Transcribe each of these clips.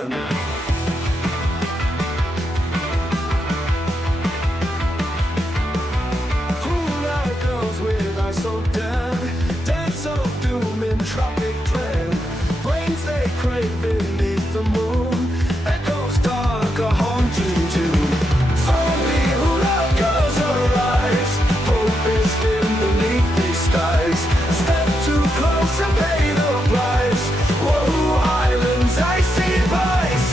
fun. Hula girls with eyes so dead, dance of doom in tropic dread. Brains they crave beneath the moon, echoes dark a haunting tune. Zombie hula girls arise, hope is dim beneath these skies. Step too close and pay the price. Whoa, island's icy vice.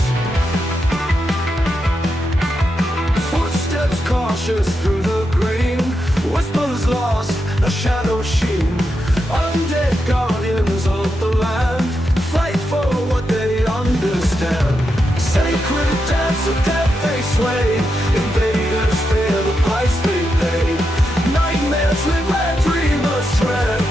Footsteps cautious through the green, whispers lost, a shadow sheen. Undead guardians of the land fight for what they understand. Sacred dance of death they sway, invaders fear the price they pay. Nightmares live where dreamers tread,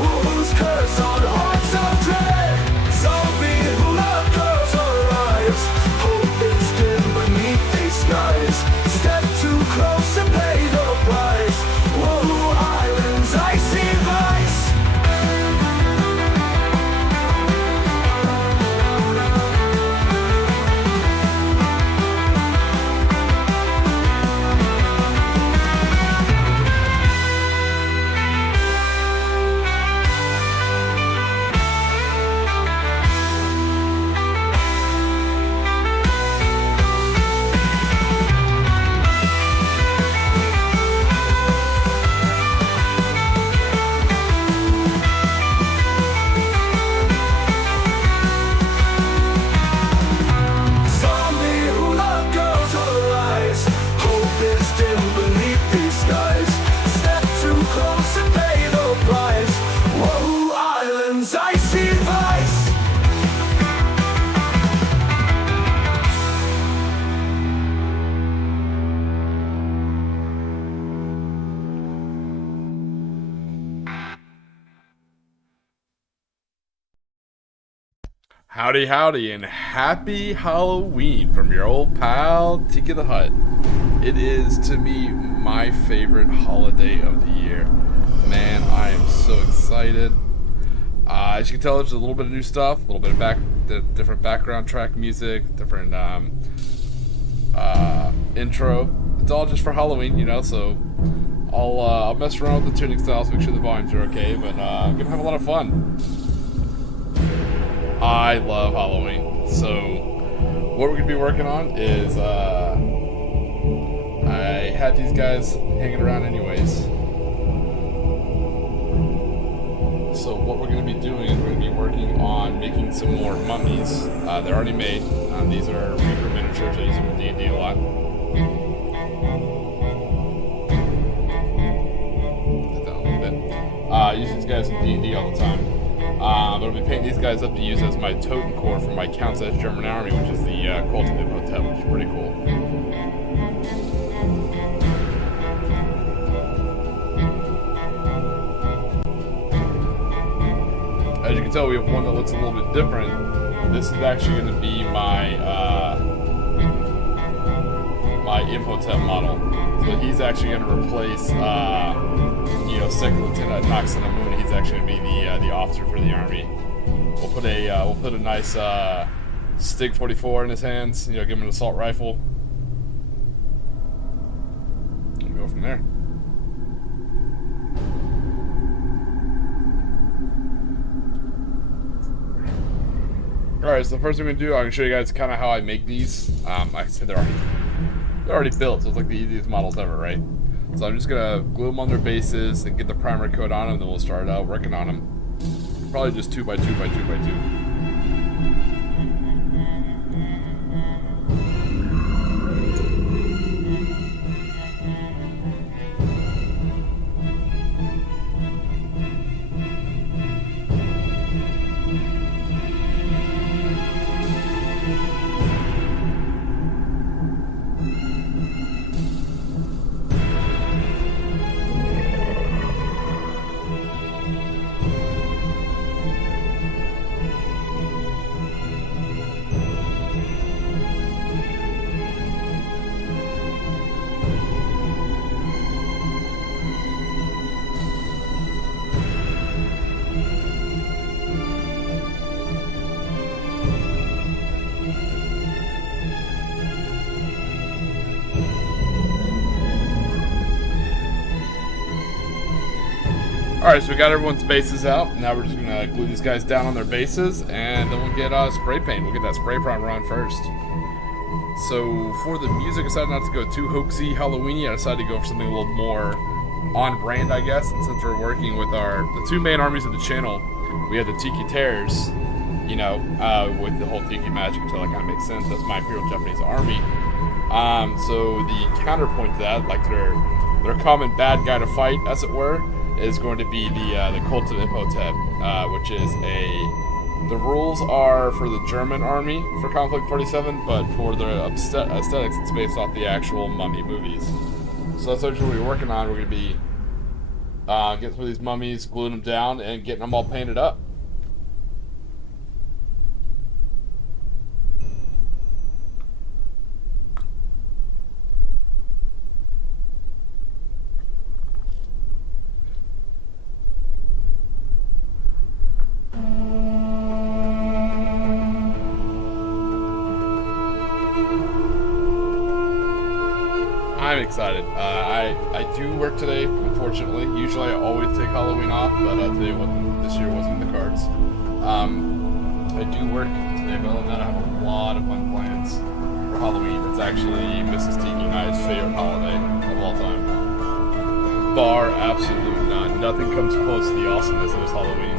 wolves curse on hearts of dread. Zombie hula girls arise, hope is dim beneath these skies. Step too close and pay the price. Whoa, island's icy vice. Zombie hula girls arise, hope is dim beneath these skies. Step too close and pay the price. Whoa, island's icy vice. Howdy, howdy, and happy Halloween from your old pal, Tiki the Hut. It is, to me, my favorite holiday of the year. Man, I am so excited. As you can tell, there's a little bit of new stuff, a little bit of different background track music, different intro. It's all just for Halloween, you know, so I'll mess around with the tuning styles, make sure the volumes are okay, but I'm gonna have a lot of fun. I love Halloween, so what we're going to be working on is, I had these guys hanging around anyways, so what we're going to be doing is we're going to be working on making some more mummies. They're already made. These are Reaper miniatures. I use them in D&D a lot. Did that a little bit. I use these guys in D&D all the time. But I'll be painting these guys up to use as my totem core for my Count's Edge German Army, which is the Cult of Imhotep, which is pretty cool. As you can tell, we have one that looks a little bit different. This is actually going to be my my Imhotep model. So he's actually going to replace Second Lieutenant Knox on the Moon. He's actually going to be the officer for the army. We'll put a nice Stig 44 in his hands. Give him an assault rifle. We'll go from there. Alright, so the first thing I'm going to do, I'm going to show you guys kind of how I make these. Like I said, they're already built, so it's like the easiest models ever, right? So I'm just going to glue them on their bases and get the primer coat on them, then we'll start working on them. Probably just 2x2 by 2x2. Alright, so we got everyone's bases out. Now we're just gonna glue these guys down on their bases, and then we'll get spray paint. We'll get that spray primer on first. So for the music, I decided not to go too hoaxy, Halloweeny. I decided to go for something a little more on brand, I guess. And since we're working with the two main armies of the channel, we have the Tiki Terrors, you know, with the whole Tiki magic, so that kind of makes sense. That's my Imperial Japanese Army. So the counterpoint to that, like their common bad guy to fight, as it were, is going to be the Cult of Imhotep, which is the rules are for the German army for Conflict 47, but for the aesthetics, it's based off the actual Mummy movies. So that's what we're working on. We're going to be getting through these mummies, gluing them down, and getting them all painted up. I'm excited. I do work today, unfortunately. Usually I always take Halloween off, but this year wasn't in the cards. I do work today, but other than that, I have a lot of fun plans for Halloween. It's actually Mrs. Tiki and I's favorite holiday of all time. Bar absolute none. Nothing comes close to the awesomeness of this Halloween.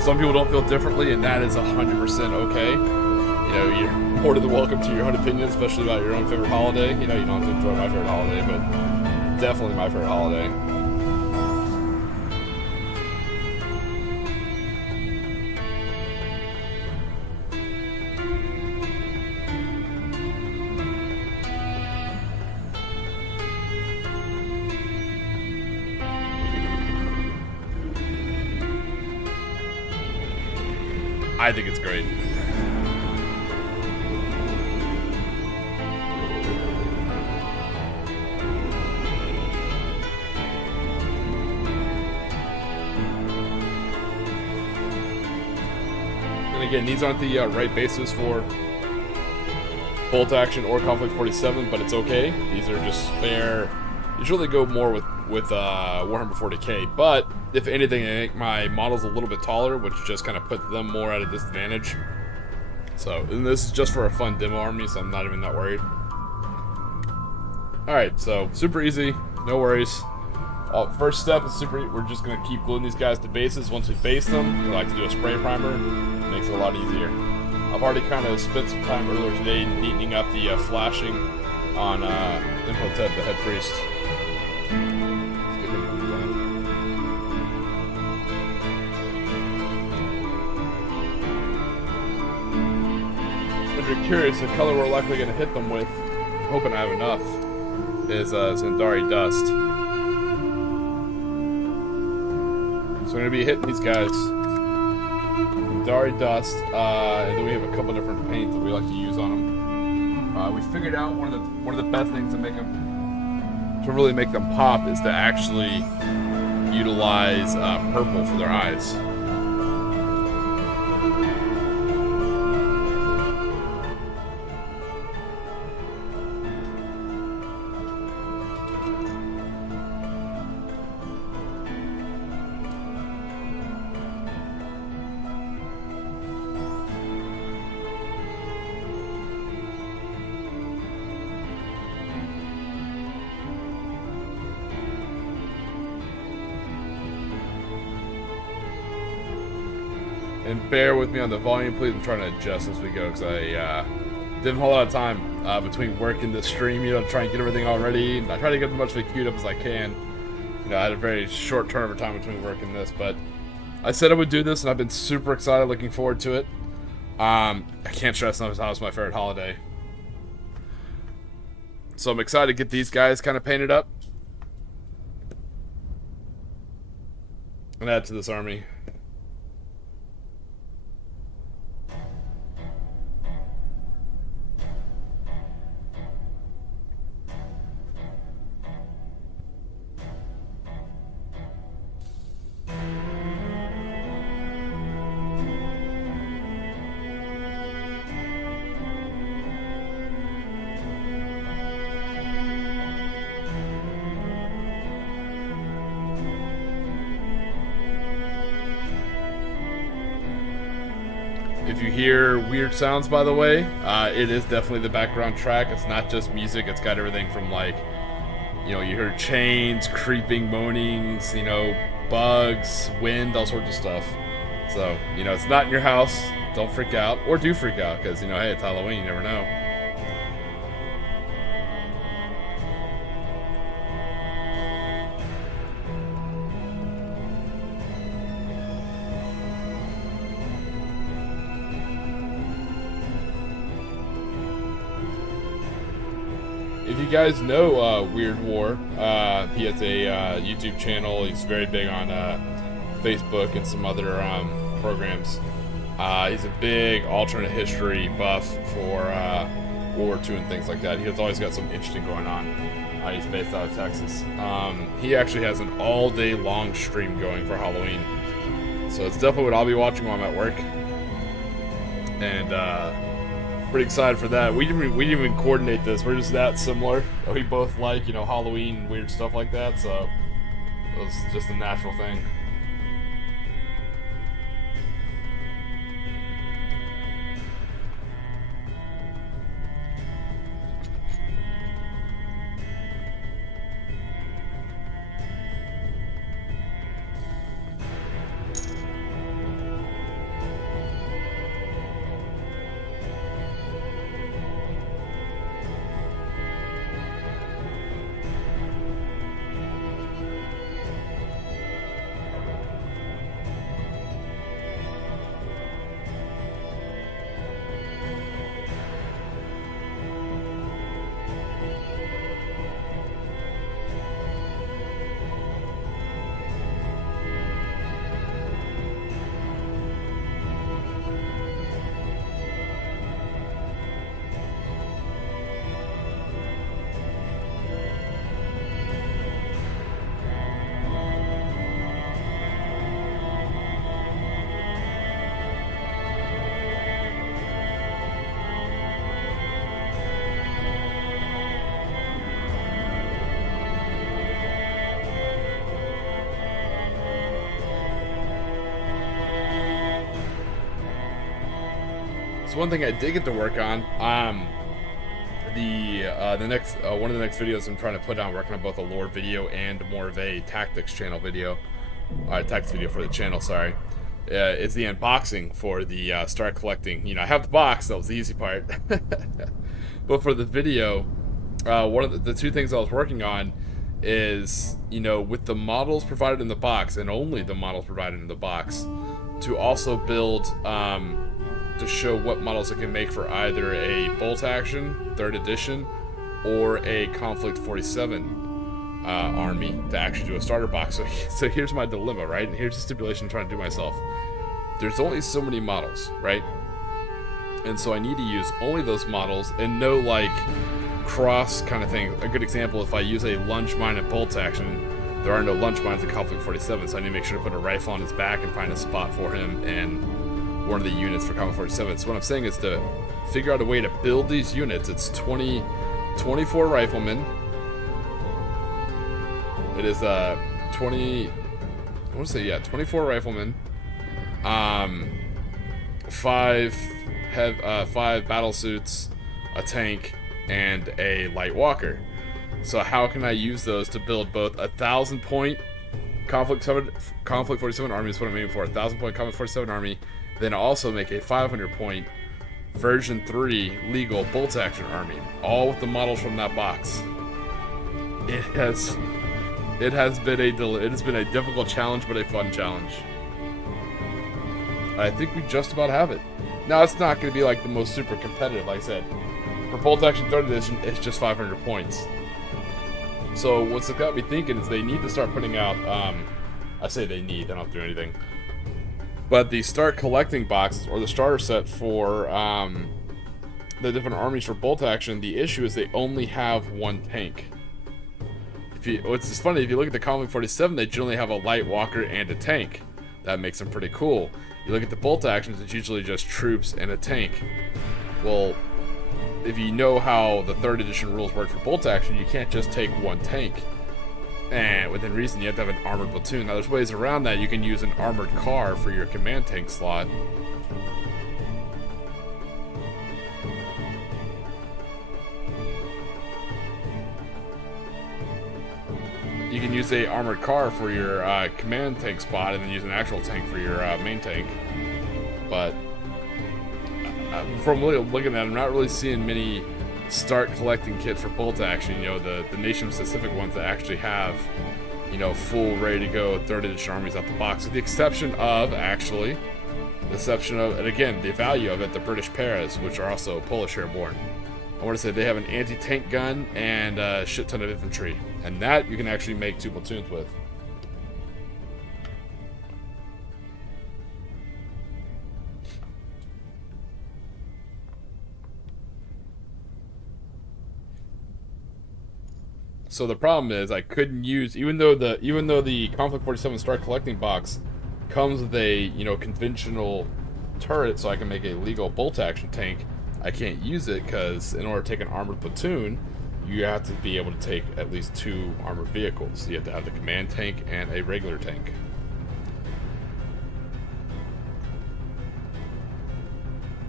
Some people don't feel differently, and that is 100% okay. You know, you're more than welcome to your own opinions, especially about your own favorite holiday. You know, you don't have to enjoy my favorite holiday, but definitely my favorite holiday. I think it's great. Again, these aren't the right bases for Bolt Action or Conflict 47, but it's okay. These are just spare. Usually go more with Warhammer 40k, but if anything, I think my model's a little bit taller, which just kind of puts them more at a disadvantage. So, and this is just for a fun demo army, so I'm not even that worried. Alright, so super easy, no worries. First step is we're just going to keep gluing these guys to bases. Once we base them, we like to do a spray primer. Makes it a lot easier. I've already kind of spent some time earlier today neatening up the flashing on Imhotep, the head priest. If you're curious, the color we're likely going to hit them with, hoping I have enough, is Zandari Dust. So we're going to be hitting these guys. Zandari Dust, and then we have a couple different paints that we like to use on them. We figured out one of the best things to really make them pop is to actually utilize purple for their eyes. And bear with me on the volume, please. I'm trying to adjust as we go because I didn't have a lot of time between work and the stream, you know, to try and get everything all ready. And I try to get as much of it queued up as I can. You know, I had a very short turnover time between work and this, but I said I would do this, and I've been super excited, looking forward to it. I can't stress enough how it's my favorite holiday. So I'm excited to get these guys kind of painted up and add to this army. if you hear weird sounds, by the way, it is definitely the background track. It's not just music. It's got everything from, like, you know, you hear chains, creeping, moanings, you know, bugs, wind, all sorts of stuff. So, you know, it's not in your house. Don't freak out, or do freak out, because, you know, hey, it's Halloween, you never know. If you guys know Weird War, he has a YouTube channel. He's very big on Facebook and some other programs. He's a big alternate history buff for World War II and things like that. He's always got something interesting going on. He's based out of Texas. He actually has an all-day long stream going for Halloween. So it's definitely what I'll be watching while I'm at work. And pretty excited for that. We didn't even coordinate this. We're just that similar. We both like, you know, Halloween and weird stuff like that, so it was just a natural thing. So one thing I did get to work on, the next one of the next videos I'm trying to put on, working on both a lore video and more of a tactics channel video, tactics video for the channel. Sorry, it's the unboxing for the start collecting. You know, I have the box. That was the easy part. But for the video, one of the two things I was working on is, you know, with the models provided in the box, and only the models provided in the box, to also build to show what models it can make for either a bolt action 3rd edition or a conflict 47 army to actually do a starter box. So here's my dilemma, right? And here's the stipulation I'm trying to do myself. There's only so many models, right? And so I need to use only those models and no, like, cross kind of thing. A good example, if I use a lunge mine and bolt action, there are no lunge mines in conflict 47, so I need to make sure to put a rifle on his back and find a spot for him and one of the units for conflict 47. So what I'm saying is to figure out a way to build these units. It's 24 riflemen. It is 24 riflemen, 5 battle suits, a tank, and a light walker. So how can I use those to build both 1,000 point conflict 47 army is what I'm aiming for, 1,000 point conflict 47 army, then also make a 500 point version 3 legal bolt action army, all with the models from that box. It has been a difficult challenge, but a fun challenge. I think we just about have it. Now, it's not going to be like the most super competitive, like I said. For bolt action 3rd edition, it's just 500 points. So what's got me thinking is they need to start putting out, I say they need, they don't have to do anything, but the start collecting boxes, or the starter set for the different armies for bolt action, the issue is they only have one tank. It's funny, if you look at the conflict 47, they generally have a light walker and a tank. That makes them pretty cool. You look at the bolt actions, it's usually just troops and a tank. Well, if you know how the 3rd edition rules work for bolt action, you can't just take one tank. And within reason, you have to have an armored platoon. Now, there's ways around that. You can use an armored car for your command tank slot. can use a armored car for your command tank spot, and then use an actual tank for your main tank. But from looking at it, I'm not really seeing many start collecting kits for bolt action. You know, the nation specific ones that actually have, you know, full ready to go 3rd edition armies out the box, with the exception of and again, the value of it, the British Paras, which are also Polish airborne. I want to say they have an anti-tank gun and a shit ton of infantry, and that you can actually make 2 platoons with. So the problem is I couldn't use, even though the Conflict 47 Start Collecting box comes with a, you know, conventional turret, so I can make a legal bolt action tank, I can't use it because in order to take an armored platoon, you have to be able to take at least 2 armored vehicles. You have to have the command tank and a regular tank.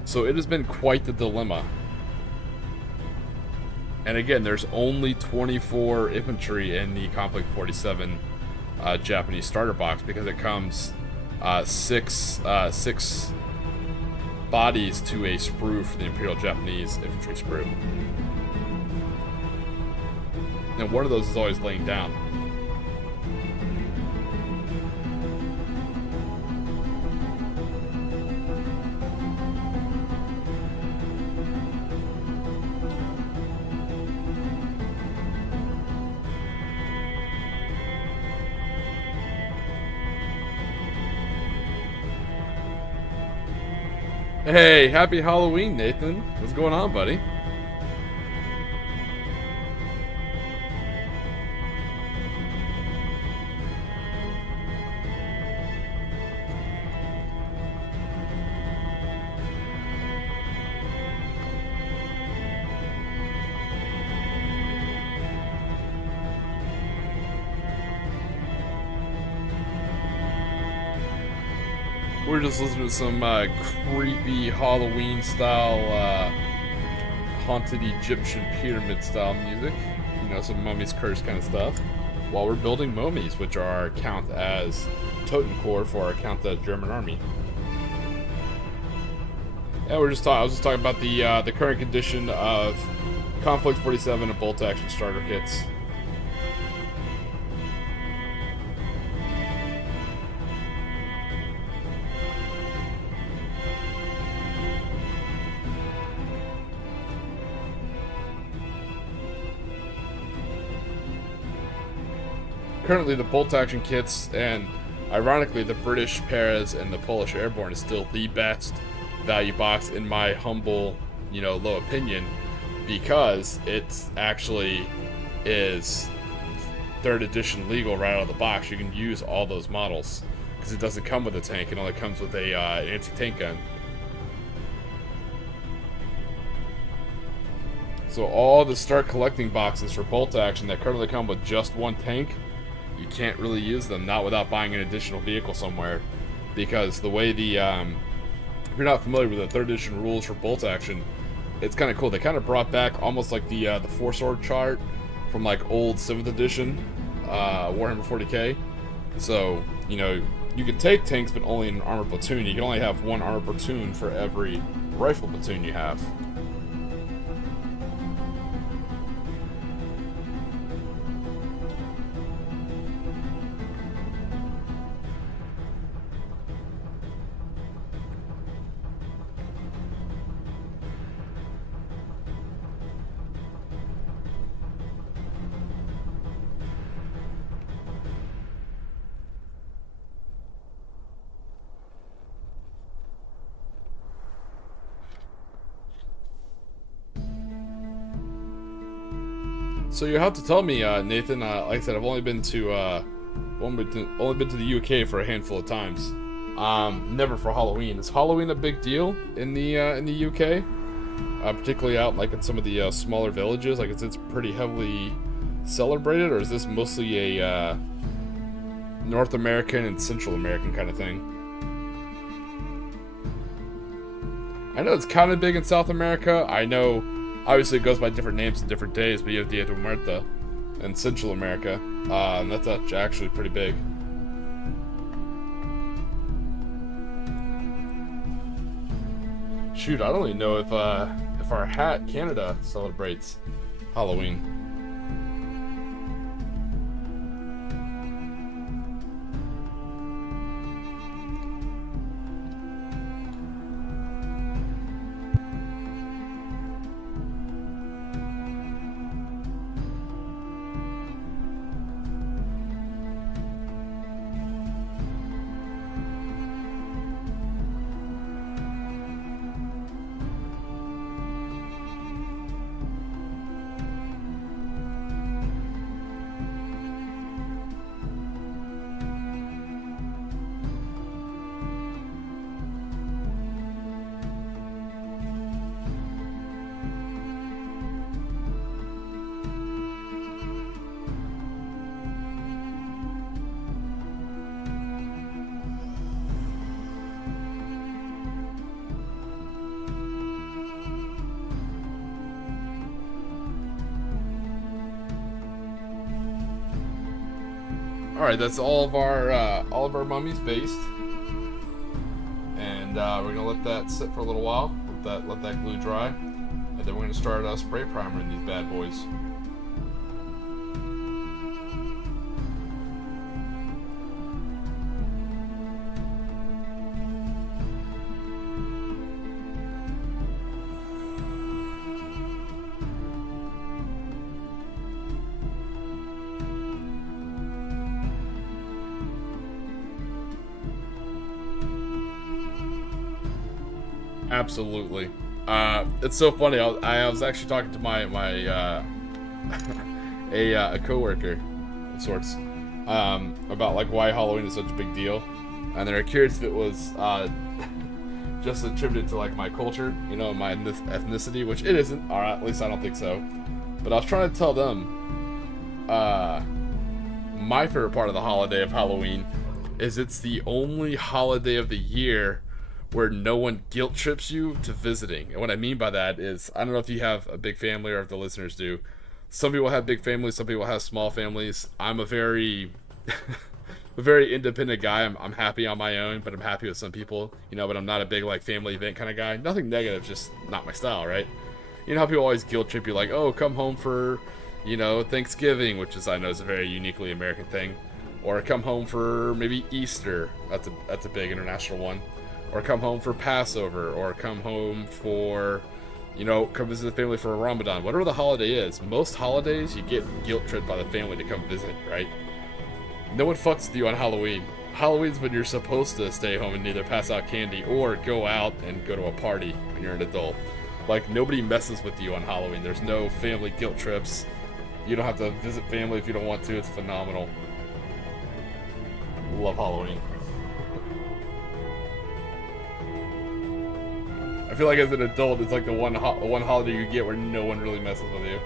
So it has been quite the dilemma. And again, there's only 24 infantry in the Conflict 47 Japanese starter box, because it comes 6 bodies to a sprue for the Imperial Japanese infantry sprue. And one of those is always laying down. Hey, happy Halloween, Nathan. What's going on, buddy? We're just listening to some creepy Halloween-style, haunted Egyptian pyramid-style music. You know, some Mummy's Curse kind of stuff. While we're building mummies, which are count as Totenkorps for our count as German army. And I was just talking about the current condition of Conflict 47 and bolt action starter kits. Currently, the bolt action kits and, ironically, the British Paras and the Polish Airborne is still the best value box in my humble, you know, low opinion, because it's actually is 3rd edition legal right out of the box. You can use all those models because it doesn't come with a tank; it only comes with a an anti-tank gun. So all the start collecting boxes for bolt action that currently come with just 1 tank, you can't really use them, not without buying an additional vehicle somewhere, because the way the if you're not familiar with the 3rd edition rules for bolt action, it's kind of cool. They kind of brought back almost like the 4-sword chart from like old 7th edition Warhammer 40k. So, you know, you can take tanks, but only in an armored platoon. You can only have 1 armored platoon for every rifle platoon you have. So you have to tell me, Nathan. Like I said, I've only been to the UK for a handful of times. Never for Halloween. Is Halloween a big deal in the UK? Particularly out like in some of the smaller villages. Like, it's pretty heavily celebrated, or is this mostly a North American and Central American kind of thing? I know it's kind of big in South America. I know, obviously, it goes by different names and different days, but you have Dia de Muerta. in Central America. And that's actually pretty big. Shoot, I don't even know if our hat Canada celebrates Halloween. Alright, that's all of our mummies based. And we're gonna let that sit for a little while, let that glue dry, and then we're gonna start spray primering these bad boys. Absolutely. It's so funny. I was actually talking to my a coworker of sorts about like why Halloween is such a big deal, and they're curious if it was just attributed to like my culture, you know, my ethnicity, which it isn't. Or at least I don't think so. But I was trying to tell them my favorite part of the holiday of Halloween is it's the only holiday of the year where no one guilt trips you to visiting. And what I mean by that is, I don't know if you have a big family or if the listeners do. Some people have big families, some people have small families. I'm a very a very independent guy. I'm happy on my own, but I'm happy with some people, you know, but I'm not a big like family event kind of guy. Nothing negative, just not my style, right? You know how people always guilt trip you like, oh, come home for, you know, Thanksgiving, which is, I know, is a very uniquely American thing. Or come home for maybe Easter. That's a big international one. Or come home for Passover, or come home for, you know, come visit the family for a Ramadan. Whatever the holiday is, most holidays you get guilt tripped by the family to come visit, right? No one fucks with you on Halloween. Halloween's when you're supposed to stay home and either pass out candy or go out and go to a party when you're an adult. Like, nobody messes with you on Halloween. There's no family guilt trips. You don't have to visit family if you don't want to. It's phenomenal. Love Halloween. I feel like as an adult, it's like the one holiday you get where no one really messes with you.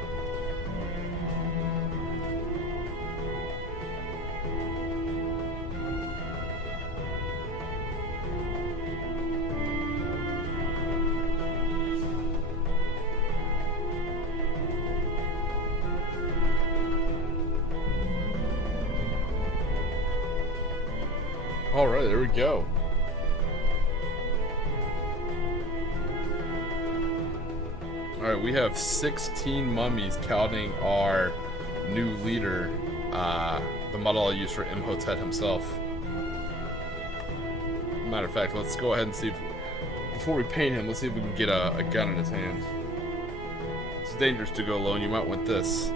Alright, there we go. Alright, we have 16 mummies counting our new leader, the model I use for Imhotep himself. Matter of fact, let's go ahead and see if, before we paint him, let's see if we can get a gun in his hand. It's dangerous to go alone, you might want this.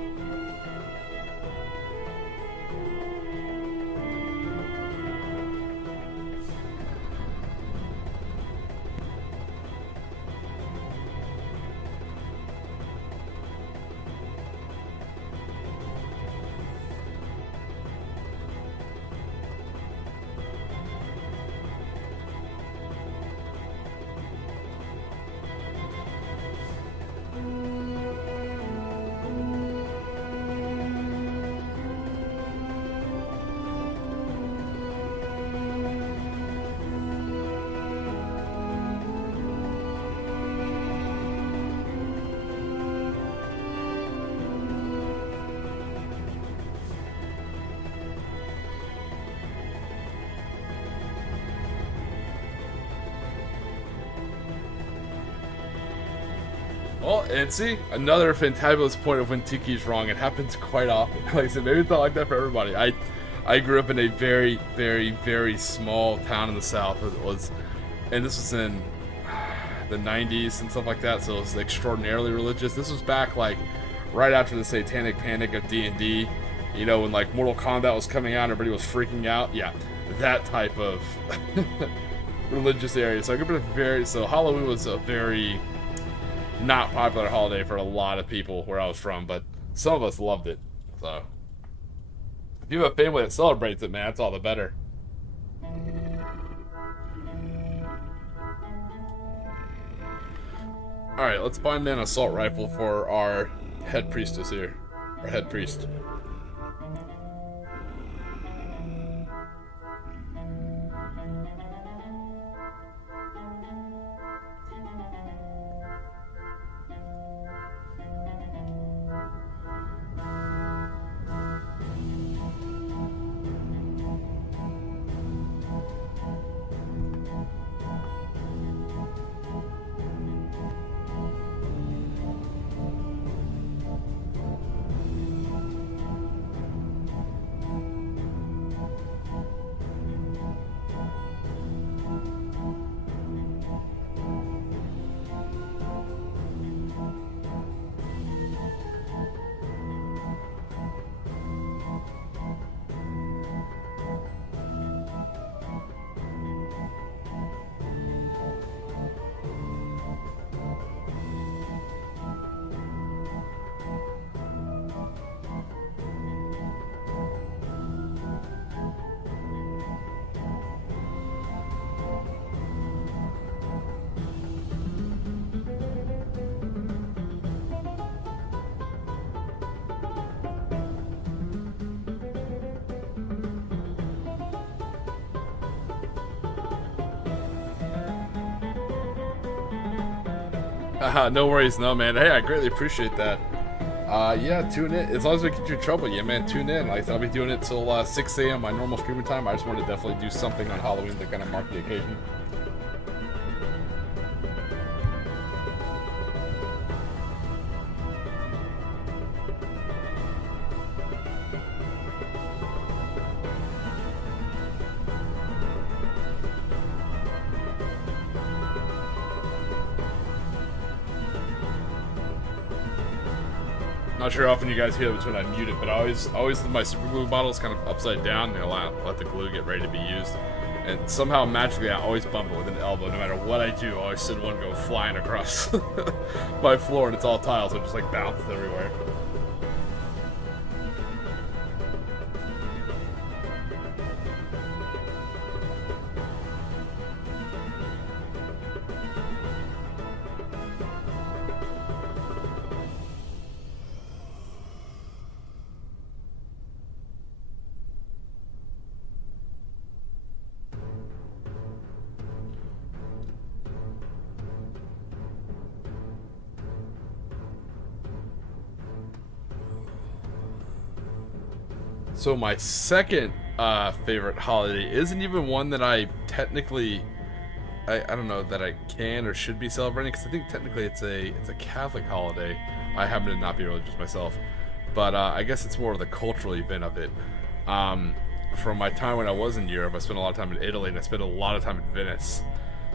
Oh, and see, another fantabulous point of when Tiki's wrong. It happens quite often. Like I said, maybe it's not like that for everybody. I grew up in a very, very, very small town in the South. And this was in the 90s and stuff like that, so it was extraordinarily religious. This was back, like, right after the satanic panic of D&D, you know, when, like, Mortal Kombat was coming out and everybody was freaking out. Yeah, that type of religious area. So I grew up in so Halloween was a very not popular holiday for a lot of people where I was from, but some of us loved it. So if you have a family that celebrates it, man, that's all the better. Alright, let's find an assault rifle for our head priestess here. Our head priest. No worries, no, man. Hey, I greatly appreciate that. Yeah, tune in. As long as we get you in trouble, yeah, man, tune in. Like I said, I'll be doing it till 6 a.m. my normal streaming time. I just wanted to definitely do something on Halloween to kind of mark the occasion. Not sure how often you guys hear this when I mute it, but I always leave my super glue bottles kind of upside down and let the glue get ready to be used. And somehow magically I always bump it with an elbow. No matter what I do, I always send one go flying across my floor, and it's all tile, so it just like bounces everywhere. So my second favorite holiday isn't even one that I technically, I don't know that I can or should be celebrating, because I think technically it's a Catholic holiday. I happen to not be religious myself, but I guess it's more of the cultural event of it. From my time when I was in Europe, I spent a lot of time in Italy, and I spent a lot of time in Venice.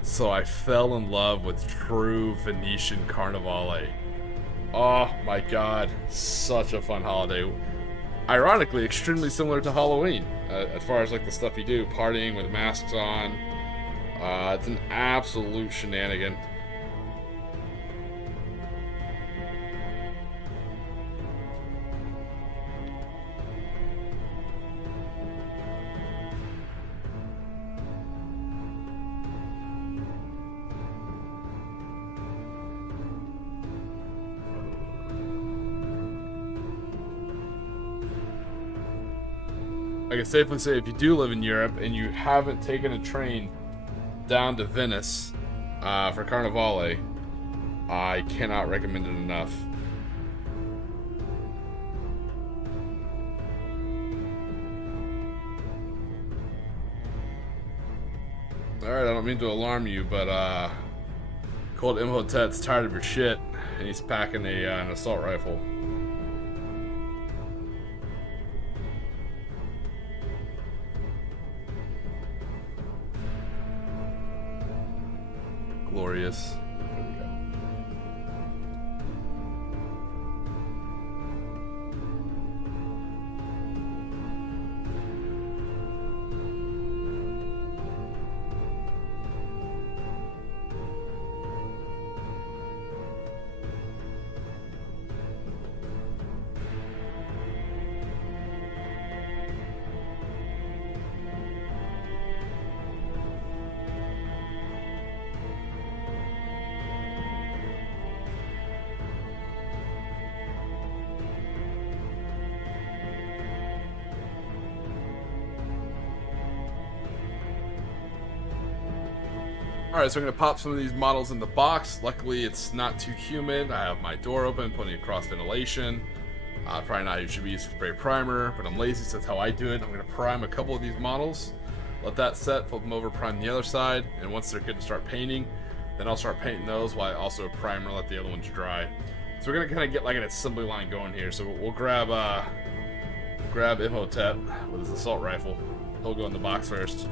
So I fell in love with true Venetian Carnivale. Oh my god, such a fun holiday. Ironically, extremely similar to Halloween, as far as like the stuff you do, partying with masks on. It's an absolute shenanigan. I can safely say if you do live in Europe and you haven't taken a train down to Venice for Carnivale, I cannot recommend it enough. Alright, I don't mean to alarm you, but Cold Imhotep's tired of your shit. and he's packing an assault rifle. Glorious. There we go. Alright, so I'm going to pop some of these models in the box. Luckily, it's not too humid. I have my door open, plenty of cross ventilation. Probably not should be using spray primer, but I'm lazy, so that's how I do it. I'm going to prime a couple of these models, let that set, flip them over, prime the other side, and once they're good to start painting, then I'll start painting those while I also primer, let the other ones dry. So we're going to kind of get like an assembly line going here. So we'll grab Imhotep with his assault rifle. He'll go in the box first.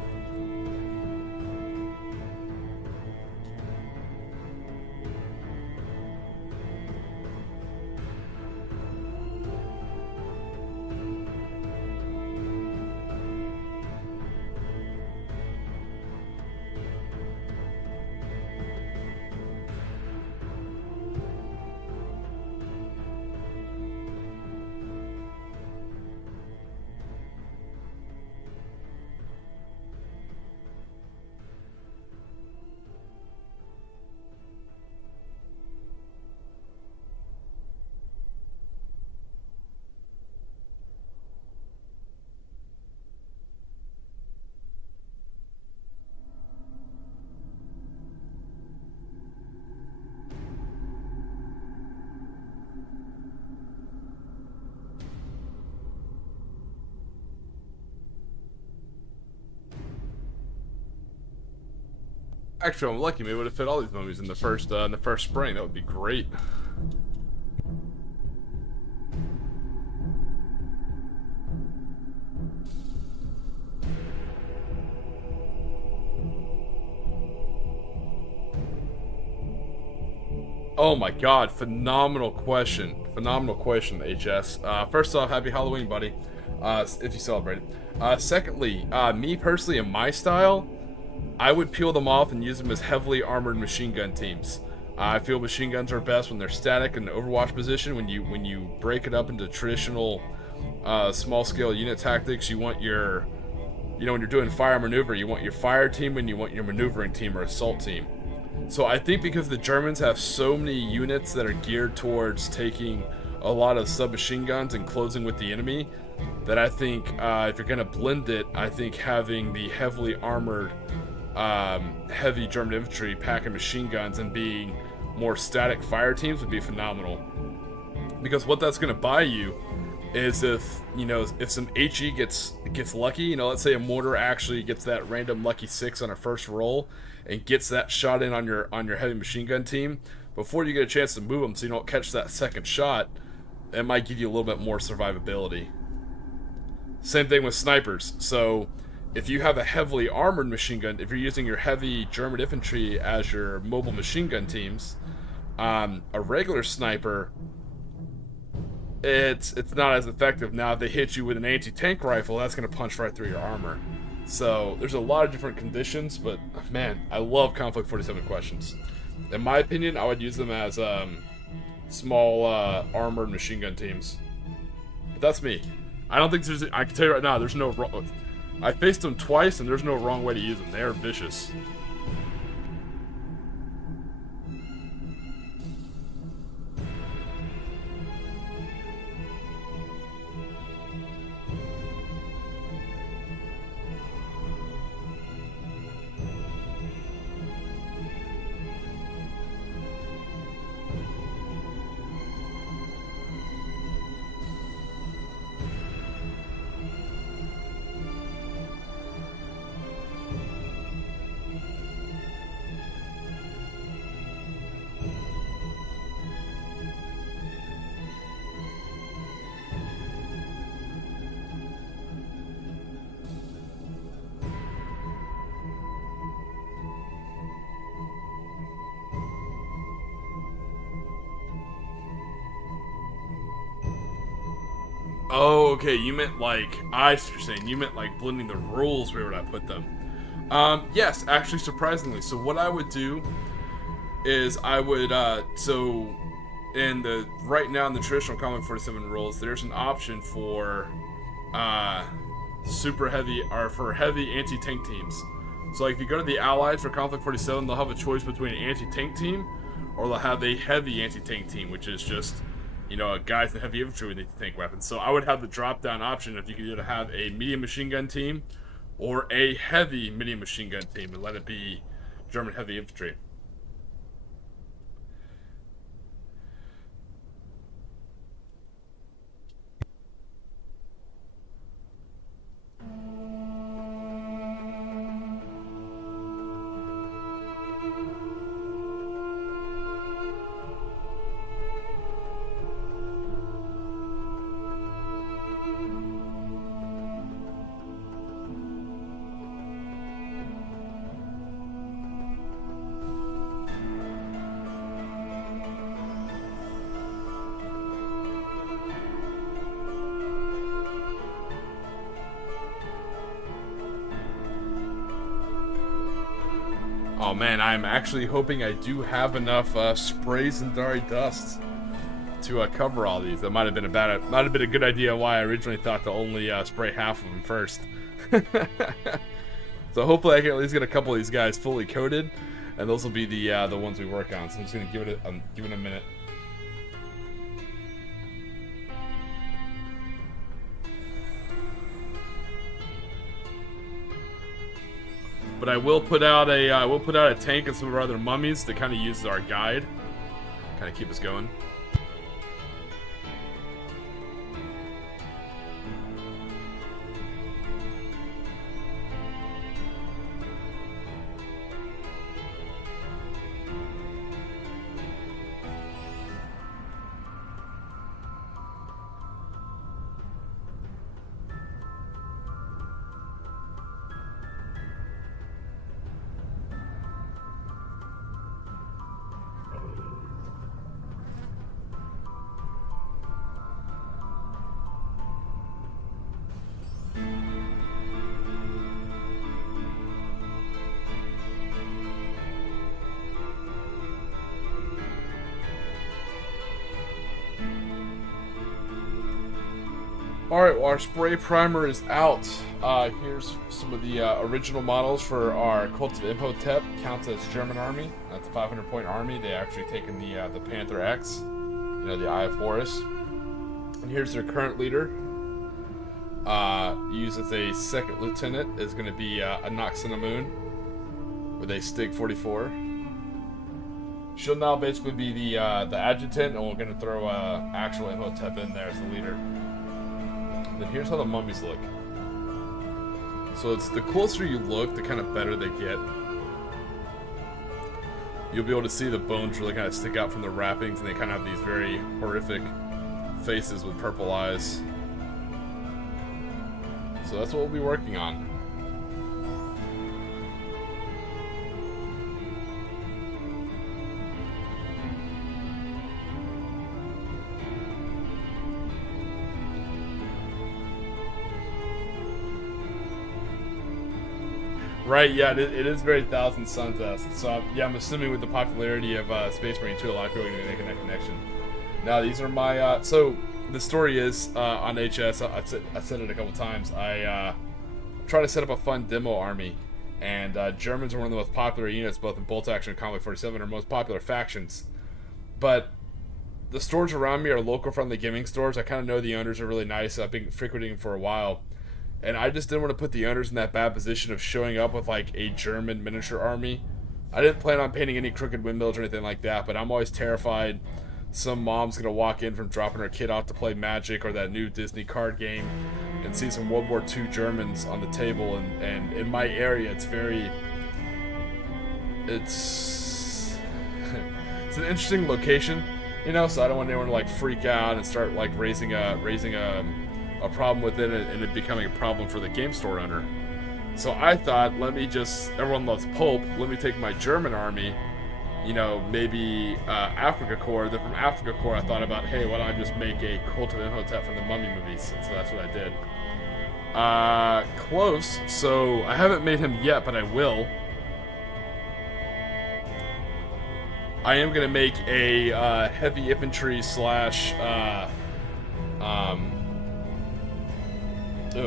Actually, I'm lucky. Maybe I would have fit all these mummies in the first spring. That would be great. Oh my god, phenomenal question. Phenomenal question, HS. First off, happy Halloween, buddy. If you celebrate it. Secondly, me personally, in my style, I would peel them off and use them as heavily armored machine gun teams. I feel machine guns are best when they're static in the Overwatch position. When you break it up into traditional small scale unit tactics, you want your, when you're doing fire maneuver, you want your fire team and you want your maneuvering team or assault team. So I think because the Germans have so many units that are geared towards taking a lot of submachine guns and closing with the enemy, that I think if you're going to blend it, I think having the heavily armored heavy German infantry packing machine guns and being more static fire teams would be phenomenal. Because what that's going to buy you is if some HE gets lucky, let's say a mortar actually gets that random lucky 6 on a first roll and gets that shot in on your heavy machine gun team, before you get a chance to move them so you don't catch that second shot, it might give you a little bit more survivability. Same thing with snipers. So if you have a heavily armored machine gun, if you're using your heavy German infantry as your mobile machine gun teams, a regular sniper, it's not as effective. Now, if they hit you with an anti-tank rifle, that's going to punch right through your armor. So there's a lot of different conditions, but man, I love Conflict 47 questions. In my opinion, I would use them as small armored machine gun teams. But that's me. I don't think I can tell you right now, there's no wrong. I faced them twice, and there's no wrong way to use them. They are vicious. Oh, okay. You meant like I see what you're saying. You meant like blending the rules. Where would I put them? Yes, actually, surprisingly. So what I would do is I would so in the right now in the traditional Conflict 47 rules, there's an option for super heavy or for heavy anti-tank teams. So like if you go to the Allies for Conflict 47, they'll have a choice between an anti-tank team or they'll have a heavy anti-tank team, which is just, you know, guys in heavy infantry with anti-tank weapons. So I would have the drop-down option if you could either have a medium machine gun team or a heavy medium machine gun team and let it be German heavy infantry. Oh man, I'm actually hoping I do have enough sprays and Dari dust to cover all these. That might have been a good idea why I originally thought to only spray half of them first. So hopefully I can at least get a couple of these guys fully coated, and those will be the ones we work on. So I'm just gonna give it a minute. But I will put out a tank and some of our other mummies to kind of use as our guide, kind of keep us going. Alright, well, our spray primer is out. Here's some of the original models for our Cult of Imhotep. Counts as German army. That's a 500-point army. They actually taken the Panther X, you know, the Eye of Horus. And here's their current leader. Used as a second lieutenant is going to be a Noxinamun with a Stig 44. She'll now basically be the adjutant, and we're going to throw actual Imhotep in there as the leader. Then here's how the mummies look. So it's the closer you look, the kind of better they get. You'll be able to see the bones really kind of stick out from the wrappings, and they kind of have these very horrific faces with purple eyes. So that's what we'll be working on. Right, yeah, it is very Thousand Suns-esque. So, yeah, I'm assuming with the popularity of Space Marine 2, a lot of people are going to be making that connection. Now, these are my, so, the story is, on HS, I said it a couple times, I try to set up a fun demo army, and Germans are one of the most popular units, both in Bolt Action and Conflict 47, are most popular factions. But the stores around me are local-friendly gaming stores. I kind of know the owners are really nice. I've been frequenting them for a while. And I just didn't want to put the owners in that bad position of showing up with like a German miniature army. I didn't plan on painting any crooked windmills or anything like that, but I'm always terrified some mom's gonna walk in from dropping her kid off to play Magic or that new Disney card game and see some World War II Germans on the table. And in my area, it's it's an interesting location, you know. So I don't want anyone to like freak out and start like raising a problem within it and it becoming a problem for the game store owner. So I thought, everyone loves pulp, let me take my German army, you know, maybe Africa Corps. Then from Africa Corps, I thought about, hey, why don't I just make a Cult of Imhotep from the Mummy movies? And so that's what I did. Close. So I haven't made him yet, but I will. I am gonna make a heavy infantry slash. Oh,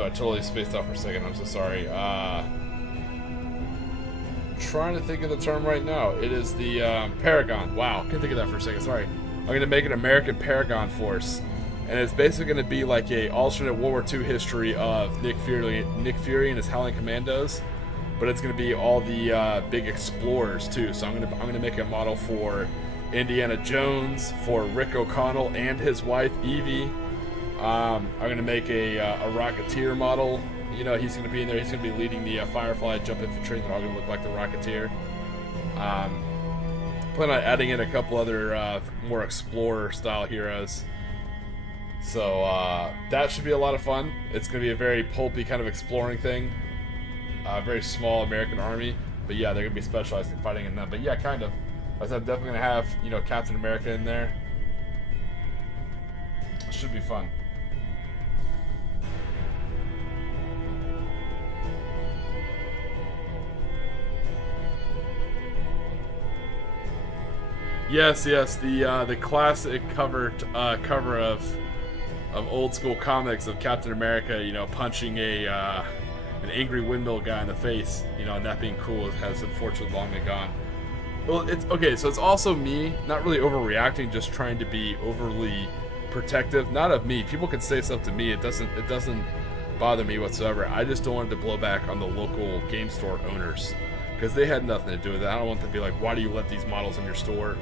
I totally spaced out for a second. I'm so sorry. Trying to think of the term right now. It is the Paragon. Wow, couldn't think of that for a second. Sorry. I'm gonna make an American Paragon force, and it's basically gonna be like a alternate World War II history of Nick Fury and his Howling Commandos, but it's gonna be all the big explorers too. So I'm gonna make a model for Indiana Jones, for Rick O'Connell and his wife Evie. I'm gonna make a Rocketeer model. You know, he's gonna be in there. He's gonna be leading the Firefly Jump Infantry. They're all gonna look like the Rocketeer. Plan on adding in a couple other more explorer style heroes. So that should be a lot of fun. It's gonna be a very pulpy kind of exploring thing. Very small American army, but yeah, they're gonna be specialized in fighting in them. But yeah, kind of. I said I'm definitely gonna have, you know, Captain America in there. It should be fun. Yes, the classic cover of old school comics of Captain America, you know, punching an angry windmill guy in the face, you know, and that being cool has unfortunately long been gone. Well, it's okay, so it's also me not really overreacting, just trying to be overly protective. Not of me. People can say stuff to me. It doesn't bother me whatsoever. I just don't want it to blow back on the local game store owners, because they had nothing to do with it. I don't want them to be like, why do you let these models in your store?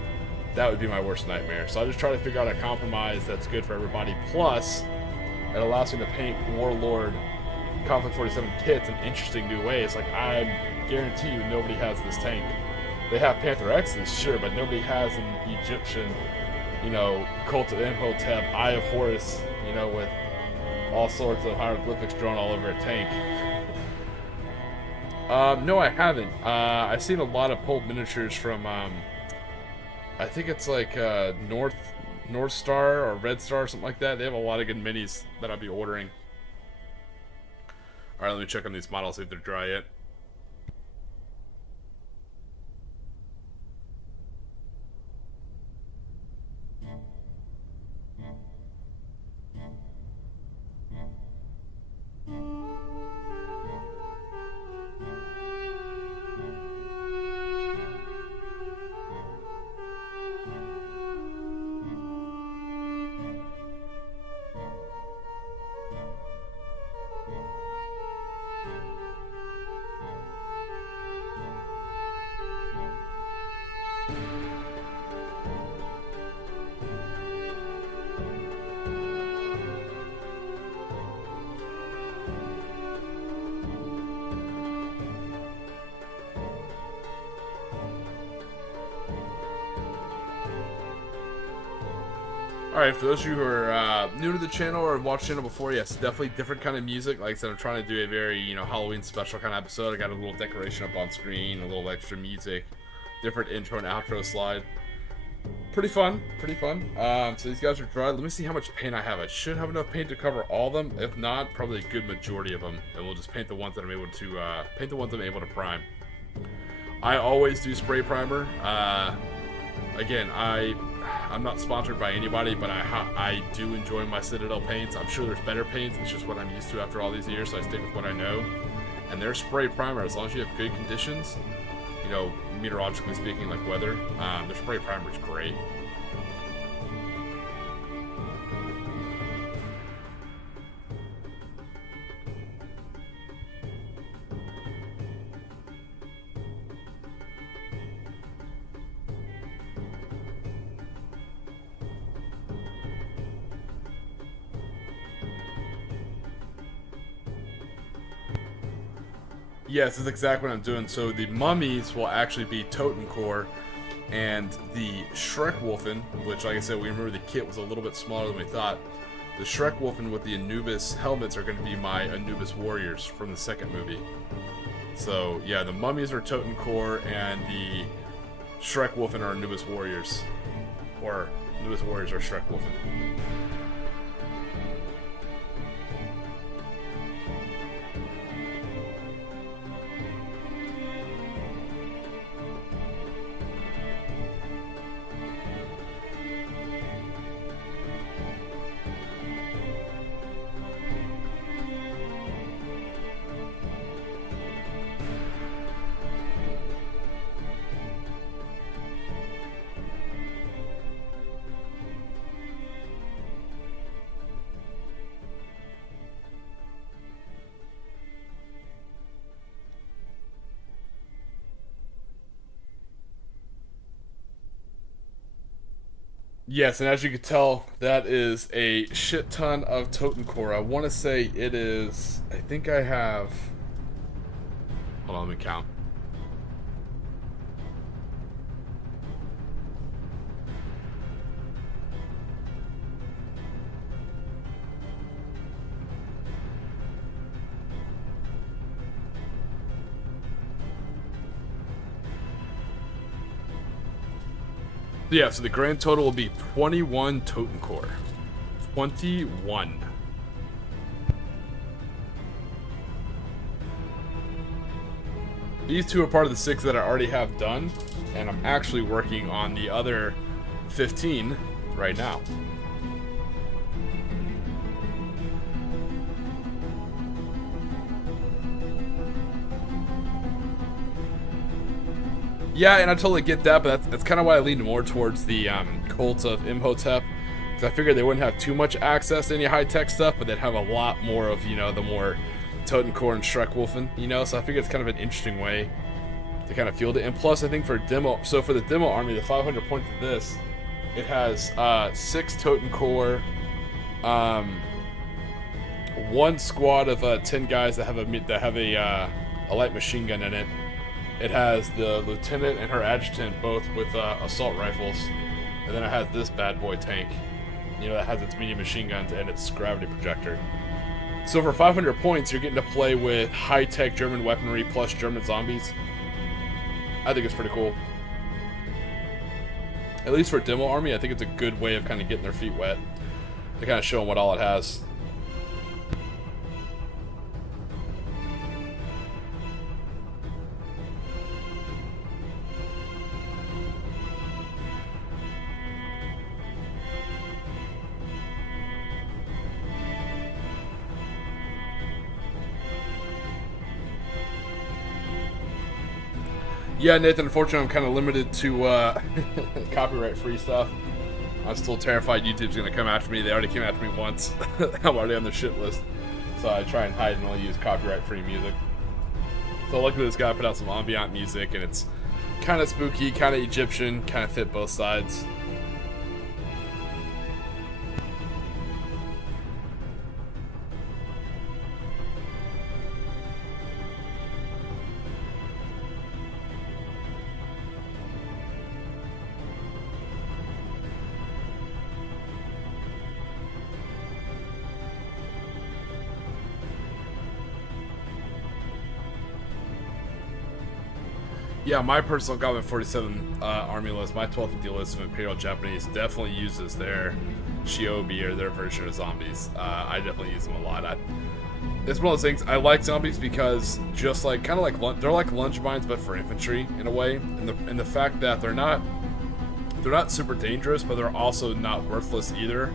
That would be my worst nightmare. So I just try to figure out a compromise that's good for everybody. Plus, it allows me to paint Warlord Conflict 47 kits in interesting new ways. Like, I guarantee you nobody has this tank. They have Panther X's, sure, but nobody has an Egyptian, you know, Cult of Imhotep, Eye of Horus, you know, with all sorts of hieroglyphics drawn all over a tank. No, I haven't. I've seen a lot of pulp miniatures from, I think it's like North Star or Red Star or something like that. They have a lot of good minis that I'll be ordering. Alright, let me check on these models, see if they're dry yet. Alright, for those of you who are new to the channel or have watched the channel before, yes, definitely different kind of music. Like I said, I'm trying to do a very, you know, Halloween special kind of episode. I got a little decoration up on screen, a little extra music, different intro and outro slide. Pretty fun, pretty fun. So these guys are dry. Let me see how much paint I have. I should have enough paint to cover all of them. If not, probably a good majority of them. And we'll just paint the ones that I'm able to prime. I always do spray primer. Again, I'm not sponsored by anybody, but I do enjoy my Citadel paints. I'm sure there's better paints. It's just what I'm used to after all these years, so I stick with what I know. And their spray primer, as long as you have good conditions, you know, meteorologically speaking, like weather, their spray primer is great. Yes, that's exactly what I'm doing. So the mummies will actually be Totencore, and the Schreckwolfen, which, like I said, we remember the kit was a little bit smaller than we thought. The Schreckwolfen with the Anubis helmets are going to be my Anubis warriors from the second movie. So yeah, the mummies are Totencore, and the Shrek Wolfen are our newest warriors. Or newest warriors are Shrek Wolfen. Yes, and as you can tell, that is a shit ton of Totencore. I want to say it is. I think I have. Hold on, let me count. Yeah, so the grand total will be 21 Totencore. 21. These two are part of the 6 that I already have done, and I'm actually working on the other 15 right now. Yeah, and I totally get that, but that's kind of why I lean more towards the cult of Imhotep. Because I figured they wouldn't have too much access to any high-tech stuff, but they'd have a lot more of, the more Totencore and Schreckwolfen, So I figured it's kind of an interesting way to kind of field it. And plus, I think for demo, so for the demo army, the 500 points of this, it has 6 Totencore, 1 squad of 10 guys that have a light machine gun in it. It has the lieutenant and her adjutant both with assault rifles, and then it has this bad boy tank, that has its medium machine guns and its gravity projector. So for 500 points, you're getting to play with high-tech German weaponry plus German zombies. I think it's pretty cool. At least for demo army, I think it's a good way of kind of getting their feet wet to kind of show them what all it has. Yeah, Nathan, unfortunately I'm kind of limited to copyright-free stuff. I'm still terrified YouTube's going to come after me. They already came after me once. I'm already on their shit list. So I try and hide and only use copyright-free music. So luckily this guy put out some ambient music, and it's kind of spooky, kind of Egyptian, kind of fit both sides. Yeah, my personal Goblin 47 army list, my 1250 list of Imperial Japanese definitely uses their Shiobi or their version of zombies. I definitely use them a lot. It's one of those things, I like zombies because just like, kind of like, they're like lunge mines but for infantry in a way. And the fact that they're not super dangerous, but they're also not worthless either.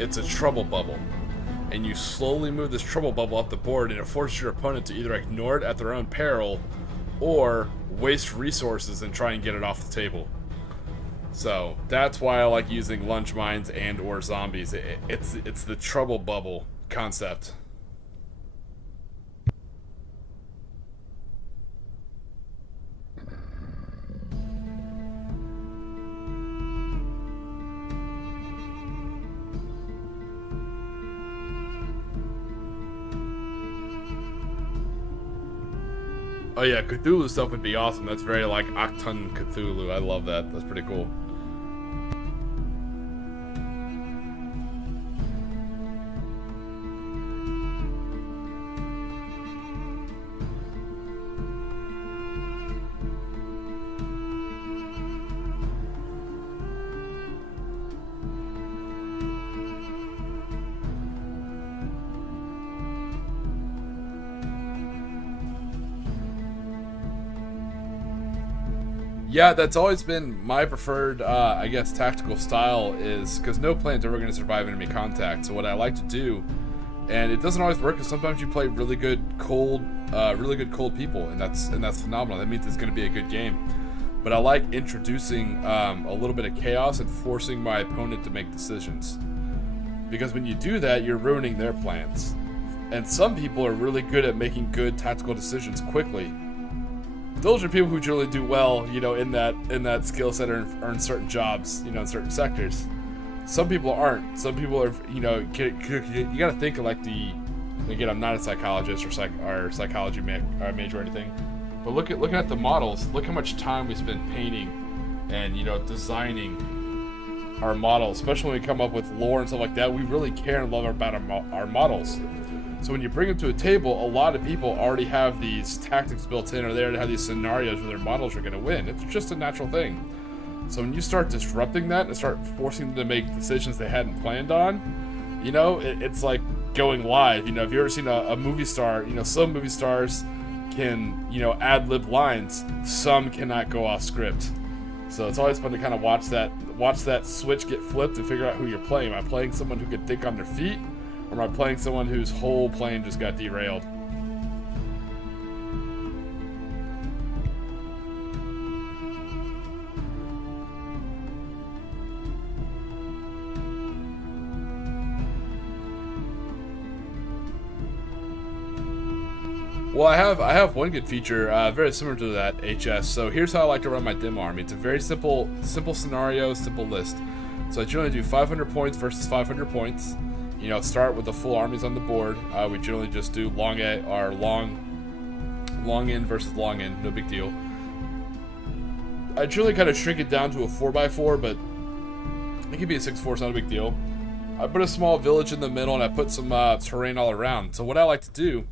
It's a trouble bubble. And you slowly move this trouble bubble up the board, and it forces your opponent to either ignore it at their own peril or waste resources and try and get it off the table. So that's why I like using lunge mines and or zombies. It's the trouble bubble concept. Oh yeah, Cthulhu stuff would be awesome. That's very like Octun Cthulhu. I love that. That's pretty cool. Yeah, that's always been my preferred, I guess, tactical style, is because no plan's ever going to survive enemy contact. So what I like to do, and it doesn't always work, because sometimes you play really good cold people, and that's phenomenal. That means it's going to be a good game. But I like introducing a little bit of chaos and forcing my opponent to make decisions, because when you do that, you're ruining their plans. And some people are really good at making good tactical decisions quickly. Those are people who generally do well, in that skill set or in certain jobs, in certain sectors. Some people aren't. Some people are, you got to think of like again, I'm not a psychologist or psychology major or anything, but looking at the models, look how much time we spend painting and, designing our models, especially when we come up with lore and stuff like that. We really care and love about our models. So when you bring them to a table, a lot of people already have these tactics built in, or they already have these scenarios where their models are going to win. It's just a natural thing. So when you start disrupting that and start forcing them to make decisions they hadn't planned on, it's like going live. If you've ever seen a movie star, some movie stars can, ad-lib lines. Some cannot go off script. So it's always fun to kind of watch that switch get flipped and figure out who you're playing. Am I playing someone who can think on their feet? Or am I playing someone whose whole plan just got derailed? Well, I have one good feature, very similar to that HS. So here's how I like to run my demo army. It's a very simple scenario, simple list. So I generally do 500 points versus 500 points. Start with the full armies on the board. We generally just do long in versus long in, no big deal. I generally kind of shrink it down to a 4x4, but it could be a 6-4, it's not a big deal. I put a small village in the middle, and I put some terrain all around. So what I like to do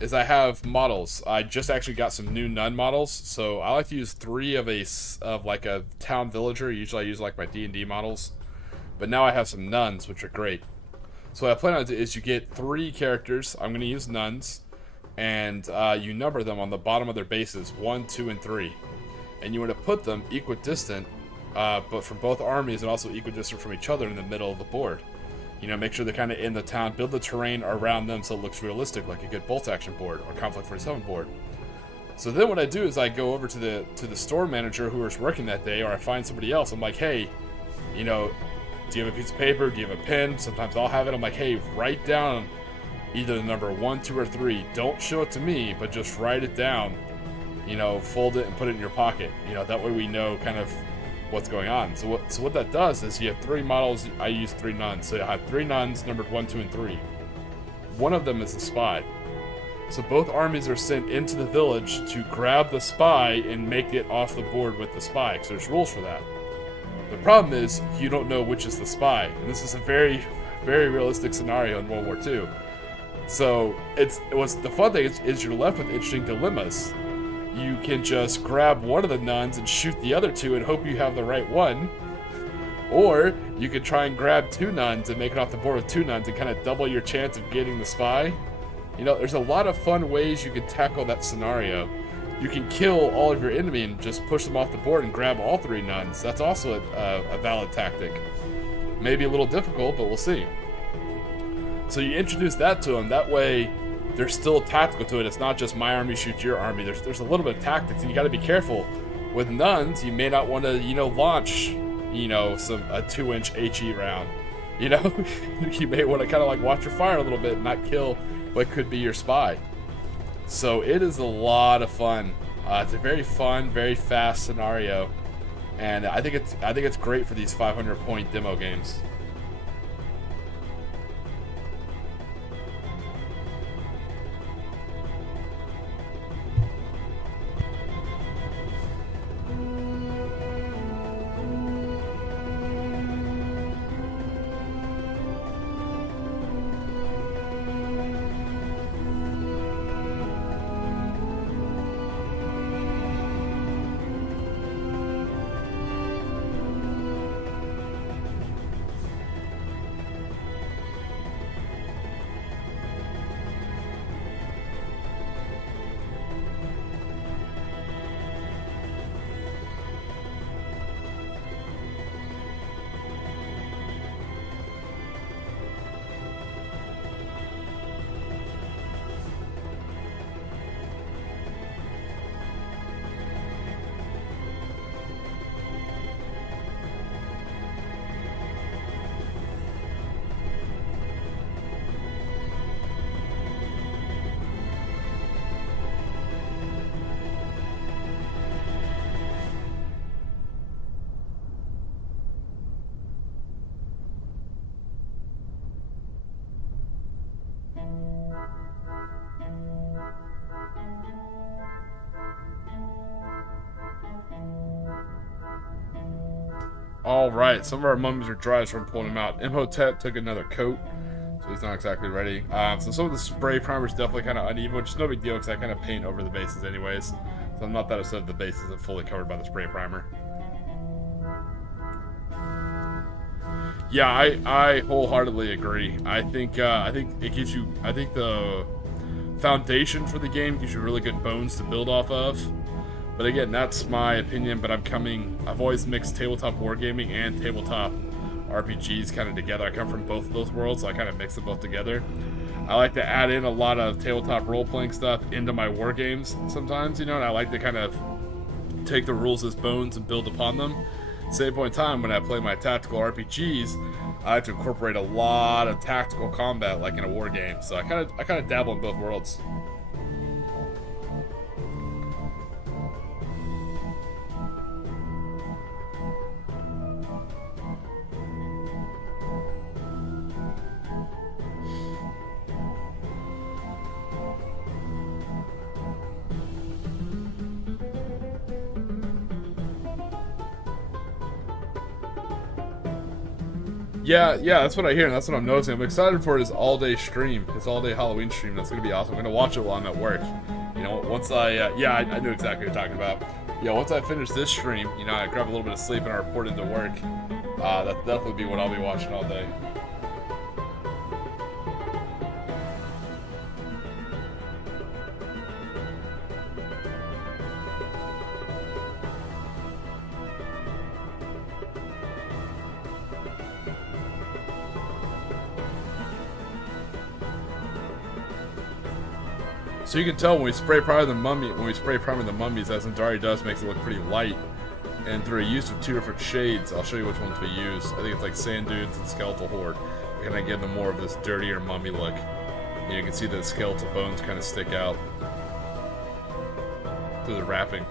is I have models. I just actually got some new nun models, so I like to use 3 of like a town villager. Usually I use like my D&D models, but now I have some nuns, which are great. So what I plan on doing is you get 3 characters. I'm going to use nuns, and you number them on the bottom of their bases, 1, 2, and 3. And you want to put them equidistant, but from both armies, and also equidistant from each other in the middle of the board. Make sure they're kind of in the town, build the terrain around them so it looks realistic, like a good bolt action board or Conflict 47 board. So then what I do is I go over to the store manager who was working that day, or I find somebody else. I'm like, hey, do you have a piece of paper? Do you have a pen? Sometimes I'll have it. I'm like, hey, write down either the number 1, 2, or 3. Don't show it to me, but just write it down. Fold it and put it in your pocket. That way we know kind of what's going on. So what that does is you have 3 models. I use 3 nuns. So I have 3 nuns numbered 1, 2, and 3. One of them is a spy. So both armies are sent into the village to grab the spy and make it off the board with the spy, because there's rules for that. The problem is you don't know which is the spy, and this is a very, very realistic scenario in World War II. So the fun thing is you're left with interesting dilemmas. You can just grab one of the nuns and shoot the other 2 and hope you have the right one, or you could try and grab 2 nuns and make it off the board with 2 nuns and kind of double your chance of getting the spy. There's a lot of fun ways you can tackle that scenario. You can kill all of your enemy and just push them off the board and grab all 3 nuns. That's also a valid tactic. Maybe a little difficult, but we'll see. So you introduce that to them. That way, there's still tactical to it. It's not just my army shoots your army. There's a little bit of tactics, and you got to be careful. With nuns, you may not want to, launch, a 2-inch HE round. You may want to kind of like watch your fire a little bit and not kill what could be your spy. So it is a lot of fun. It's a very fun, very fast scenario, and I think it's great for these 500-point demo games. Alright, some of our mummies are dry, so we're pulling them out. Imhotep took another coat, so he's not exactly ready. So some of the spray primer is definitely kind of uneven, which is no big deal because I kind of paint over the bases anyways. So I'm not that upset if the base isn't fully covered by the spray primer. Yeah, I wholeheartedly agree. I think it gives you, I think the foundation for the game gives you really good bones to build off of. But again, that's my opinion, but I've always mixed tabletop wargaming and tabletop RPGs kind of together. I come from both of those worlds, so I kind of mix them both together. I like to add in a lot of tabletop role-playing stuff into my wargames sometimes, you know, and I like to kind of take the rules as bones and build upon them. At the same point in time, when I play my tactical RPGs, I like to incorporate a lot of tactical combat like in a war game. So I kind of dabble in both worlds. Yeah, that's what I hear, and that's what I'm noticing. I'm excited for his all-day stream, his all-day Halloween stream. That's gonna be awesome. I'm gonna watch it while I'm at work. You know, once I knew exactly what you're talking about. Yeah, once I finish this stream, you know, I grab a little bit of sleep and I report into work. That'll definitely be what I'll be watching all day. So you can tell when we spray primer the mummies, as Zendari does, makes it look pretty light. And through a use of two different shades, I'll show you which ones we use. I think it's like Sand Dunes and Skeletal Horde. We kind of give them more of this dirtier mummy look. And you can see the skeletal bones kind of stick out through the wrapping.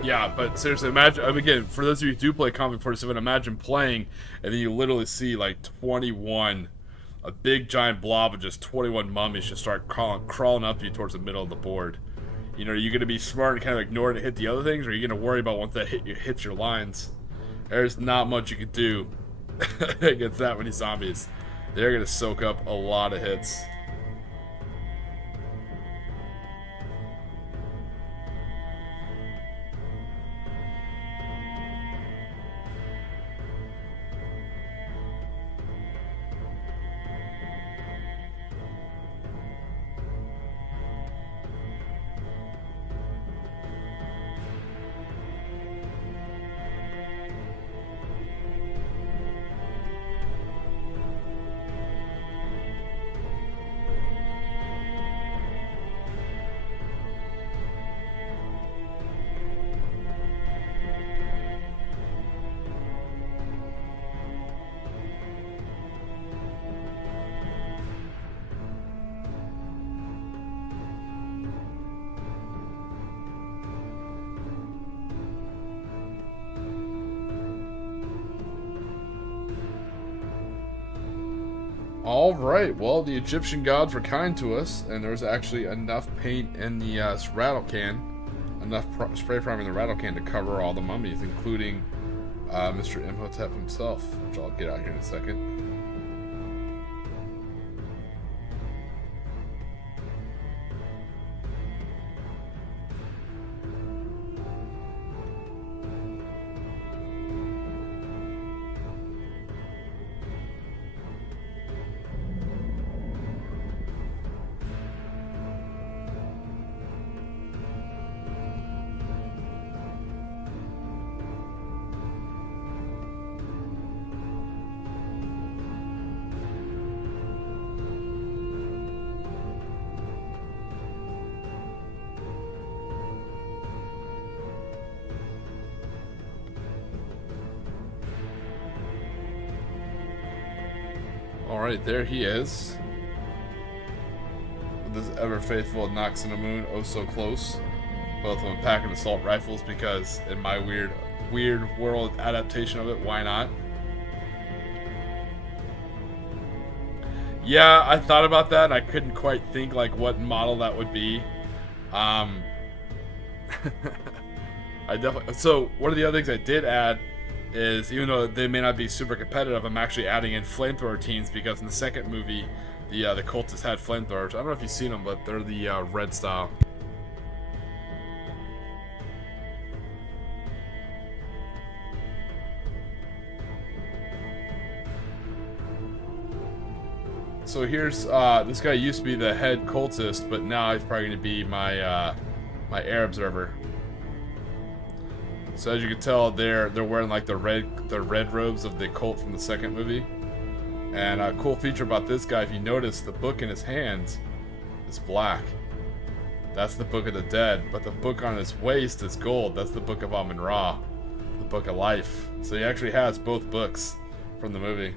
Yeah, but seriously, imagine, again, for those of you who do play Comic 47, imagine playing, and then you literally see, like, 21, a big giant blob of just 21 mummies just start crawling up to you towards the middle of the board. You know, are you going to be smart and kind of ignore it and hit the other things, or are you going to worry about once that hits your lines? There's not much you can do against that many zombies. They're going to soak up a lot of hits. Alright, well, the Egyptian gods were kind to us, and there was actually enough paint in the rattle can, enough spray primer in the rattle can to cover all the mummies, including Mr. Imhotep himself, which I'll get out here in a second. Alright, there he is. With this ever faithful Noxinamun, oh so close. Both of them packing assault rifles because, in my weird weird world adaptation of it. Why not? Yeah, I thought about that and I couldn't quite think like what model that would be. I definitely. So one of the other things I did add is, even though they may not be super competitive, I'm actually adding in flamethrower teams because in the second movie, the cultists had flamethrowers. I don't know if you've seen them, but they're the red style. So here's this guy used to be the head cultist, but now he's probably going to be my my air observer. So as you can tell, they're wearing like the red robes of the cult from the second movie. And a cool feature about this guy, if you notice, the book in his hands is black. That's the Book of the Dead, but the book on his waist is gold. That's the Book of Amun-Ra, the Book of Life. So he actually has both books from the movie.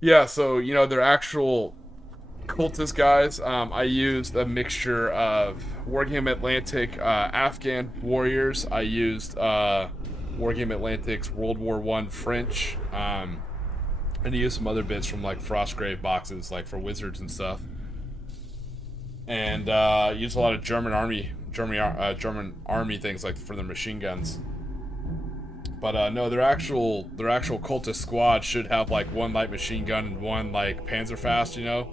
Yeah, so, you know, they're actual cultist guys. I used a mixture of Wargame Atlantic Afghan warriors. I used Wargame Atlantic's World War I French. And I used some other bits from like Frostgrave boxes, like for wizards and stuff. And used a lot of German army things like for the machine guns. But no, their actual cultist squad should have like one light machine gun and one like Panzerfaust, you know.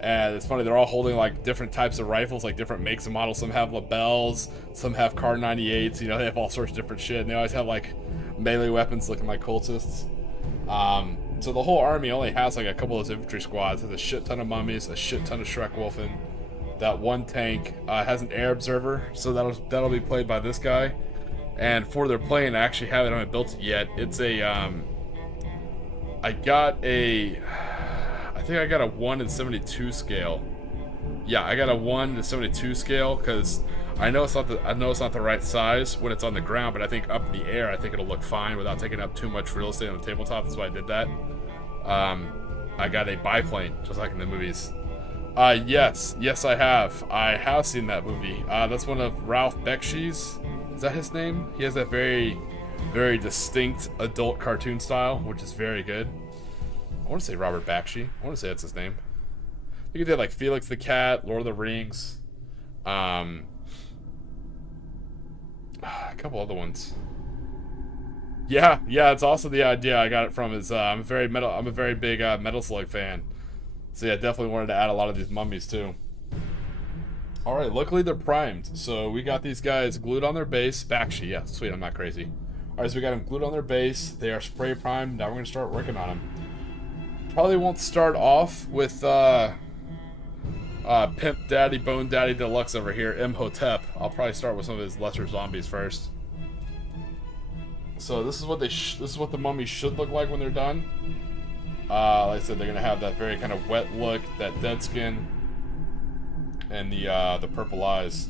And it's funny, they're all holding like different types of rifles, like different makes and models. Some have labels, some have Kar 98s, you know, they have all sorts of different shit. And they always have like melee weapons looking like cultists. So the whole army only has like a couple of those infantry squads. There's a shit ton of mummies, a shit ton of Shrekwolfen. That one tank has an air observer, so that'll be played by this guy. And for their playing, I actually haven't built it yet. It's a, I think I got a 1 in 72 scale. Yeah, I got a 1 in 72 scale because I know it's not the right size when it's on the ground, but I think up in the air, I think it'll look fine without taking up too much real estate on the tabletop. That's why I did that. I got a biplane, just like in the movies. Yes, I have. I have seen that movie. That's one of Ralph Bakshi's. Is that his name? He has that very, very distinct adult cartoon style, which is very good. I want to say Robert Bakshi. I want to say that's his name. You could do like Felix the Cat, Lord of the Rings, a couple other ones. Yeah, it's also the idea I got it from. Is I'm a very big Metal Slug fan. So yeah, definitely wanted to add a lot of these mummies too. Alright, luckily they're primed. So we got these guys glued on their base. Bakshi, yeah, sweet, I'm not crazy. Alright, so we got them glued on their base. They are spray primed. Now we're going to start working on them. Probably won't start off with Pimp Daddy, Bone Daddy Deluxe over here, Imhotep. I'll probably start with some of his lesser zombies first. So this is what the mummies should look like when they're done. Like I said, they're going to have that very kind of wet look, that dead skin, and the purple eyes.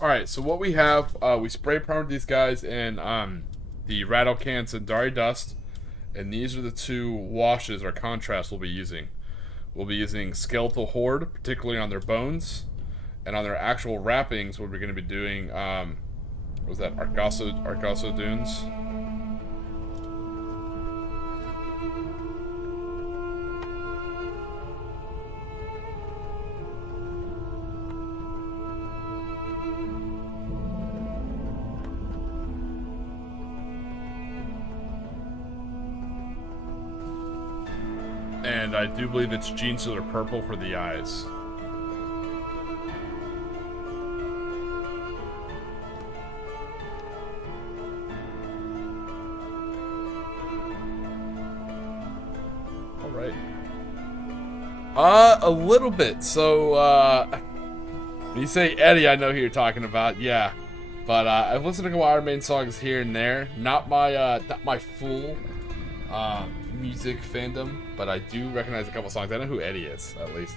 Alright, so what we have, we spray primed these guys in the Rattle Can Sundari Dust, and these are the two washes or contrasts we'll be using. We'll be using Skeletal Horde, particularly on their bones, and on their actual wrappings, what we're going to be doing, what was that, Argasso Dunes? And I do believe it's Genestealer Purple for the eyes. Alright. A little bit. So, when you say Eddie, I know who you're talking about. Yeah. But, I've listened to a couple Iron Maiden songs here and there. Not my full, music fandom, but I do recognize a couple songs. I know who Eddie is, at least.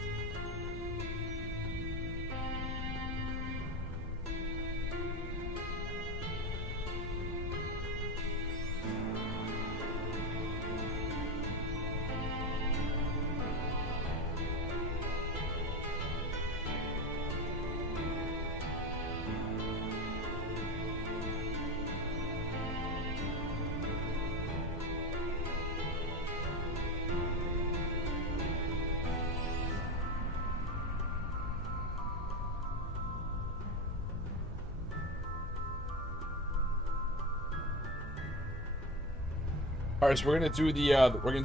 Alright, so we're gonna do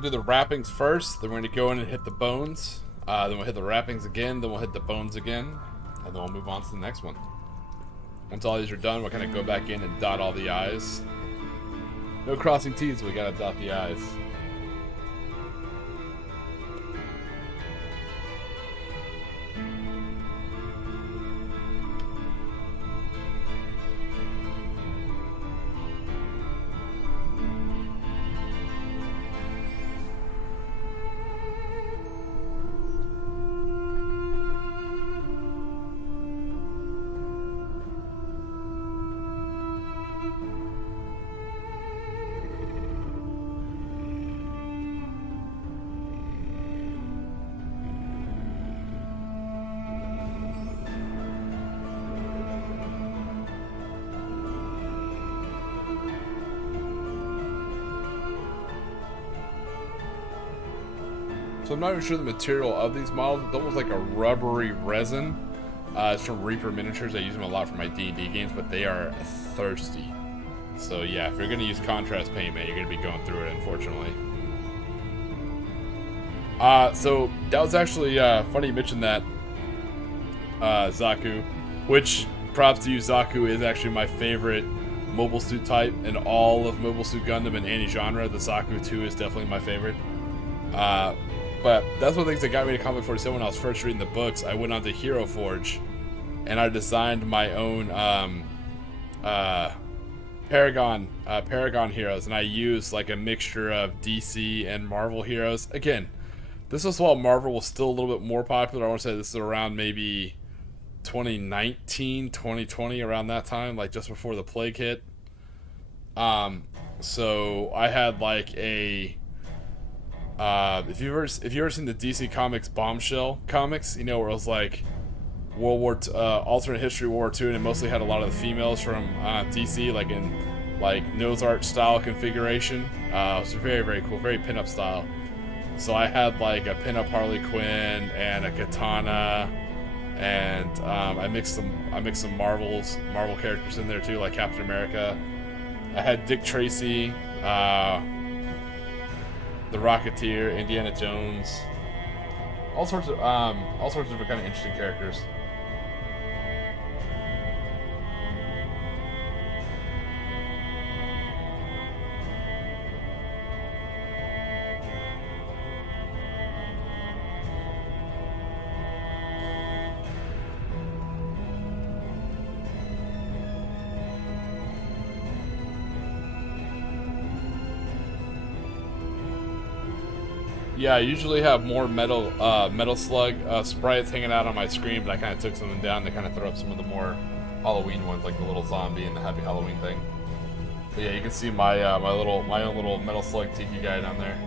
the wrappings first, then we're gonna go in and hit the bones, then we'll hit the wrappings again, then we'll hit the bones again, and then we'll move on to the next one. Once all these are done, we'll kind of go back in and dot all the I's. No crossing T's, we gotta dot the I's. So I'm not even sure the material of these models. It's almost like a rubbery resin. It's from Reaper Miniatures. I use them a lot for my D&D games, but they are thirsty. So yeah, if you're going to use contrast paint, man, you're going to be going through it, unfortunately. So that was actually funny you mentioned that, Zaku. Which, props to you, Zaku is actually my favorite mobile suit type in all of Mobile Suit Gundam and any genre. The Zaku 2 is definitely my favorite. But that's one of the things that got me to Comic 47 when I was first reading the books. I went on to Hero Forge, and I designed my own Paragon heroes, and I used like a mixture of DC and Marvel heroes. Again, this was while Marvel was still a little bit more popular. I want to say this is around maybe 2019, 2020, around that time, like just before the plague hit. So I had like a if you've ever seen the DC Comics Bombshell comics, you know, where it was like alternate history World War II, and it mostly had a lot of the females from DC, like in like nose art style configuration. It was very, very cool, very pinup style. So I had like a pinup Harley Quinn and a Katana, and I mixed some Marvel characters in there too, like Captain America. I had Dick Tracy, the Rocketeer, Indiana Jones, all sorts of different kind of interesting characters. Yeah, I usually have more Metal Slug sprites hanging out on my screen, but I kind of took some of them down to kind of throw up some of the more Halloween ones, like the little zombie and the Happy Halloween thing. But yeah, you can see my my own little Metal Slug Tiki guy down there.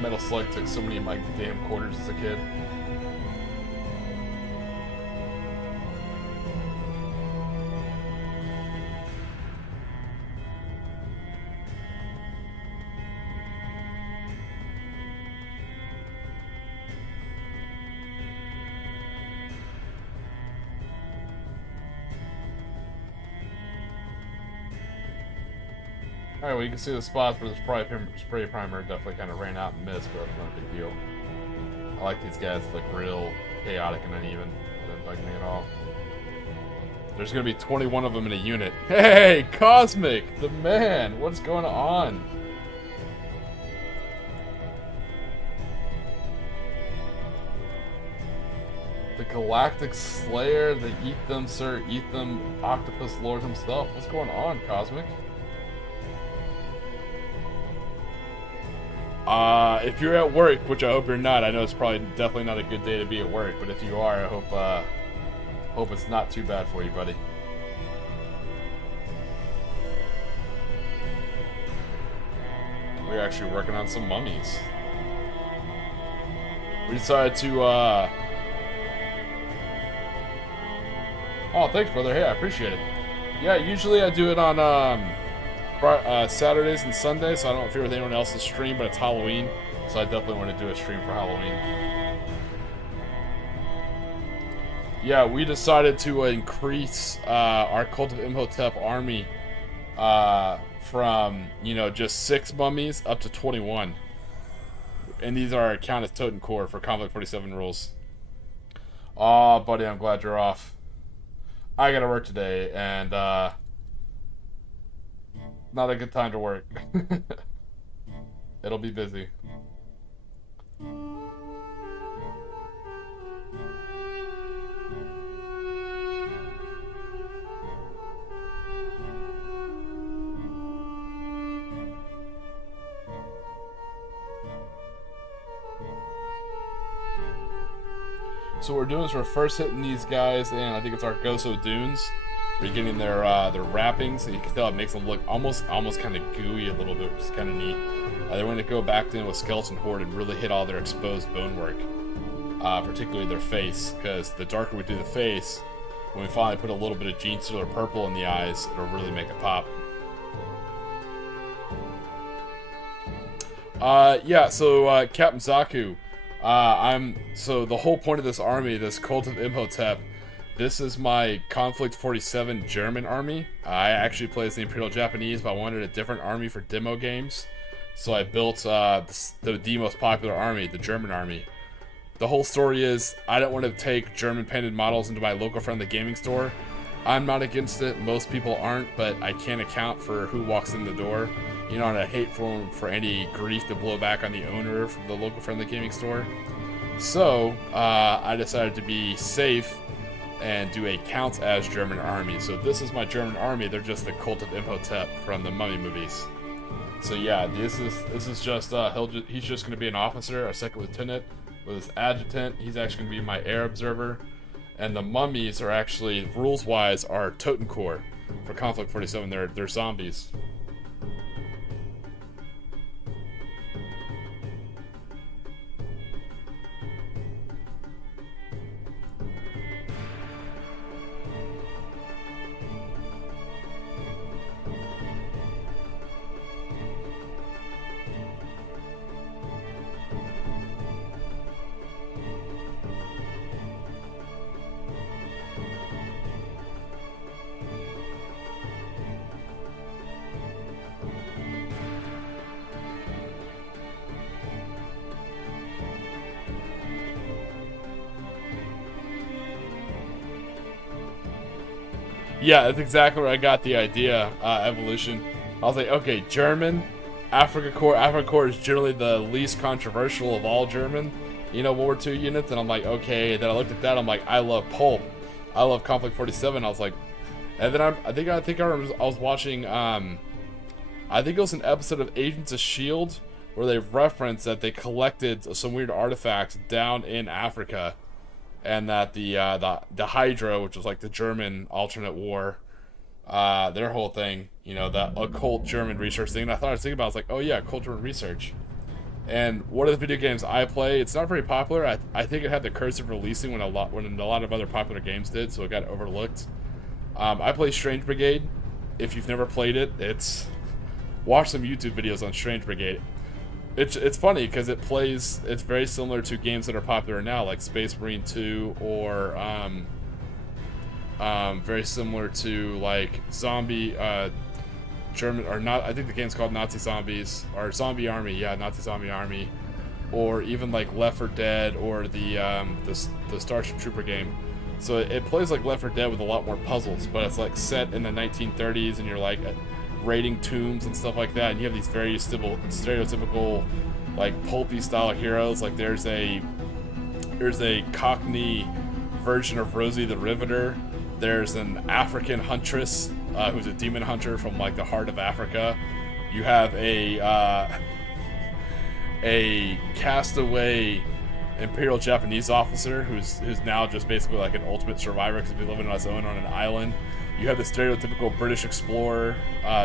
Metal Slug took so many of my damn quarters as a kid. Alright, well you can see the spots where the spray primer definitely kind of ran out and missed, but that's not a big deal. I like these guys that look real chaotic and uneven. Doesn't bug me at all. There's gonna be 21 of them in a unit. Hey, Cosmic, the man, what's going on? The Galactic Slayer, the Eat Them, Sir, Eat Them, Octopus Lord himself. What's going on, Cosmic? If you're at work, which I hope you're not, I know it's probably definitely not a good day to be at work, but if you are, I hope it's not too bad for you, buddy. We're actually working on some mummies. We decided to, Oh, thanks, brother. Hey, I appreciate it. Yeah, usually I do it on, Saturdays and Sundays, so I don't know if you're with anyone else's stream, but it's Halloween, so I definitely want to do a stream for Halloween. Yeah, we decided to increase our Cult of Imhotep army from, you know, just 6 mummies up to 21. And these are count as Totem Core for Conflict 47 rules. Aw, buddy, I'm glad you're off. I gotta work today, and not a good time to work. It'll be busy. So what we're doing is we're first hitting these guys, and I think it's Argoso Dunes. We're getting their wrappings, so you can tell it makes them look almost kind of gooey a little bit, which is kind of neat. Then we're going to go back in with Skeleton Horde and really hit all their exposed bonework, particularly their face, because the darker we do the face, when we finally put a little bit of Gene Stealer purple in the eyes, it'll really make it pop. Yeah, so Captain Zaku, so the whole point of this army, this Cult of Imhotep, this is my Conflict 47 German army. I actually play as the Imperial Japanese, but I wanted a different army for demo games. So I built the most popular army, the German army. The whole story is, I don't want to take German painted models into my local friendly gaming store. I'm not against it, most people aren't, but I can't account for who walks in the door. You know, and I hate for any grief to blow back on the owner from the local friendly gaming store. So, I decided to be safe and do a count as German army. So this is my German army. They're just the Cult of Imhotep from the Mummy movies. So yeah, this is just he's just going to be an officer, a second lieutenant with his adjutant. He's actually going to be my air observer, and the mummies are actually rules wise are Totem Core for Conflict 47. They're zombies. Yeah, that's exactly where I got the idea, Evolution. I was like, okay, German, Africa Corps. Africa Corps is generally the least controversial of all German, you know, World War II units. And I'm like, okay. Then I looked at that. I'm like, I love Pulp. I love Conflict 47. I was like, and then I think I was watching, I think it was an episode of Agents of S.H.I.E.L.D. where they reference that they collected some weird artifacts down in Africa, and that the Hydra, which was like the German alternate war, their whole thing, you know, that occult German research thing. And I was thinking about, I was like, oh yeah, occult German research. And one of the video games I play, it's not very popular. I think it had the curse of releasing when a lot of other popular games did, so it got overlooked. I play Strange Brigade. If you've never played it, watch some YouTube videos on Strange Brigade. It's funny because it's very similar to games that are popular now, like Space Marine 2, or very similar to like Zombie German, or not, I think the game's called Nazi Zombies, or Zombie Army, yeah, Nazi Zombie Army, or even like Left 4 Dead, or the Starship Trooper game. So it plays like Left 4 Dead with a lot more puzzles, but it's like set in the 1930s, and you're like raiding tombs and stuff like that, and you have these very stereotypical like pulpy style heroes. Like there's a Cockney version of Rosie the Riveter. There's an African huntress who's a demon hunter from like the heart of Africa. You have a castaway Imperial Japanese officer who's now just basically like an ultimate survivor because he's been living on his own on an island. You have the stereotypical British explorer,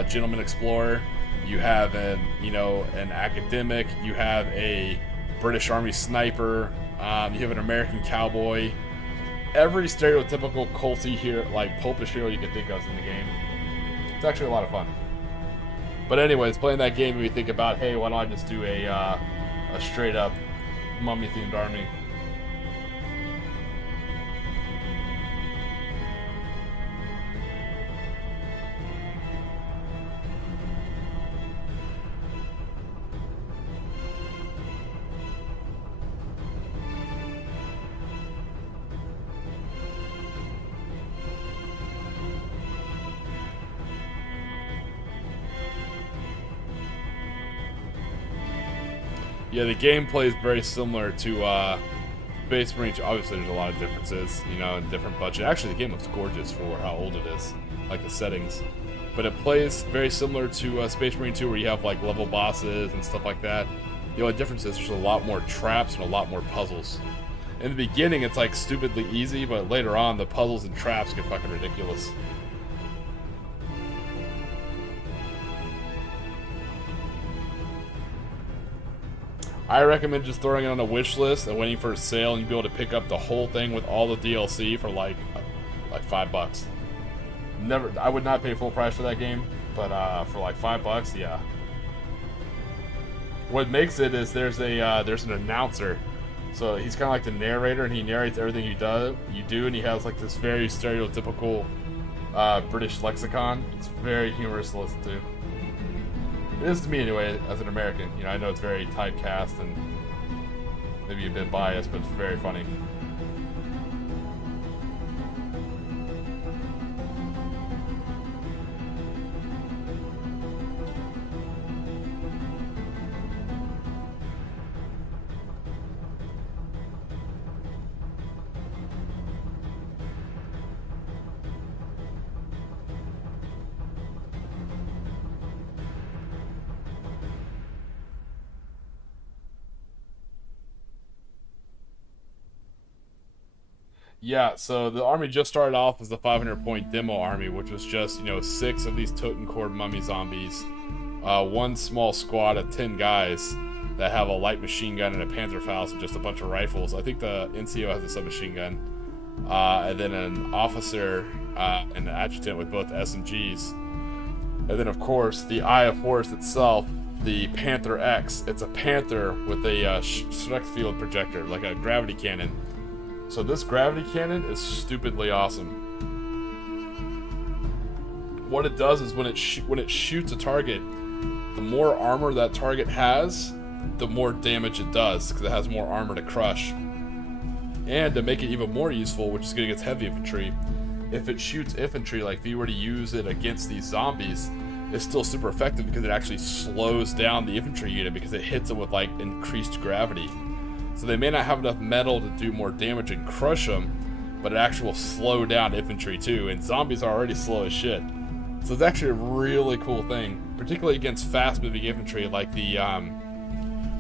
gentleman explorer. You have an academic. You have a British Army sniper. You have an American cowboy. Every stereotypical culty hero, like pulpish hero you can think of in the game. It's actually a lot of fun. But anyways, playing that game made me think about, hey, why don't I just do a straight up mummy themed army? Yeah, the gameplay is very similar to Space Marine 2. Obviously, there's a lot of differences, and different budget. Actually, the game looks gorgeous for how old it is, like the settings. But it plays very similar to Space Marine 2, where you have like level bosses and stuff like that. The only difference is there's a lot more traps and a lot more puzzles. In the beginning, it's like stupidly easy, but later on, the puzzles and traps get fucking ridiculous. I recommend just throwing it on a wish list and waiting for a sale, and you'll be able to pick up the whole thing with all the DLC for like $5. I would not pay full price for that game, but for like $5, yeah. What makes it is there's an announcer, so he's kind of like the narrator, and he narrates everything you do, and he has like this very stereotypical British lexicon. It's very humorous to listen to. It is to me anyway, as an American. I know it's very typecast and maybe a bit biased, but it's very funny. Yeah, so the army just started off as the 500-point demo army, which was just, 6 of these Totencord mummy zombies, one small squad of 10 guys that have a light machine gun and a Panzerfaust and just a bunch of rifles. I think the NCO has a submachine gun, and then an officer and an adjutant with both SMGs, and then of course the Eye of Horus itself, the Panther X. It's a Panther with a Schreckfield projector, like a gravity cannon. So this gravity cannon is stupidly awesome. What it does is when it shoots a target, the more armor that target has, the more damage it does, because it has more armor to crush. And to make it even more useful, which is good against heavy infantry, if it shoots infantry, like if you were to use it against these zombies, it's still super effective because it actually slows down the infantry unit because it hits them with like increased gravity. So they may not have enough metal to do more damage and crush them, but it actually will slow down infantry too, and zombies are already slow as shit. So it's actually a really cool thing, particularly against fast-moving infantry like the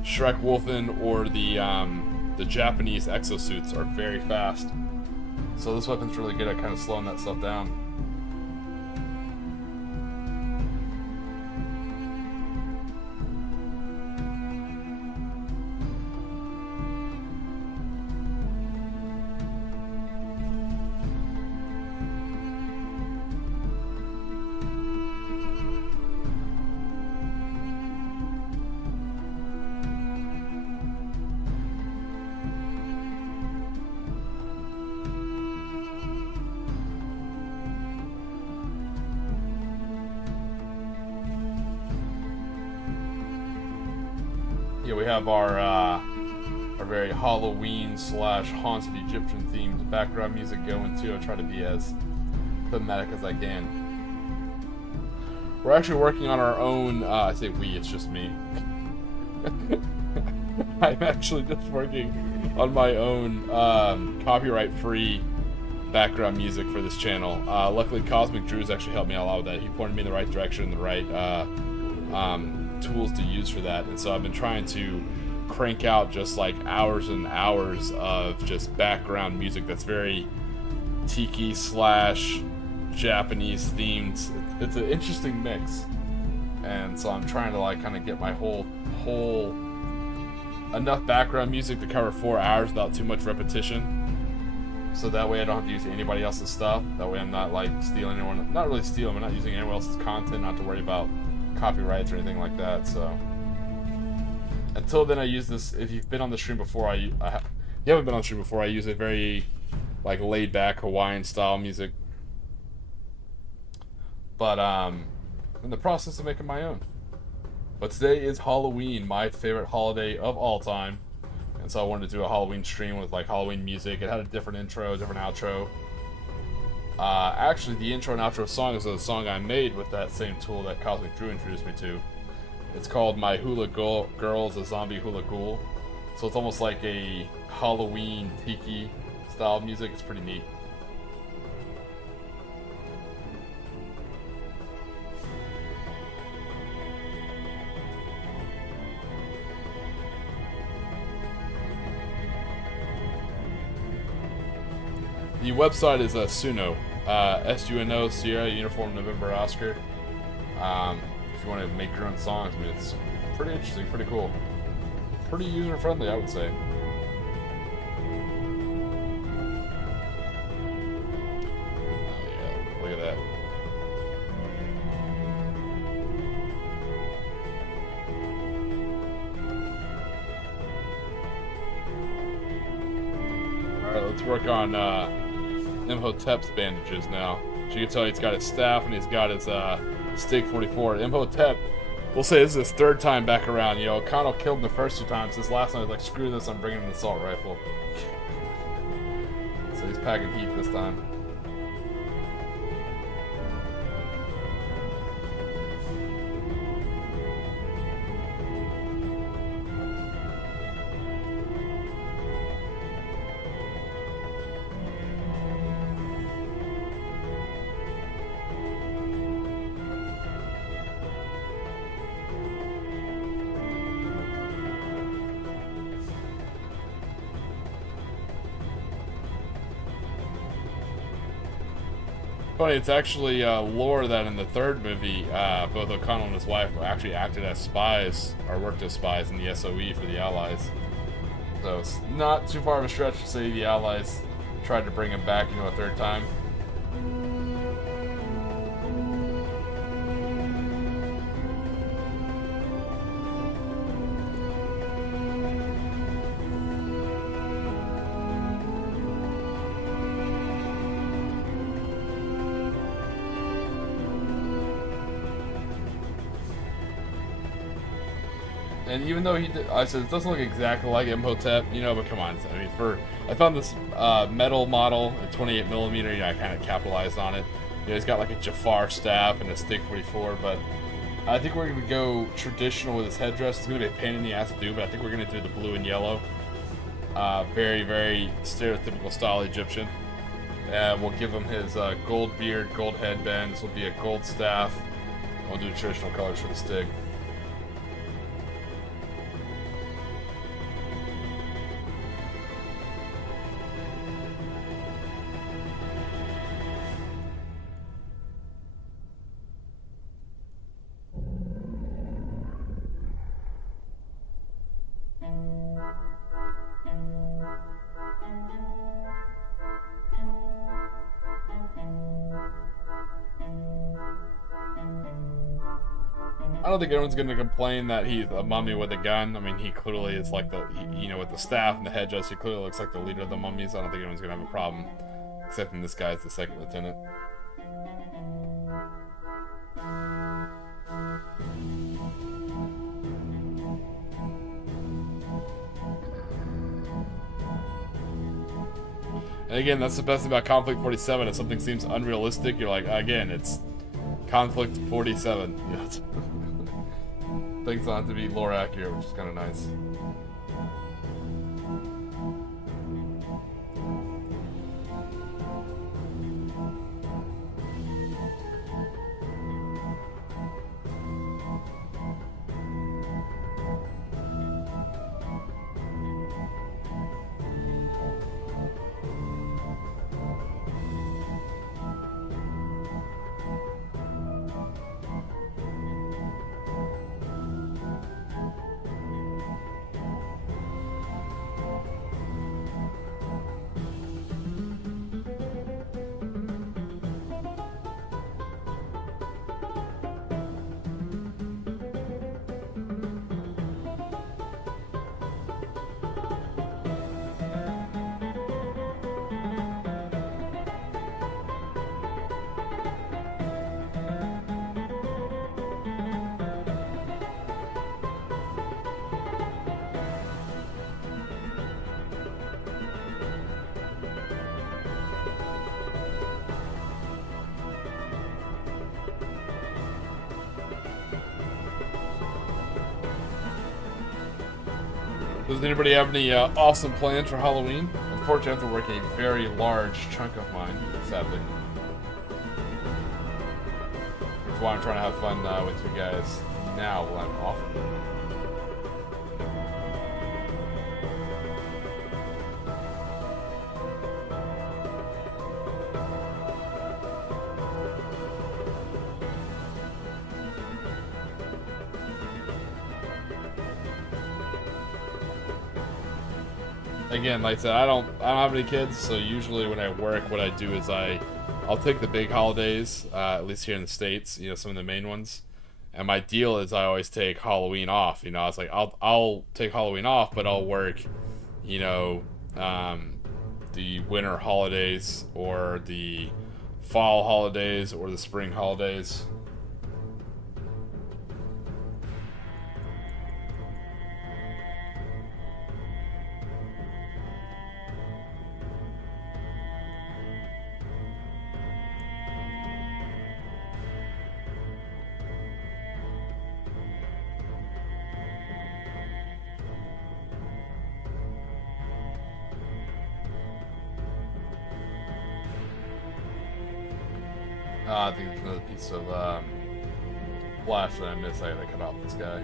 Shrek Wolfen or the Japanese exosuits are very fast. So this weapon's really good at kind of slowing that stuff down. Yeah, we have our very Halloween / haunted Egyptian themed background music going too. I try to be as thematic as I can. We're actually working on our own. I say we, it's just me. I'm actually just working on my own copyright-free background music for this channel. Luckily, Cosmic Drew's actually helped me out a lot with that. He pointed me in the right direction, the right tools to use for that, and so I've been trying to crank out just like hours and hours of just background music that's very Tiki / Japanese themed. It's an interesting mix, and so I'm trying to like kind of get my whole enough background music to cover 4 hours without too much repetition, so that way I don't have to use anybody else's stuff. That way I'm not like stealing anyone, not really stealing, I'm not using anyone else's content, not to worry about copyrights or anything like that. So until then, I use this. If you've been on the stream before, you haven't been on the stream before, I use a very like laid back Hawaiian style music, but I'm in the process of making my own. But today is Halloween, my favorite holiday of all time, and so I wanted to do a Halloween stream with like Halloween music. It had a different intro, different outro. Actually, the intro and outro song is a song I made with that same tool that Cosmic Drew introduced me to. It's called My Hula Girl's a Zombie Hula Ghoul. So it's almost like a Halloween Tiki style music. It's pretty neat. The website is Suno, S-U-N-O, Sierra, Uniform, November, Oscar. If you want to make your own songs, I mean, it's pretty interesting, pretty cool. Pretty user-friendly, I would say. Oh yeah, look at that. Alright, let's work on Imhotep's bandages now. So you can tell he's got his staff and he's got his Stake 44. Imhotep, we'll say this is his third time back around. You know, Kano killed him the first 2 times. This last time, I was like, screw this, I'm bringing an assault rifle. So he's packing heat this time. Funny, it's actually lore that in the third movie, both O'Connell and his wife actually acted as spies, or worked as spies in the SOE for the Allies. So it's not too far of a stretch to say the Allies tried to bring him back, a third time. And even though I said it doesn't look exactly like Imhotep, but come on. I mean, I found this metal model at 28mm, I kind of capitalized on it. He's got like a Jafar staff and a Stake 44, but I think we're going to go traditional with his headdress. It's going to be a pain in the ass to do, but I think we're going to do the blue and yellow. Very, very stereotypical style Egyptian. And we'll give him his gold beard, gold headband. This will be a gold staff. We'll do traditional colors for the stick. I don't think anyone's gonna complain that he's a mummy with a gun. I mean, he clearly is like with the staff and the headdress, he clearly looks like the leader of the mummies. I don't think anyone's gonna have a problem, except in this guy's the second lieutenant. And again, that's the best thing about Conflict 47. If something seems unrealistic, you're like, again, it's Conflict 47. Yes. Things don't have to be lore accurate, which is kind of nice. Does anybody have any awesome plans for Halloween? Unfortunately, I have to work a very large chunk of mine, sadly. Which is why I'm trying to have fun with you guys now while I'm off. Again, like I said, I don't have any kids, so usually when I work, what I do is I'll take the big holidays, at least here in the States, some of the main ones. And my deal is I always take Halloween off. I was like, I'll take Halloween off, but I'll work, the winter holidays or the fall holidays or the spring holidays. I think there's another piece of flash that I missed. I gotta cut off this guy.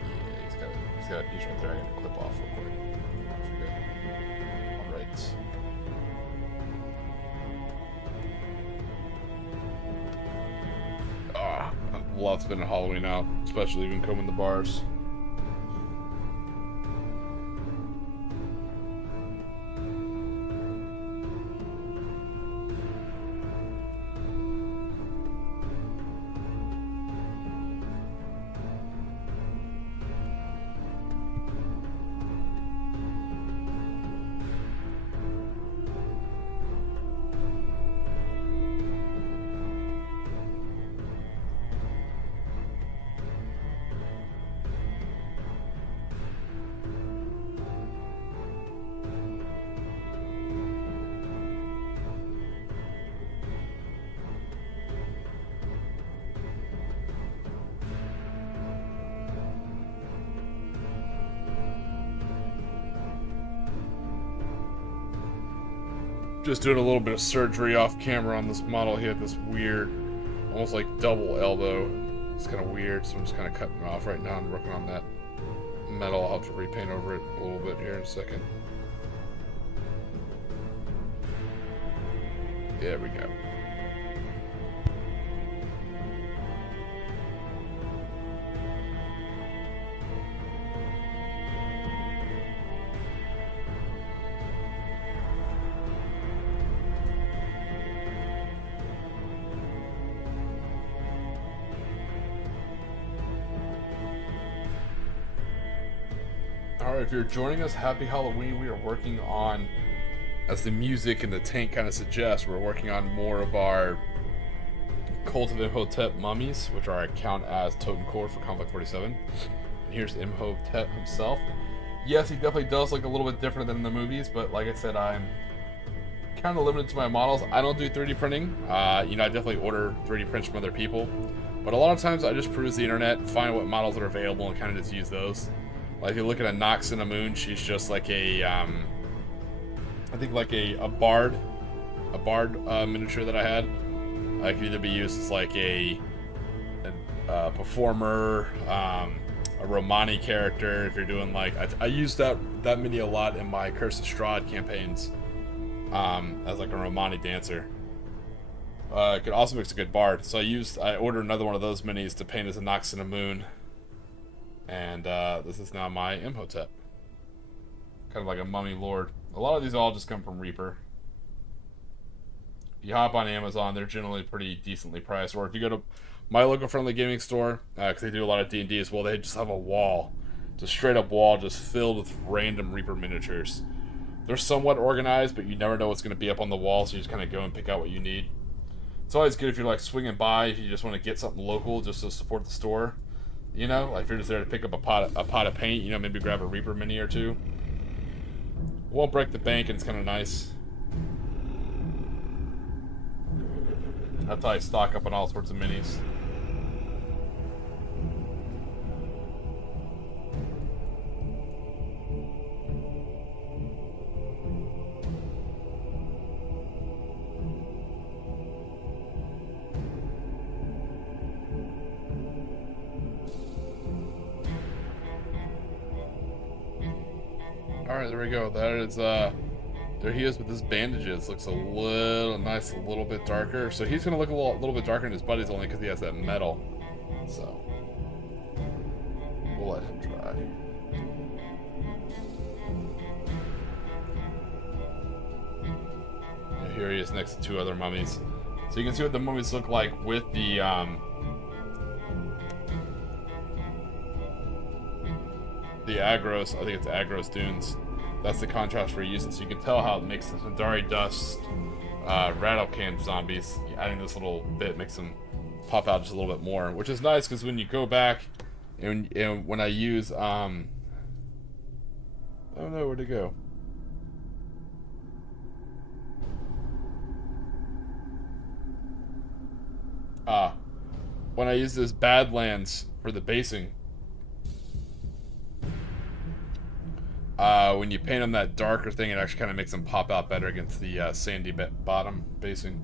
Yeah, he's got a piece right there. I gotta clip off real quick. Alright. I love spending Halloween out, especially even combing the bars. Just doing a little bit of surgery off camera on this model. He had this weird, almost like double elbow. It's kind of weird, so I'm just kind of cutting it off right now and working on that metal. I'll have to repaint over it a little bit here in a second. There we go. Alright, if you're joining us, happy Halloween. We are working on, as the music and the tank kind of suggests, we're working on more of our Cult of Imhotep mummies, which are I count as Totem Core for Conflict 47. And here's Imhotep himself. Yes, he definitely does look a little bit different than in the movies, but like I said, I'm kind of limited to my models. I don't do 3D printing. I definitely order 3D prints from other people. But a lot of times I just peruse the internet, find what models are available, and kind of just use those. Like if you look at a Nox and a Moon, she's just like a, I think like a bard miniature that I had. It could either be used as like a performer, a Romani character. If you're doing like, I use that mini a lot in my Curse of Strahd campaigns, as like a Romani dancer. It could also make a good bard. So I ordered another one of those minis to paint as a Nox and a Moon. And this is now my Imhotep. Kind of like a mummy lord. A lot of these all just come from Reaper. If you hop on Amazon, they're generally pretty decently priced. Or if you go to my local friendly gaming store, because they do a lot of D&D as well, they just have a wall. Just straight up wall just filled with random Reaper miniatures. They're somewhat organized, but you never know what's going to be up on the wall, so you just kind of go and pick out what you need. It's always good if you're like swinging by, if you just want to get something local just to support the store. You know, like if you're just there to pick up a pot of paint, maybe grab a Reaper mini or two. Won't break the bank, and it's kind of nice. That's how I stock up on all sorts of minis. Alright, there we go. That is, there he is with his bandages. Looks a little bit darker. So he's going to look a little bit darker than his buddies only because he has that metal. So, we'll let him try. Yeah, here he is next to two other mummies. So you can see what the mummies look like with the, Agros. I think it's Agros Dunes. That's the contrast we're using, so you can tell how it makes the Sundari Dust rattle can zombies. Adding this little bit makes them pop out just a little bit more, which is nice because when you go back and when I use I don't know where to go. When I use this Badlands for the basing. When you paint them that darker thing, it actually kind of makes them pop out better against the sandy bottom basing.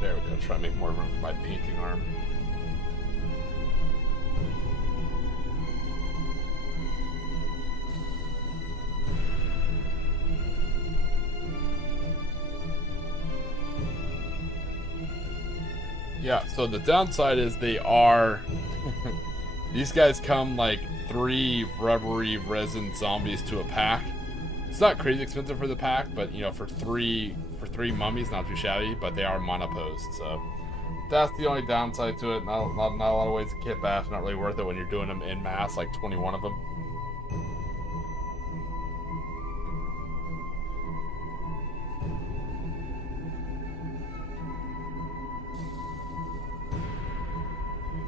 There we go. Try to make more room for my painting arm. Yeah, so the downside is they are these guys come like 3 rubbery resin zombies to a pack. It's not crazy expensive for the pack, but for three mummies, not too shabby, but they are monoposed, so that's the only downside to it. Not a lot of ways to kit bash, not really worth it when you're doing them in mass, like 21 of them.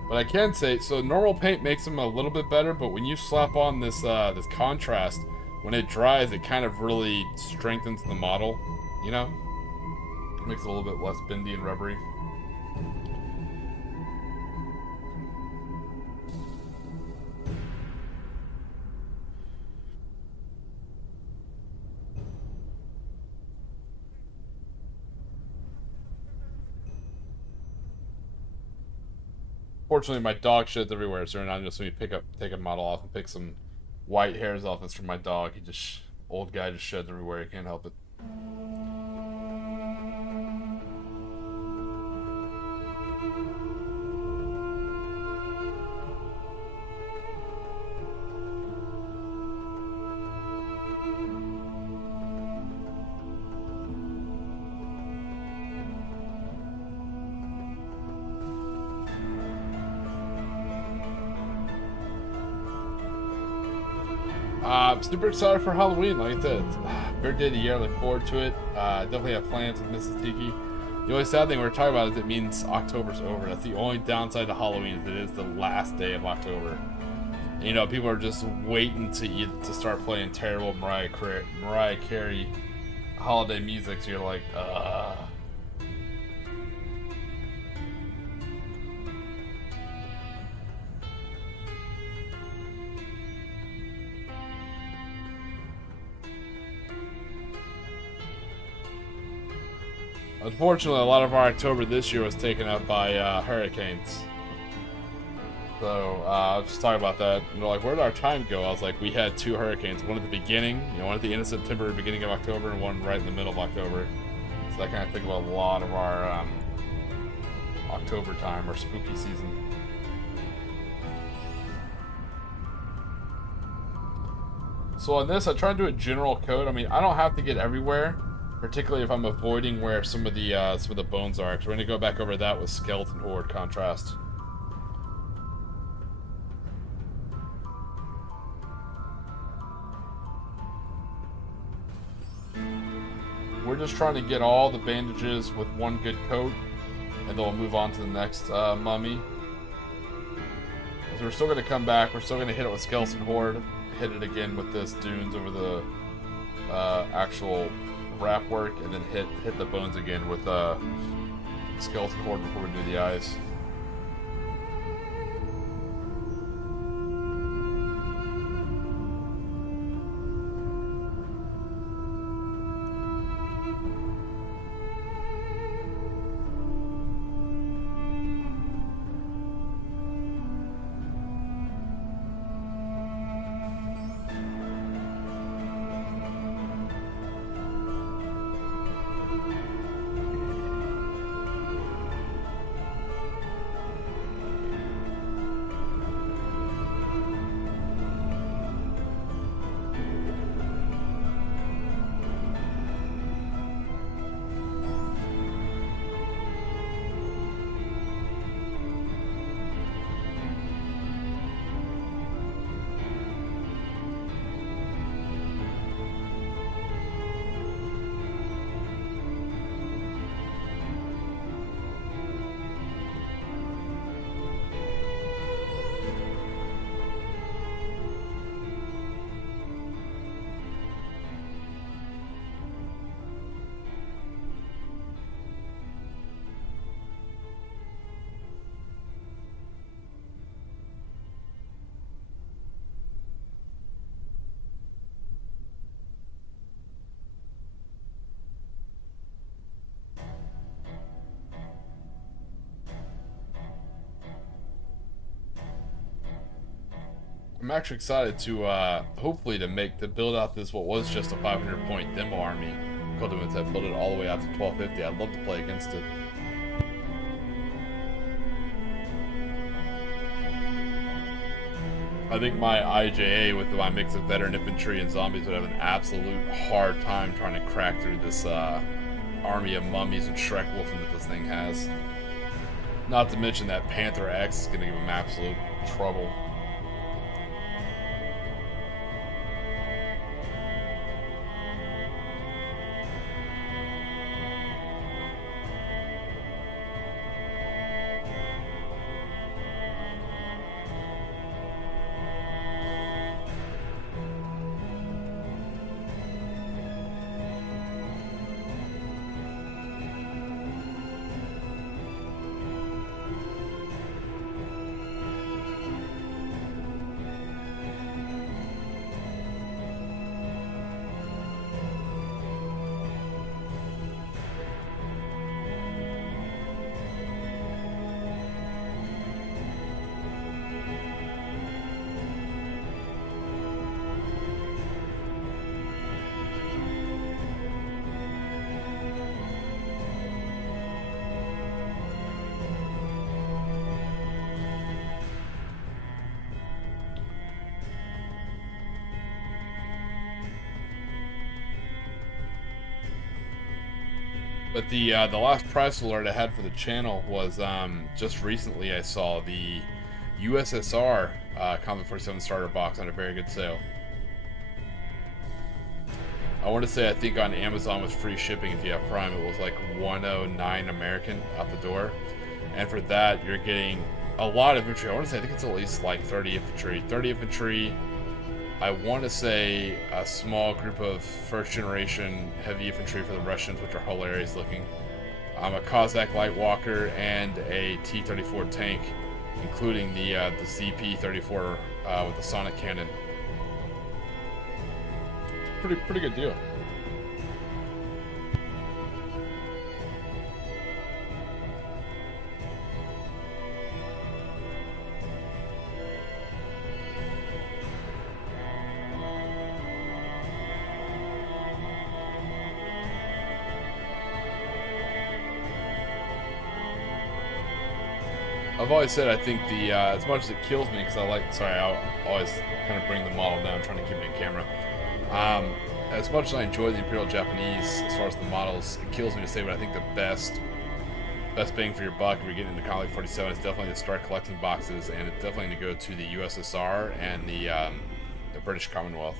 But I can say, so normal paint makes them a little bit better, but when you slap on this this contrast, when it dries, it kind of really strengthens the model, It makes it a little bit less bendy and rubbery. Fortunately, my dog sheds everywhere, so now I'm just going to take a model off and pick some white hairs off. That's from my dog. He just, old guy just sheds everywhere. He can't help it. I'm super excited for Halloween, like I said. Third day of the year, I look forward to it. Definitely have plans with Mrs. Tiki. The only sad thing we're talking about is it means October's over. That's the only downside to Halloween, is it is the last day of October. And, you know, people are just waiting to start playing terrible Mariah Carey holiday music, so you're like, Unfortunately, a lot of our October this year was taken up by hurricanes. So, I was just talking about that. And they're like, where did our time go? I was like, we had 2 hurricanes. One at the beginning, one at the end of September, beginning of October, and one right in the middle of October. So that kind of think about a lot of our October time, or spooky season. So on this, I try to do a general code. I mean, I don't have to get everywhere, particularly if I'm avoiding where some of the bones are. So we're gonna go back over that with skeleton horde contrast. We're just trying to get all the bandages with one good coat, and then we'll move on to the next mummy. So we're still gonna come back. We're still gonna hit it with skeleton horde. Hit it again with this dunes over the actual wrap work, and then hit the bones again with skeleton horde before we do the eyes. I'm actually excited to hopefully to build out this what was just a 500 point demo army. Cultivants have built it all the way out to 1250. I'd love to play against it. I think my IJA with my mix of veteran infantry and zombies would have an absolute hard time trying to crack through this army of mummies and Shrek Wolfen that this thing has. Not to mention that Panther X is going to give him absolute trouble. But the last price alert I had for the channel was just recently I saw the USSR Conflict 47 starter box on a very good sale. I want to say I think on Amazon with free shipping if you have Prime it was like $109 American out the door, and for that you're getting a lot of infantry. I want to say I think it's at least like 30 infantry. I want to say a small group of first generation heavy infantry for the Russians, which are hilarious looking. A Cossack light walker and a T-34 tank, including the ZP-34 with the sonic cannon. Pretty good deal. I've always said I think the as much as it kills me because I always kind of bring the model down trying to keep it in camera. As much as I enjoy the Imperial Japanese as far as the models, it kills me to say, but I think the best bang for your buck if you're getting into Conflict 47 is definitely to start collecting boxes, and it's definitely to go to the USSR and the British Commonwealth.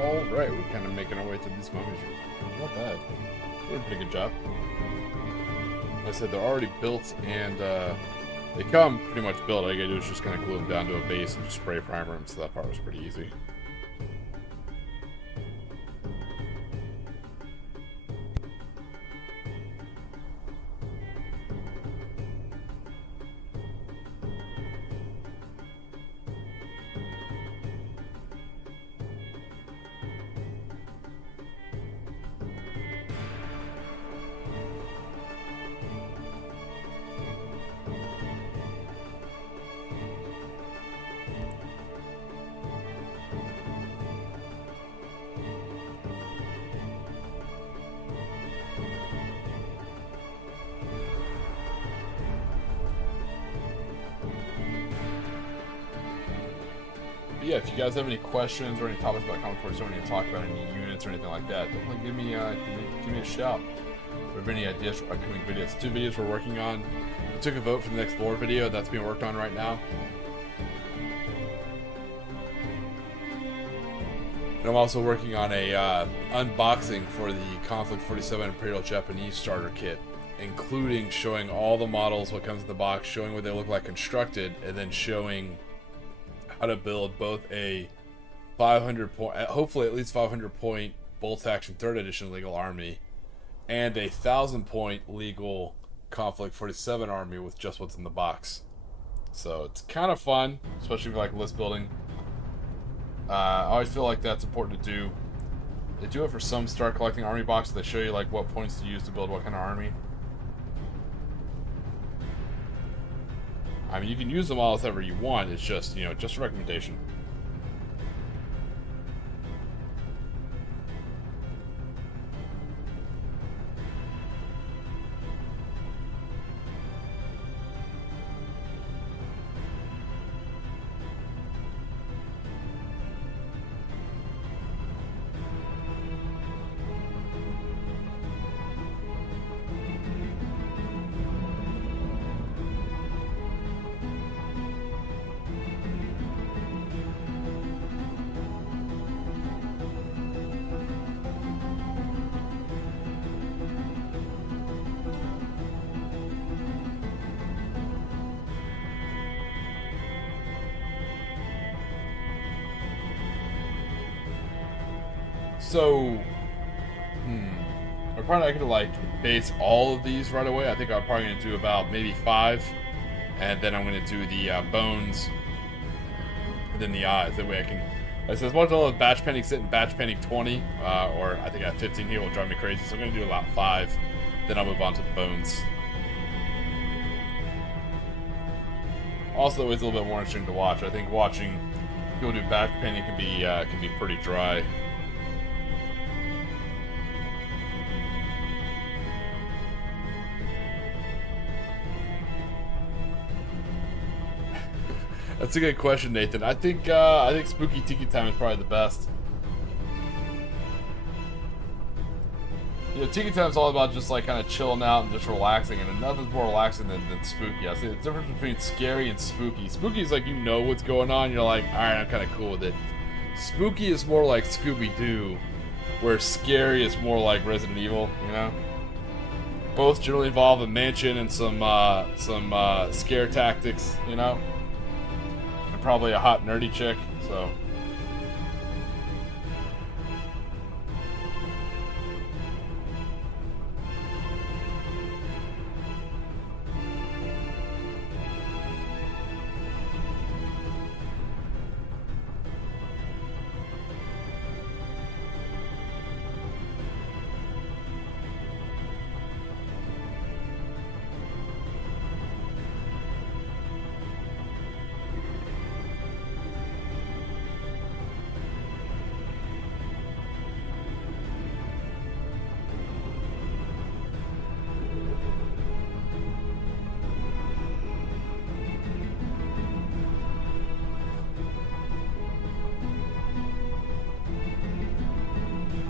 Alright, we're kind of making our way through these mummies. Not bad. Doing a pretty good job. Like I said, they're already built and they come pretty much built. All you gotta do is just kind of glue them down to a base and just spray primer them, so that part was pretty easy. Yeah, if you guys have any questions or any topics about Conflict 47, any talk about any units or anything like that, definitely give me a shout. If you have any ideas for upcoming videos, 2 videos we're working on. We took a vote for the next lore video that's being worked on right now. And I'm also working on a unboxing for the Conflict 47 Imperial Japanese starter kit, including showing all the models, what comes in the box, showing what they look like constructed, and then showing how to build both a 500 point, hopefully at least 500 point bolt action 3rd edition legal army and a 1,000 point legal Conflict 47 army with just what's in the box. So it's kind of fun, especially if you like list building. I always feel like that's important to do. They do it for some start collecting army boxes. They show you like what points to use to build what kind of army. I mean, you can use them all as ever you want. It's just, you know, just a recommendation. So, I'm probably not gonna like base all of these right away. I think I'm probably gonna do about maybe 5, and then I'm gonna do the bones, and then the eyes. That way I can. As much as I love batch painting, sitting batch painting 20, or I think I have 15 here will drive me crazy. So I'm gonna do about 5, then I'll move on to the bones. Also, it's a little bit more interesting to watch. I think watching people do batch painting can be pretty dry. That's a good question, Nathan. I think Spooky Tiki Time is probably the best. You know, Tiki Time is all about just like kind of chilling out and just relaxing, and nothing's more relaxing than spooky. I say the difference between scary and spooky. Spooky is like you know what's going on, you're like, all right, I'm kind of cool with it. Spooky is more like Scooby-Doo, where scary is more like Resident Evil. You know, both generally involve a mansion and some scare tactics. You know. Probably a hot nerdy chick, so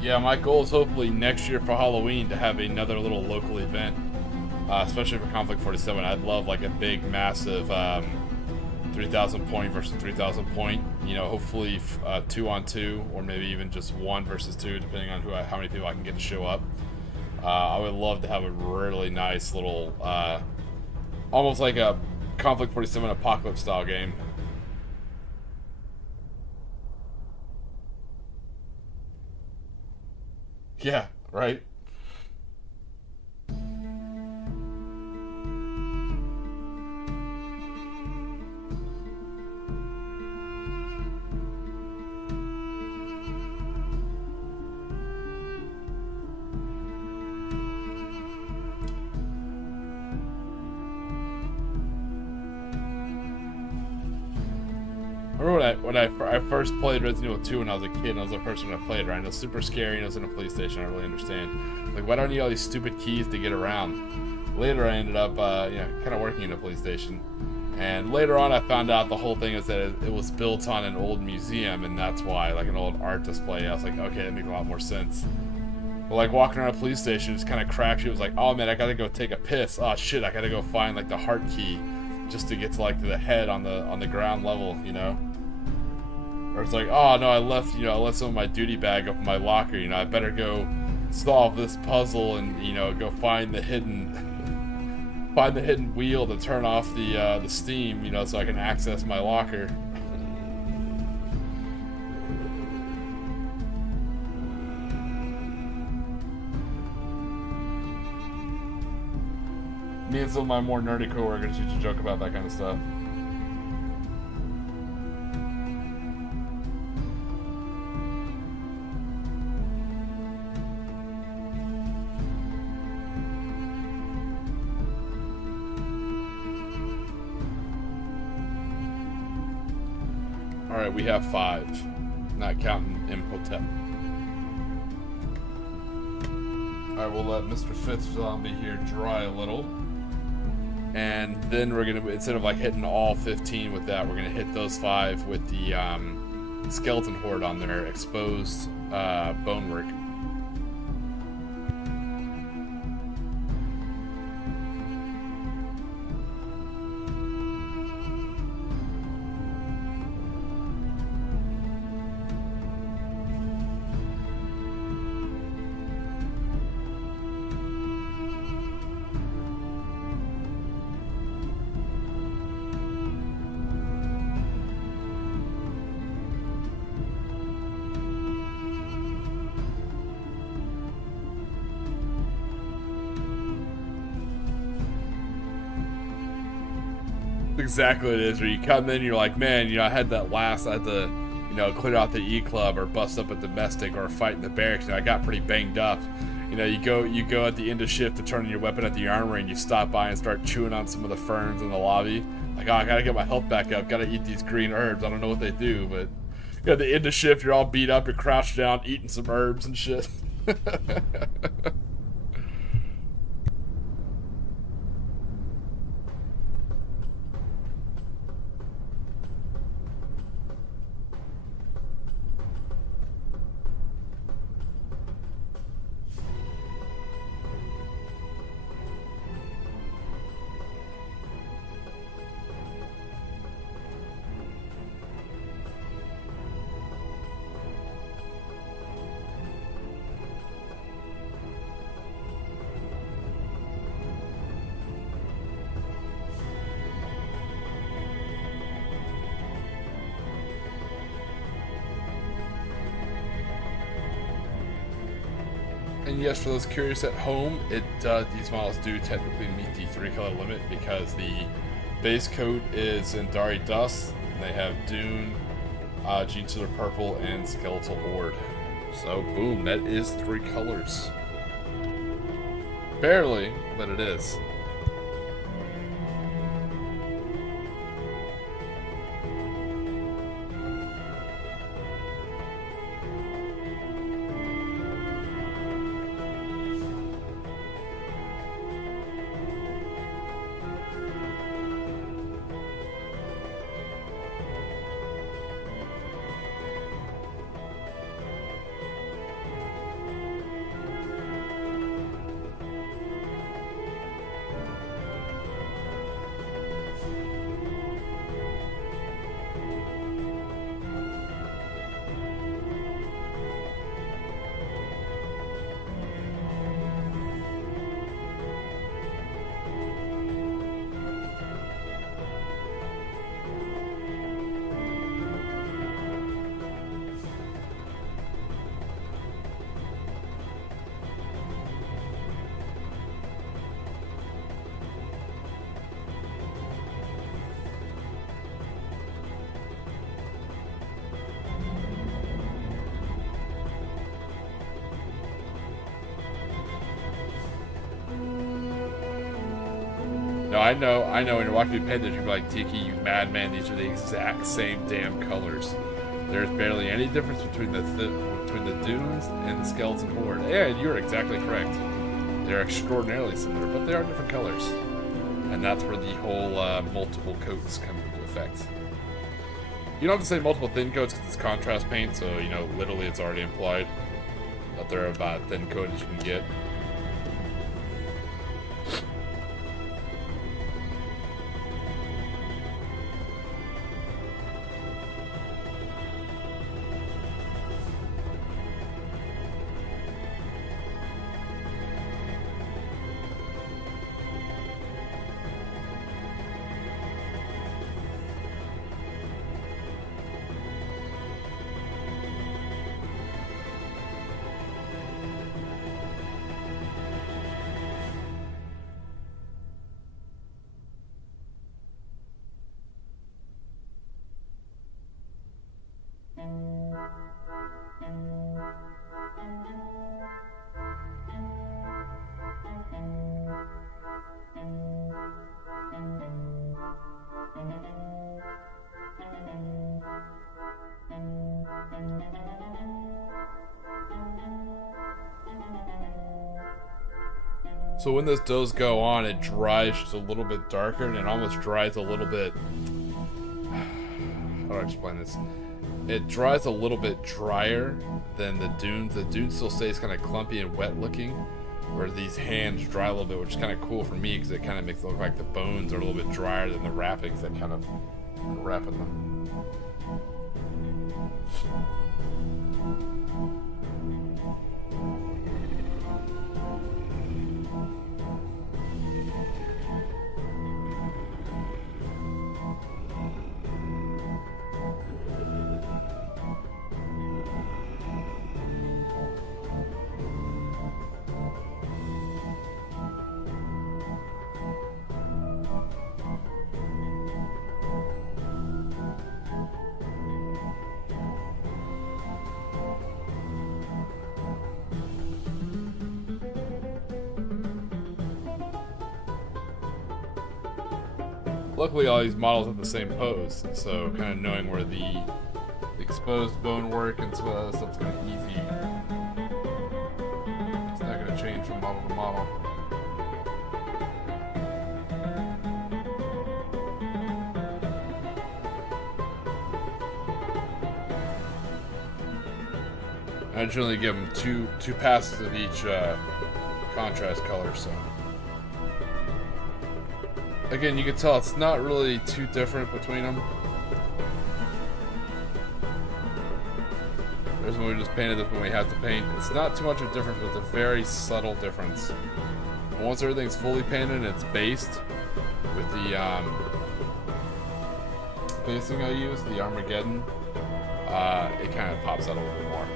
yeah, my goal is hopefully next year for Halloween to have another little local event, especially for Conflict 47. I'd love like a big, massive 3,000 point versus 3,000 point. You know, hopefully 2-on-2, or maybe even just 1 versus 2, depending on how many people I can get to show up. I would love to have a really nice little, almost like a Conflict 47 apocalypse style game. Yeah, right? I remember when I first played Resident Evil 2 when I was a kid, and I was the first one I played, right? It was super scary, and it was in a police station. I really understand. Like, why do I need all these stupid keys to get around? Later, I ended up, kind of working in a police station. And later on, I found out the whole thing is that it was built on an old museum, and that's why, like an old art display. I was like, okay, that makes a lot more sense. But like walking around a police station, just kind of cracked. It was like, oh man, I gotta go take a piss. Oh shit, I gotta go find like the heart key just to get to like the head on the ground level, you know. Or it's like, oh no, I left some of my duty bag up in my locker. You know, I better go solve this puzzle and go find the hidden wheel to turn off the steam. You know, so I can access my locker. Me and some of my more nerdy coworkers used to joke about that kind of stuff. Alright, we have 5, not counting Imhotep. Alright, we'll let Mr. Fifth Zombie here dry a little. And then we're going to, instead of like hitting all 15 with that, we're going to hit those 5 with the skeleton horde on their exposed bonework. exactly what it is. Where you come in, you're like, man, I had that last, I had to, clear out the E Club or bust up a domestic or fight in the barracks. I got pretty banged up. You go at the end of shift to turn in your weapon at the armory, and you stop by and start chewing on some of the ferns in the lobby. Like, oh, I gotta get my health back up. Gotta eat these green herbs. I don't know what they do, but at the end of shift, you're all beat up. You're crouched down, eating some herbs and shit. And yes, for those curious at home, these models do technically meet the 3-color limit because the base coat is Indari Dust, and they have Dune, Gene Stealer Purple, and Skeletal Horde. So, boom, that is 3 colors. Barely, but it is. No, I know when you're walking through Pandas, you're like, Tiki, you madman, these are the exact same damn colors. There's barely any difference between the dunes and the skeleton horde. And you're exactly correct. They're extraordinarily similar, but they are different colors. And that's where the whole multiple coats come into effect. You don't have to say multiple thin coats because it's contrast paint, so, literally it's already implied that they're about thin coat as you can get. So when this does go on, it dries just a little bit darker, and it almost dries a little bit... How do I explain this? It dries a little bit drier than the dunes. The dune still stays kind of clumpy and wet looking, where these hands dry a little bit, which is kind of cool for me because it kind of makes it look like the bones are a little bit drier than the wrappings that kind of wrap in them. Luckily, all these models have the same pose, so kind of knowing where the exposed bone work and some of that stuff's kind of easy. It's not going to change from model to model. I generally give them two passes of each contrast color, so. Again, you can tell it's not really too different between them. There's when we just painted, this when we had to paint. It's not too much of a difference, but it's a very subtle difference. And once everything's fully painted and it's based with the basing I use, the Armageddon, it kind of pops out a little bit more.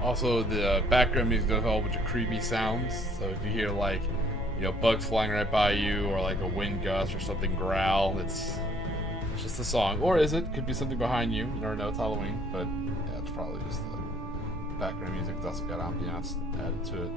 Also, the background music does have a whole bunch of creepy sounds. So if you hear like, you know, bugs flying right by you, or like a wind gust or something growl, it's just a song. Or is it? Could be something behind you. You never know. It's Halloween, but yeah, it's probably just the background music. It's also got ambiance added to it.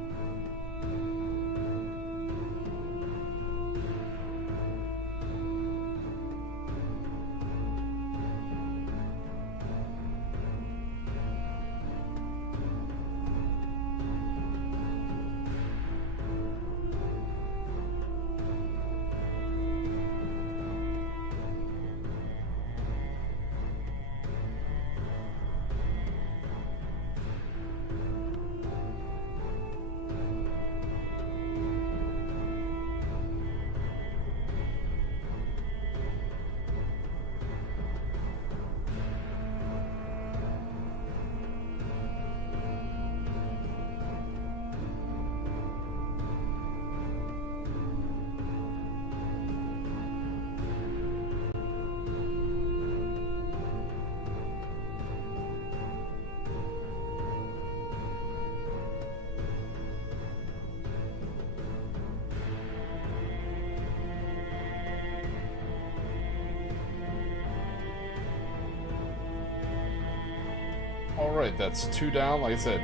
Alright, that's 2 down. Like I said,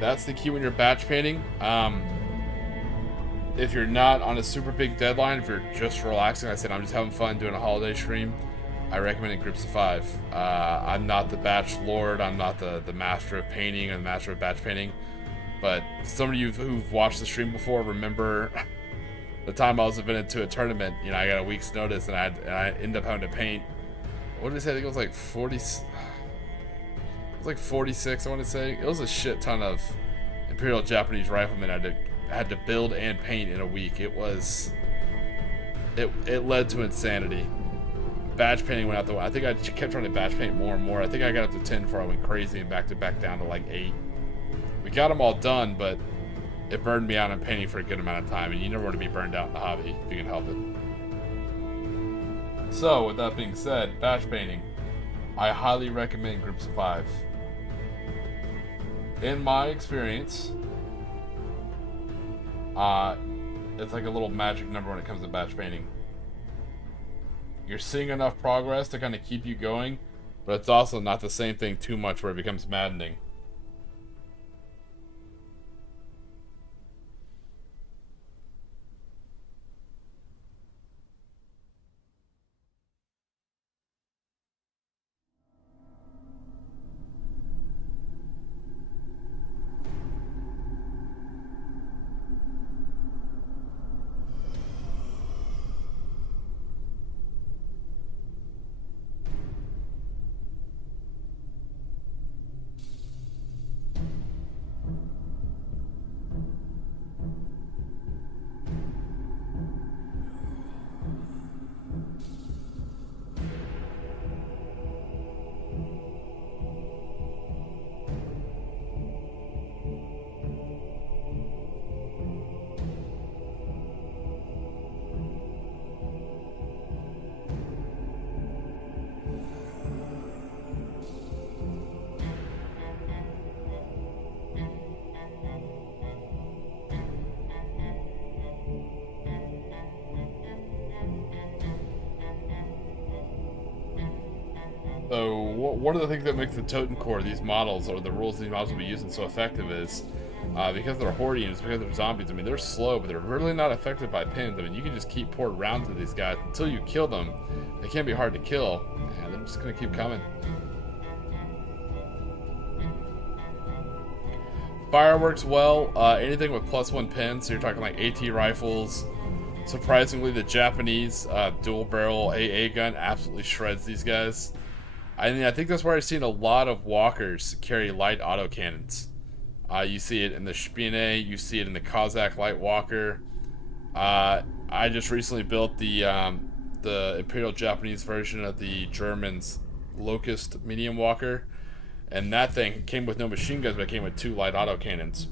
that's the key when you're batch painting. If you're not on a super big deadline, if you're just relaxing, like I said, I'm just having fun doing a holiday stream, I recommend it groups of 5. I'm not the batch lord, I'm not the master of painting or the master of batch painting, but some of you who've watched the stream before remember the time I was invited to a tournament. You know, I got a week's notice and I ended up having to paint, what did I say, I think it was like 40... It was like 46, I want to say. It was a shit ton of Imperial Japanese Riflemen I had to build and paint in a week. It led to insanity. Batch painting went out the way. I think I kept trying to batch paint more and more. I think I got up to 10 before I went crazy and back down to like 8. We got them all done, but it burned me out on painting for a good amount of time, and you never want to be burned out in the hobby if you can help it. So, with that being said, batch painting, I highly recommend groups of 5. In my experience, it's like a little magic number when it comes to batch painting. You're seeing enough progress to kind of keep you going, but it's also not the same thing too much where it becomes maddening. So one of the things that makes the Totem Core, these models, or the rules these models will be using so effective is because they're Hordians, because they're zombies. I mean, they're slow, but they're really not affected by pins. I mean, you can just keep pouring rounds at these guys until you kill them. They can't be hard to kill, and they're just going to keep coming. Fire works well. Anything with +1 pins, so you're talking like AT rifles. Surprisingly, the Japanese dual barrel AA gun absolutely shreds these guys. I mean, I think that's where I've seen a lot of walkers carry light autocannons. You see it in the Spine, you see it in the Cossack light walker. I just recently built the Imperial Japanese version of the Germans' Locust medium walker, and that thing came with no machine guns, but it came with 2 light autocannons.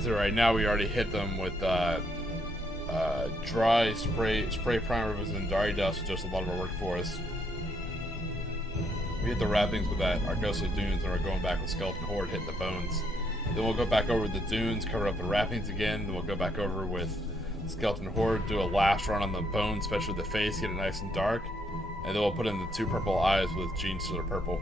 So right now we already hit them with dry spray primer with Zendari dust, which does a lot of our work for us. We hit the wrappings with that Argoso Dunes, and we're going back with Skeleton Horde, hitting the bones. Then we'll go back over the dunes, cover up the wrappings again. Then we'll go back over with Skeleton Horde, do a last run on the bones, especially the face, get it nice and dark. And then we'll put in the 2 purple eyes with jeans that are purple.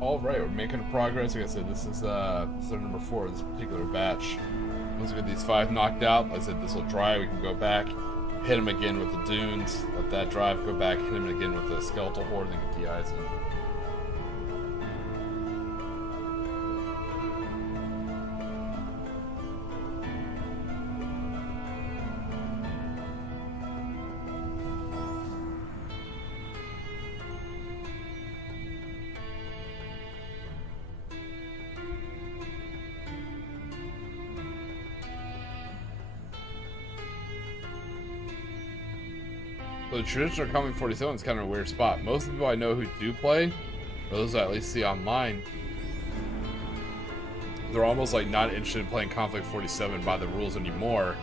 Alright, we're making progress. Like I said, this is number 4 of this particular batch. Once we get these 5 knocked out, like I said, this will dry. We can go back, hit them again with the dunes, let that drive, go back, hit them again with the Skeletal Horde, and then get the eyes in. So the traditional Comic 47 is kind of a weird spot. Most of the people I know who do play, or those I at least see online, they're almost like not interested in playing Conflict 47 by the rules anymore.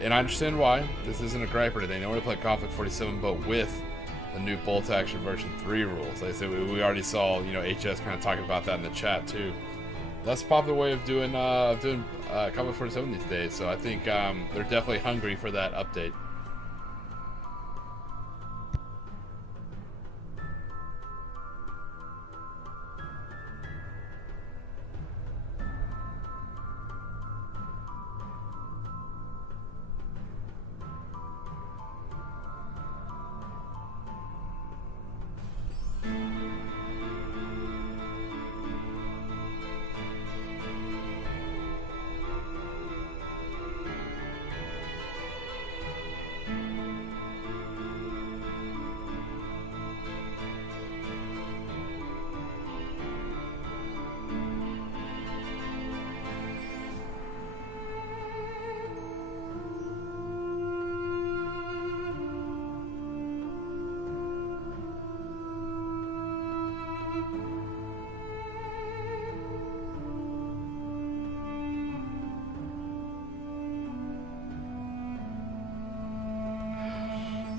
And I understand why. This isn't a gripe or anything. They want to play Conflict 47, but with the new Bolt Action version 3 rules. Like I said, we already saw, you know, HS kind of talking about that in the chat too. That's a popular way of doing Conflict 47 these days. So I think they're definitely hungry for that update.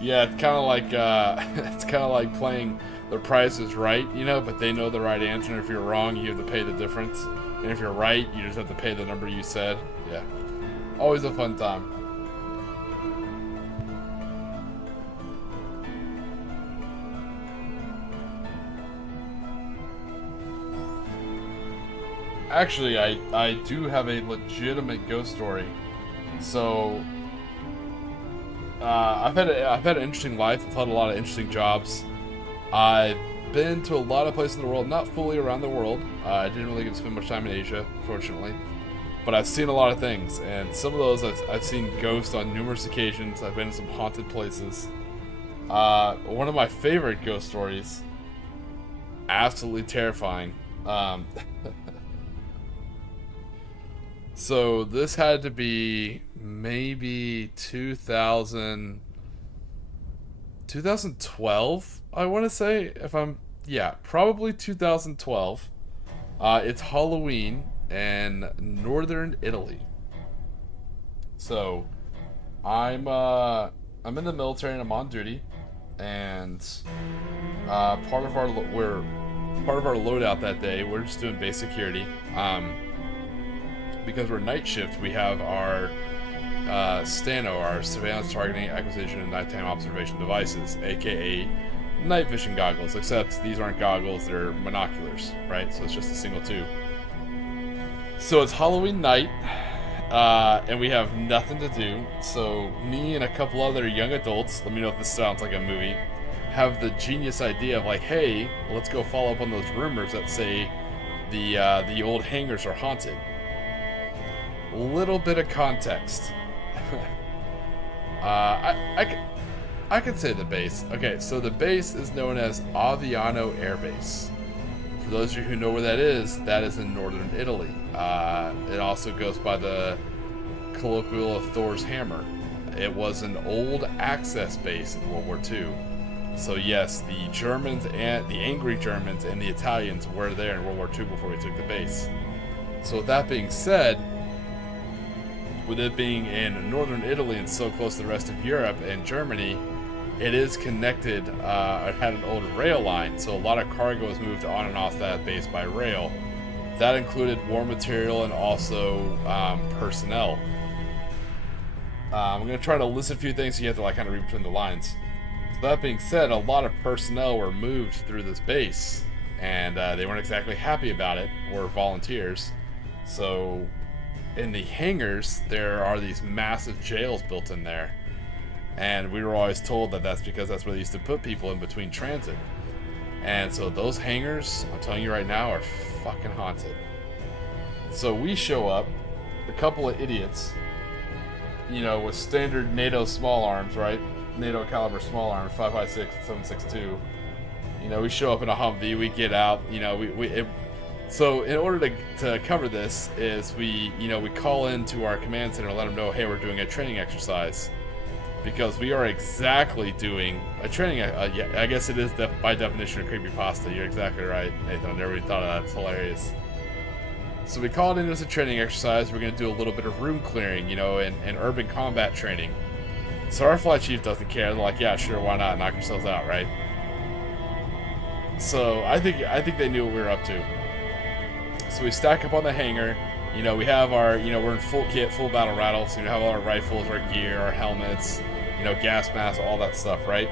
Yeah, it's kind of like it's kind of like playing The Price is Right, you know, but they know the right answer. And if you're wrong, you have to pay the difference. And if you're right, you just have to pay the number you said. Yeah, always a fun time. Actually, I do have a legitimate ghost story. So, I've had an interesting life. I've had a lot of interesting jobs. I've been to a lot of places in the world, not fully around the world. I didn't really get to spend much time in Asia, fortunately. But I've seen a lot of things, and some of those I've seen ghosts on numerous occasions. I've been in some haunted places. One of my favorite ghost stories, absolutely terrifying. So this had to be maybe 2012, I want to say, probably 2012. It's Halloween in northern Italy. So I'm in the military and I'm on duty, and part of our loadout that day, we're just doing base security. Because we're night shift, we have our Stano, our surveillance, targeting, acquisition, and nighttime observation devices, aka night vision goggles, except these aren't goggles, they're monoculars, right? So it's just a single tube. So it's Halloween night, and we have nothing to do, so me and a couple other young adults, let me know if this sounds like a movie, have the genius idea of like, hey, let's go follow up on those rumors that say the old hangars are haunted. Little bit of context. I could say the base. Okay, so the base is known as Aviano Air Base. For those of you who know where that is in northern Italy. It also goes by the colloquial of Thor's Hammer. It was an old access base in World War II. So yes, the Germans and the angry Germans and the Italians were there in World War II before we took the base. So with that being said, with it being in northern Italy and so close to the rest of Europe and Germany, it is connected, it had an old rail line, so a lot of cargo was moved on and off that base by rail. That included war material and also personnel. I'm going to try to list a few things so you have to like kind of read between the lines. So that being said, a lot of personnel were moved through this base, and they weren't exactly happy about it, or volunteers. So in the hangars, there are these massive jails built in there. And we were always told that that's because that's where they used to put people in between transit. And so those hangars, I'm telling you right now, are fucking haunted. So we show up, a couple of idiots, you know, with standard NATO small arms, right? NATO caliber small arms, 5.56 and 7.62. You know, we show up in a Humvee, we get out, you know, so in order to cover this is we call into our command center and let them know, hey, we're doing a training exercise. Because we are exactly doing a training, yeah, I guess it is by definition a creepypasta. You're exactly right, Nathan. I never even thought of that. It's hilarious. So we call it in as a training exercise. We're going to do a little bit of room clearing, you know, and urban combat training. So our flight chief doesn't care. They're like, yeah, sure, why not? Knock yourselves out, right? So I think they knew what we were up to. So we stack up on the hangar. You know, we have our, you know, we're in full kit, full battle rattle. So we have all our rifles, our gear, our helmets, you know, gas masks, all that stuff, right?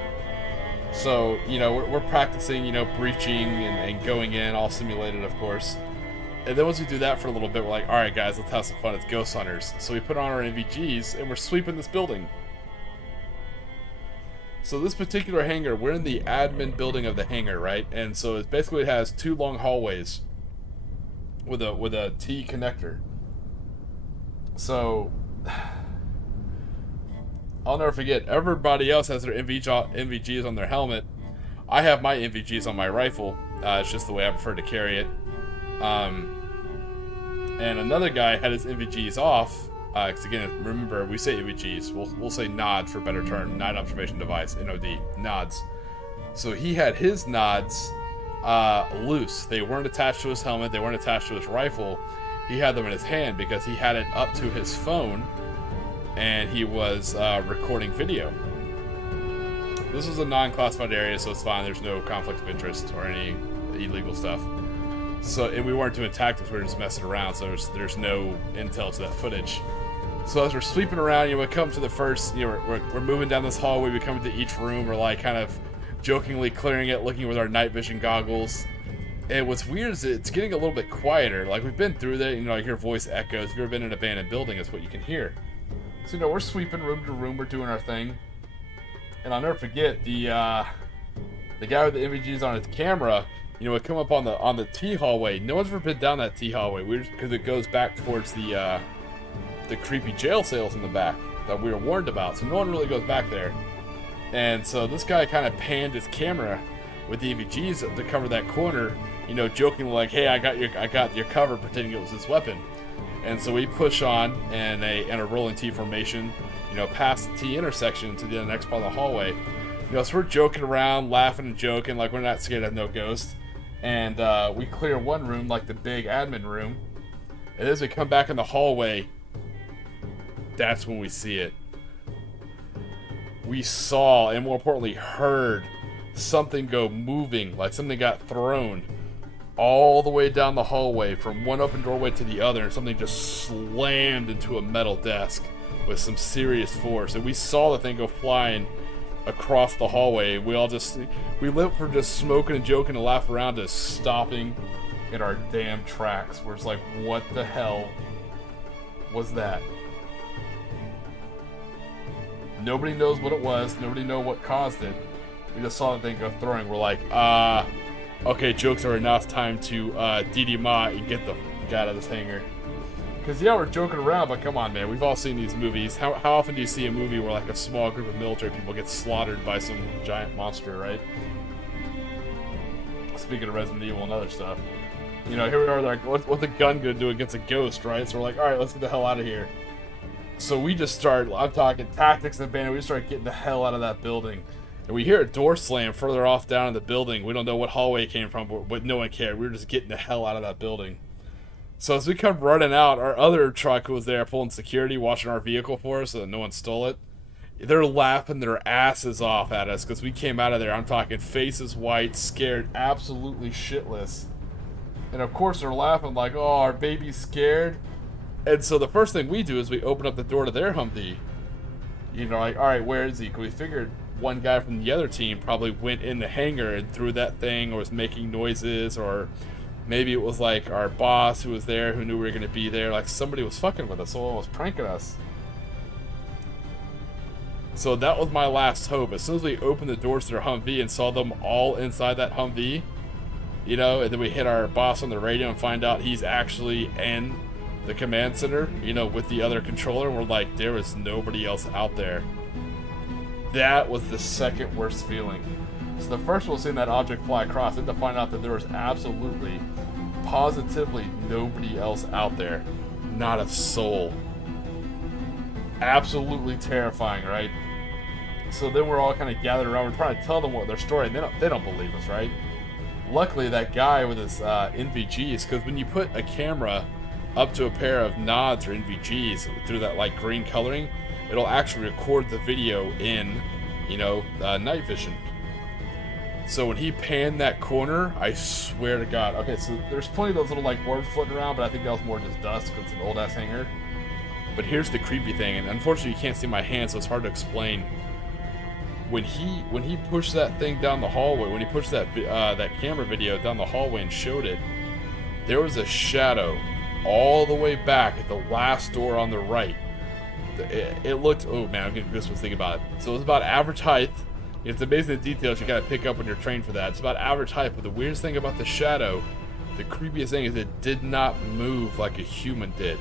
So, you know, we're practicing, you know, breaching and going in, all simulated, of course. And then once we do that for a little bit, we're like, all right, guys, let's have some fun. It's Ghost Hunters. So we put on our NVGs and we're sweeping this building. So this particular hangar, we're in the admin building of the hangar, right? And so it basically has two long hallways with a T connector. So I'll never forget, everybody else has their NVGs on their helmet. I have my NVGs on my rifle. It's just the way I prefer to carry it. And another guy had his NVGs off. Because again, remember, we say NVGs. We'll say nods for a better term. Night observation device, NOD, nods. So he had his nods loose. They weren't attached to his helmet. They weren't attached to his rifle. He had them in his hand because he had it up to his phone, and he was recording video. this is a non-classified area, so it's fine. There's no conflict of interest or any illegal stuff. So, and we weren't doing tactics, we were just messing around, so there's no intel to that footage. So as we're sweeping around, we come to the first, we're moving down this hallway, we come to each room, we're like kind of jokingly clearing it, looking with our night vision goggles. And what's weird is it's getting a little bit quieter. Like, we've been through that, I hear voice echoes. If you've ever been in an abandoned building, it's what you can hear. So, we're sweeping room to room, we're doing our thing. And I'll never forget, the guy with the NVGs on his camera, would come up on the T hallway. No one's ever been down that T hallway, because it goes back towards the creepy jail cells in the back that we were warned about. So no one really goes back there. And so this guy kind of panned his camera with the NVGs to cover that corner, jokingly like, "Hey, I got your cover," pretending it was his weapon. And so we push on in a rolling T formation, past the T intersection to the next part of the hallway. So we're joking around, laughing and joking, like we're not scared of no ghost. And we clear one room, like the big admin room. And as we come back in the hallway, that's when we see it. We saw, and more importantly, heard something go moving, like something got thrown all the way down the hallway from one open doorway to the other, and something just slammed into a metal desk with some serious force. And we saw the thing go flying across the hallway. We went from just smoking and joking and laughing around to stopping in our damn tracks. We're just like, what the hell was that? Nobody knows what it was. Nobody knows what caused it. We just saw the thing go throwing. We're like, okay, joke's over. Now it's time to DD-Ma and get the fuck out of this hangar. Because, we're joking around, but come on, man. We've all seen these movies. How often do you see a movie where, like, a small group of military people get slaughtered by some giant monster, right? Speaking of Resident Evil and other stuff. Here we are, like, what's a gun gonna do against a ghost, right? So we're like, alright, let's get the hell out of here. So we just start, I'm talking tactics and bandit, we just start getting the hell out of that building. And we hear a door slam further off down in the building. We don't know what hallway it came from, but no one cared. We were just getting the hell out of that building. So as we come running out, our other truck was there pulling security, watching our vehicle for us so that no one stole it. They're laughing their asses off at us because we came out of there, I'm talking faces white, scared, absolutely shitless. And of course they're laughing like, oh, our baby's scared. And so the first thing we do is we open up the door to their Humvee. Like, alright, where is he? Because we figured one guy from the other team probably went in the hangar and threw that thing, or was making noises, or maybe it was like our boss who was there, who knew we were going to be there. Like, somebody was fucking with us, someone was pranking us. So that was my last hope. As soon as we opened the doors to their Humvee and saw them all inside that Humvee, and then we hit our boss on the radio and find out he's actually in the command center, with the other controller, and we're like, there is nobody else out there. That was the second worst feeling. So the first was seeing that object fly across, and to find out that there was absolutely, positively nobody else out there. Not a soul. Absolutely terrifying, right? So then we're all kind of gathered around, we're trying to tell them what their story, and they don't believe us, right? Luckily, that guy with his NVGs, because when you put a camera up to a pair of nods or NVGs through that like green coloring, it'll actually record the video in, night vision. So when he panned that corner, I swear to God. Okay, so there's plenty of those little like orbs floating around, but I think that was more just dust because it's an old ass hangar. But here's the creepy thing, and unfortunately you can't see my hand, so it's hard to explain. When he pushed that thing down the hallway, when he pushed that camera video down the hallway and showed it, there was a shadow all the way back at the last door on the right. It looked, oh man, I'm getting goosebumps thinking about it. So it was about average height. It's amazing the details you gotta pick up when you're trained for that. It's about average height, but the weirdest thing about the shadow, the creepiest thing, is it did not move like a human did.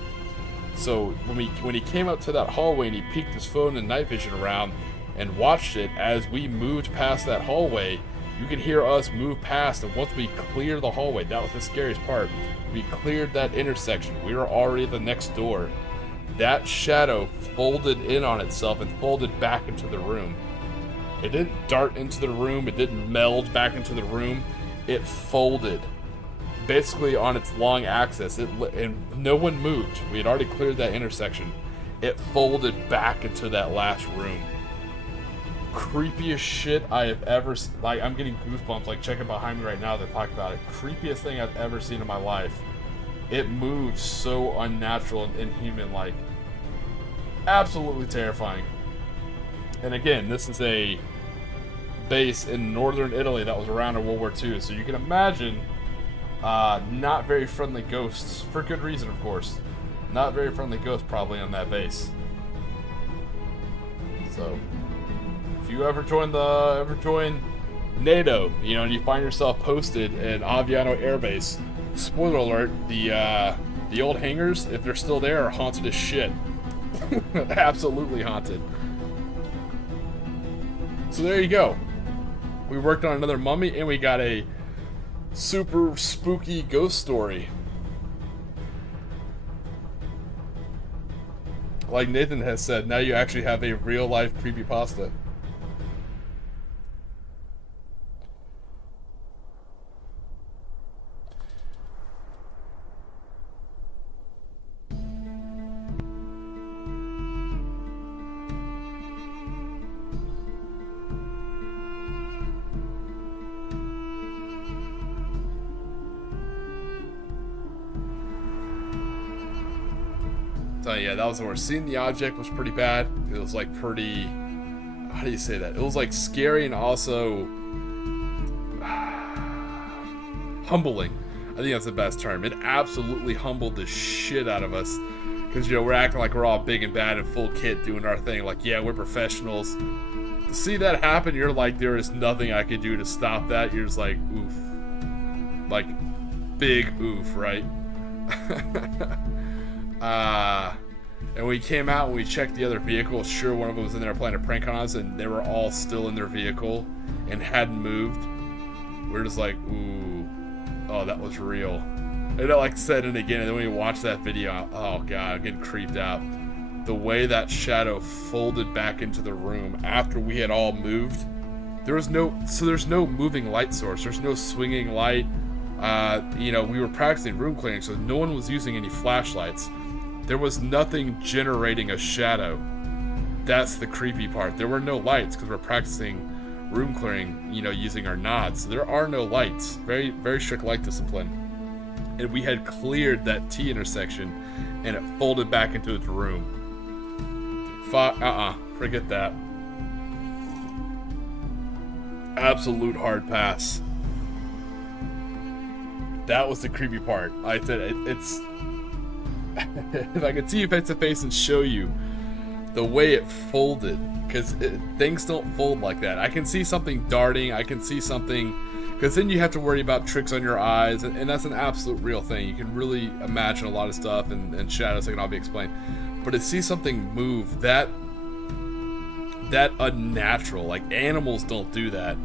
So when he came up to that hallway and he peeked his phone and night vision around and watched it, as we moved past that hallway, you could hear us move past, and once we cleared the hallway, that was the scariest part. We cleared that intersection. We were already at the next door. That shadow folded in on itself and folded back into the room. It didn't dart into the room. It didn't meld back into the room. It folded, basically on its long axis. And no one moved. We had already cleared that intersection. It folded back into that last room. creepiest shit I have ever like. I'm getting goosebumps like checking behind me right now to talk about it. Creepiest thing I've ever seen in my life. It moved so unnatural and inhuman, like absolutely terrifying. And again, this is a base in northern Italy that was around in World War II, so you can imagine not very friendly ghosts, for good reason, of course. Not very friendly ghosts probably on that base. So if you ever join NATO, you know, and you find yourself posted at Aviano Air Base, spoiler alert, the old hangars, if they're still there, are haunted as shit. Absolutely haunted. So there you go. We worked on another mummy, and we got a super spooky ghost story. Like Nathan has said, now you actually have a real-life creepypasta. So yeah, that was the worst. Seeing the object was pretty bad. It was like pretty, how do you say that? It was like scary and also humbling. I think that's the best term. It absolutely humbled the shit out of us. Because, you know, we're acting like we're all big and bad and full kit doing our thing. Like, yeah, we're professionals. To see that happen, you're like, there is nothing I could do to stop that. You're just like, oof. Like, big oof, right? And we came out and we checked the other vehicles. Sure, one of them was in there playing a prank on us, and they were all still in their vehicle and hadn't moved. We're just like, ooh, oh, that was real. And I like said it again, and then when we watched that video, oh god, I'm getting creeped out. The way that shadow folded back into the room after we had all moved. There's no moving light source. There's no swinging light. You know, we were practicing room cleaning, so no one was using any flashlights. There was nothing generating a shadow. That's the creepy part. There were no lights because we're practicing room clearing, you know, using our nods. So there are no lights. Very, very strict light discipline. And we had cleared that T intersection, and it folded back into its room. Forget that. Absolute hard pass. That was the creepy part. I said it's. If I could see you face to face and show you the way it folded, because things don't fold like that. I can see something darting. I can see something, because then you have to worry about tricks on your eyes, and that's an absolute real thing. You can really imagine a lot of stuff and shadows that can all be explained. But to see something move that unnatural, like animals don't do that.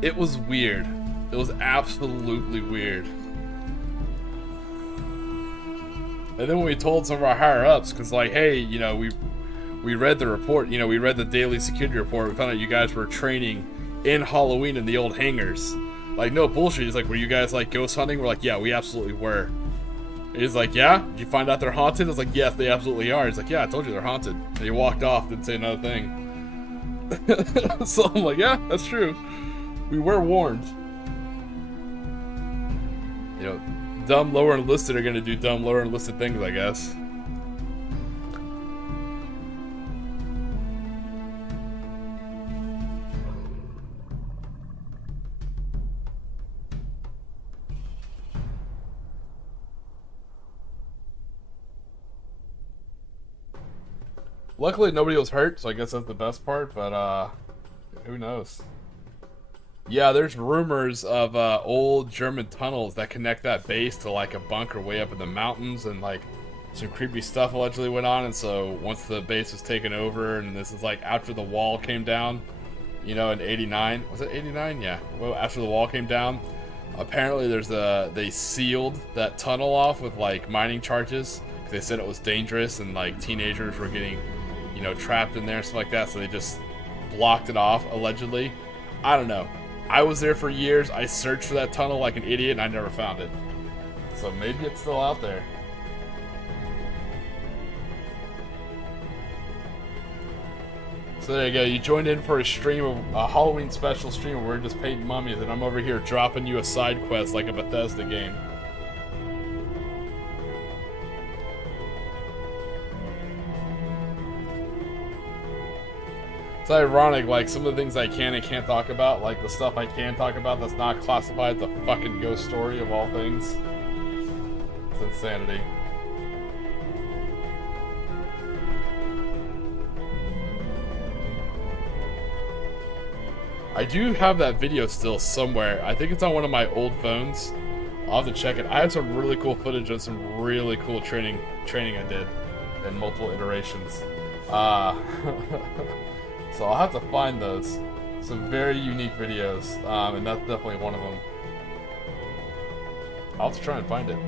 It was weird. It was absolutely weird. And then when we told some of our higher ups, because like, hey, you know, we read the report, you know, we read the daily security report. We found out you guys were training in Halloween in the old hangars. Like, no bullshit. He's like, were you guys like ghost hunting? We're like, yeah, we absolutely were. And he's like, yeah? Did you find out they're haunted? I was like, yes, they absolutely are. He's like, yeah, I told you they're haunted. And he walked off, didn't say another thing. So I'm like, yeah, that's true. We were warned. You know, dumb lower enlisted are gonna do dumb lower enlisted things, I guess. Luckily nobody was hurt, so I guess that's the best part, but who knows. Yeah, there's rumors of old German tunnels that connect that base to like a bunker way up in the mountains, and like some creepy stuff allegedly went on. And so once the base was taken over, and this is like after the wall came down, you know, in 89, was it 89? Yeah, well, after the wall came down, apparently they sealed that tunnel off with like mining charges, because they said it was dangerous and like teenagers were getting, you know, trapped in there and stuff like that, so they just blocked it off allegedly. I don't know. I was there for years. I searched for that tunnel like an idiot, and I never found it. So maybe it's still out there. So So there you go. You joined in for a stream of a Halloween special stream where we're just painting mummies, and I'm over here dropping you a side quest like a Bethesda game. It's ironic, like some of the things I can and can't talk about, like the stuff I can talk about that's not classified as a fucking ghost story of all things. It's insanity. I do have that video still somewhere. I think it's on one of my old phones. I'll have to check it. I have some really cool footage of some really cool training I did in multiple iterations. So I'll have to find those. Some very unique videos, and that's definitely one of them. I'll have to try and find it.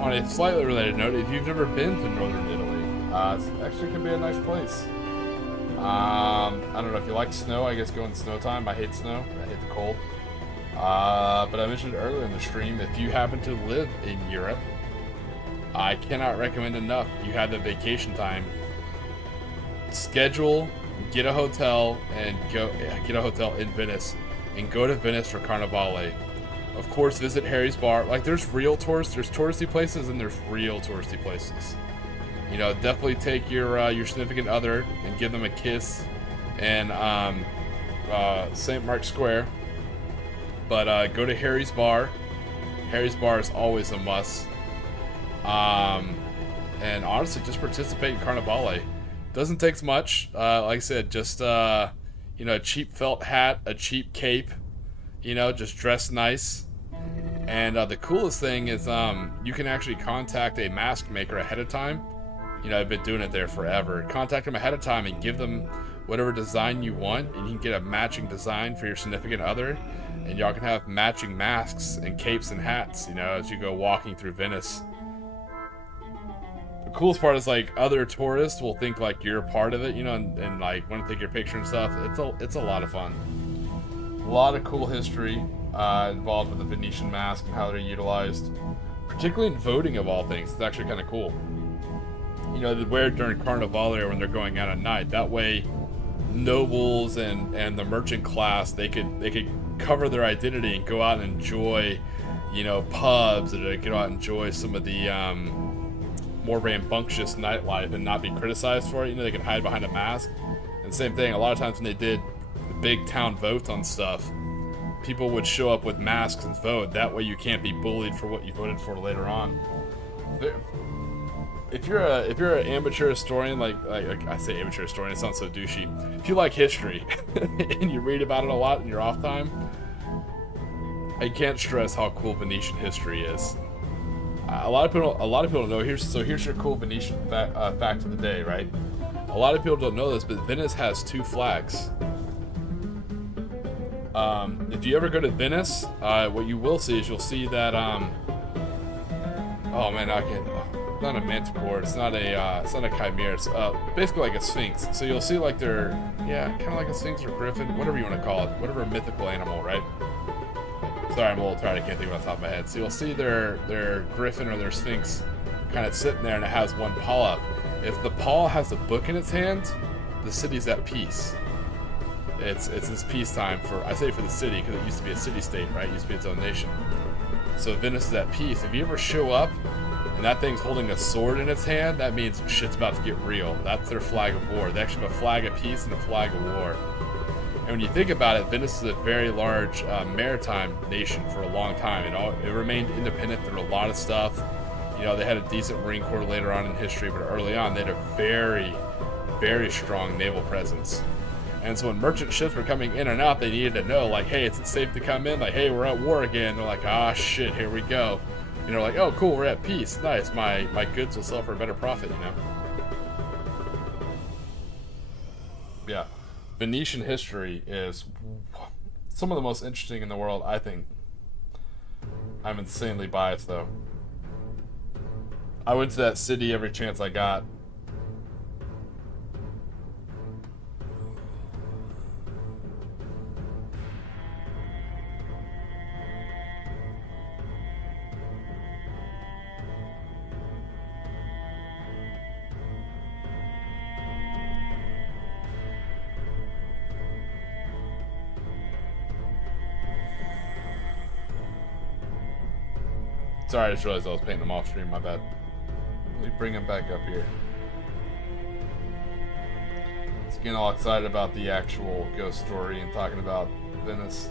On a slightly related note, if you've never been to northern Italy, it actually can be a nice place. I don't know if you like snow. I guess go in snow time. I hate snow. I hate the cold. But I mentioned earlier in the stream, if you happen to live in Europe, I cannot recommend enough. You have the vacation time. Schedule, get a hotel, and get a hotel in Venice, and go to Venice for Carnevale. Of course, visit Harry's Bar. Like, there's real tourists, there's touristy places, and there's real touristy places. You know, definitely take your significant other and give them a kiss in St. Mark's Square. But go to Harry's Bar. Harry's Bar is always a must. And honestly, just participate in Carnevale. Doesn't take much. Like I said, just a cheap felt hat, a cheap cape. You know, just dress nice. And the coolest thing is you can actually contact a mask maker ahead of time. You know, I've been doing it there forever. Contact them ahead of time and give them whatever design you want, and you can get a matching design for your significant other, and y'all can have matching masks and capes and hats, you know, as you go walking through Venice. The coolest part is, like, other tourists will think like you're a part of it, you know, and like want to take your picture and stuff. It's a lot of fun. A lot of cool history involved with the Venetian mask and how they're utilized, particularly in voting of all things. It's actually kind of cool. You know, they wear it during Carnevale or when they're going out at night. That way, nobles and the merchant class, they could cover their identity and go out and enjoy, you know, pubs, or they could go out and enjoy some of the more rambunctious nightlife and not be criticized for it. You know, they could hide behind a mask. And same thing, a lot of times when they did the big town votes on stuff, people would show up with masks and vote. That way you can't be bullied for what you voted for later on. If you're an amateur historian, like I say amateur historian, it sounds so douchey. If you like history and you read about it a lot in your off time, I can't stress how cool Venetian history is. A lot of people don't know. Here's your cool Venetian fact of the day, right? A lot of people don't know this, but Venice has two flags. If you ever go to Venice, what you will see is you'll see that oh man, I can't. It's not a manticore. It's not a chimera. It's basically like a sphinx. So you'll see like kind of like a sphinx or griffin, whatever you want to call it, whatever mythical animal, right? Sorry, I'm a little tired. I can't think of it off the top of my head. So you'll see their griffin or their sphinx kind of sitting there, and it has one paw up. If the paw has a book in its hand, the city's at peace. It's this peacetime for the city, because it used to be a city-state, right? It used to be its own nation. So Venice is at peace. If you ever show up and that thing's holding a sword in its hand, that means shit's about to get real. That's their flag of war. They actually have a flag of peace and a flag of war. And when you think about it, Venice is a very large maritime nation for a long time. It remained independent through a lot of stuff. You know, they had a decent Marine Corps later on in history, but early on they had a very, very strong naval presence. And so when merchant ships were coming in and out, they needed to know, like, hey, is it safe to come in? Like, hey, we're at war again. They're like, ah, shit, here we go. And they're like, oh, cool, we're at peace. Nice, my goods will sell for a better profit, you know? Yeah. Venetian history is some of the most interesting in the world, I think. I'm insanely biased, though. I went to that city every chance I got. Sorry, I just realized I was painting them off stream, my bad. Let me bring him back up here. He's getting all excited about the actual ghost story and talking about Venice.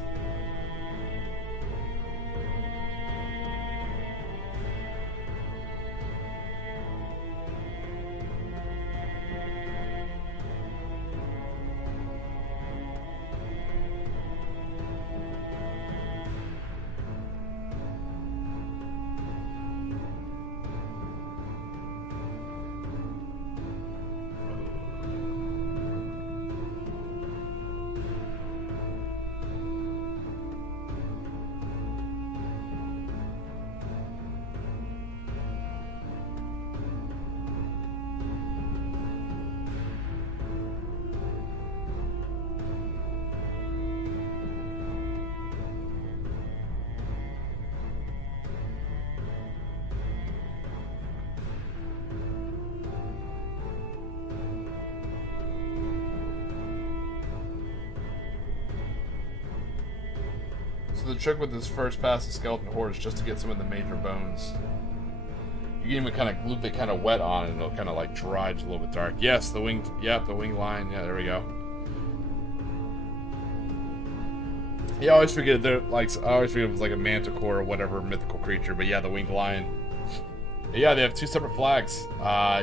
So the trick with this first pass of Skeleton Horde is just to get some of the major bones. You can even kind of glue it kind of wet on and it'll kind of like dry just a little bit dark. Yes, the winged, yep, the wing line. Yeah, there we go. Yeah, I always forget they're like, I always forget it was like a manticore or whatever mythical creature, but yeah, the winged lion. Yeah, they have two separate flags.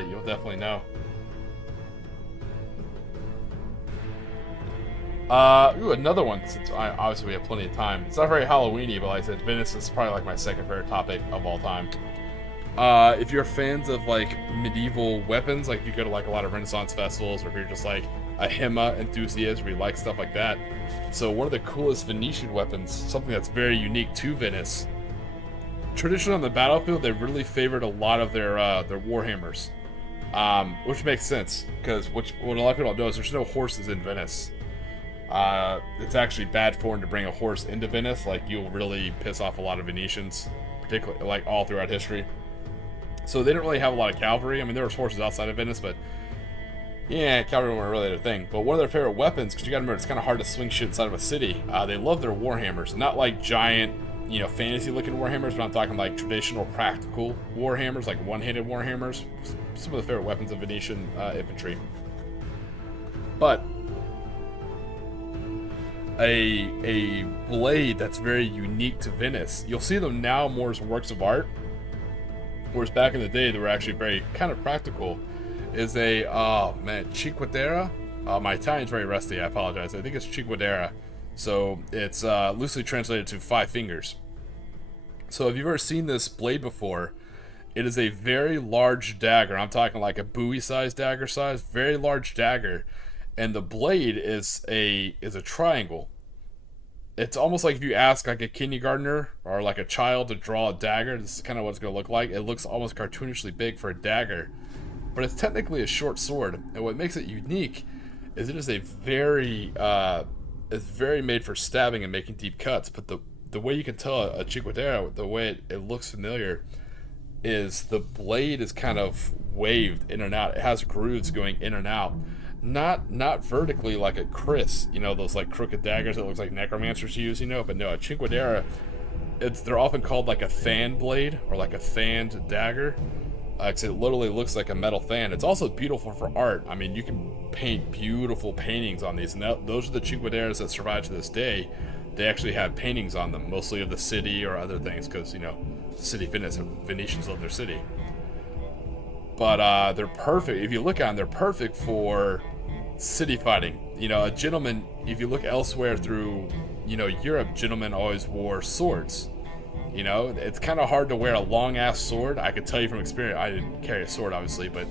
You'll definitely know. Ooh, another one, since obviously we have plenty of time. It's not very Halloween-y, but like I said, Venice is probably like my second favorite topic of all time. If you're fans of like medieval weapons, like if you go to like a lot of Renaissance festivals, or if you're just like a HEMA enthusiast where you like stuff like that. So one of the coolest Venetian weapons, something that's very unique to Venice. Traditionally on the battlefield, they really favored a lot of their warhammers, which makes sense because what a lot of people don't know is there's no horses in Venice. It's actually bad form to bring a horse into Venice. Like, you'll really piss off a lot of Venetians, particularly like all throughout history. So they didn't really have a lot of cavalry. I mean, there was horses outside of Venice, but yeah, cavalry weren't really their thing. But one of their favorite weapons, because you gotta remember, it's kind of hard to swing shit inside of a city. They love their warhammers, not like giant, you know, fantasy-looking warhammers, but I'm talking like traditional, practical warhammers, like one-handed warhammers. Some of the favorite weapons of Venetian infantry. But a blade that's very unique to Venice. You'll see them now more as works of art, whereas back in the day they were actually very kind of practical. Is a cinquedera. My Italian's very rusty. I apologize. I think it's cinquedera. So it's loosely translated to 5 fingers. So if you've ever seen this blade before, it is a very large dagger. I'm talking like a Bowie-sized dagger size, very large dagger. And the blade is a triangle. It's almost like if you ask like a kindergartner or like a child to draw a dagger, this is kind of what it's going to look like. It looks almost cartoonishly big for a dagger, but it's technically a short sword. And what makes it unique is it is a it's very made for stabbing and making deep cuts. But the way you can tell a cinquedera, the way it looks familiar, is the blade is kind of waved in and out. It has grooves going in and out. Not vertically like a kris, you know, those like crooked daggers that looks like necromancers use, you know, but no, a cinquedera, they're often called like a fan blade or like a fanned dagger, because it literally looks like a metal fan. It's also beautiful for art. I mean, you can paint beautiful paintings on these, and those are the cinquederas that survive to this day. They actually have paintings on them, mostly of the city or other things, because, you know, city Venetians love their city. But they're perfect. If you look at them, they're perfect for city fighting. You know, a gentleman, if you look elsewhere through, you know, Europe, gentlemen always wore swords. You know, it's kind of hard to wear a long ass sword. I can tell you from experience, I didn't carry a sword obviously, but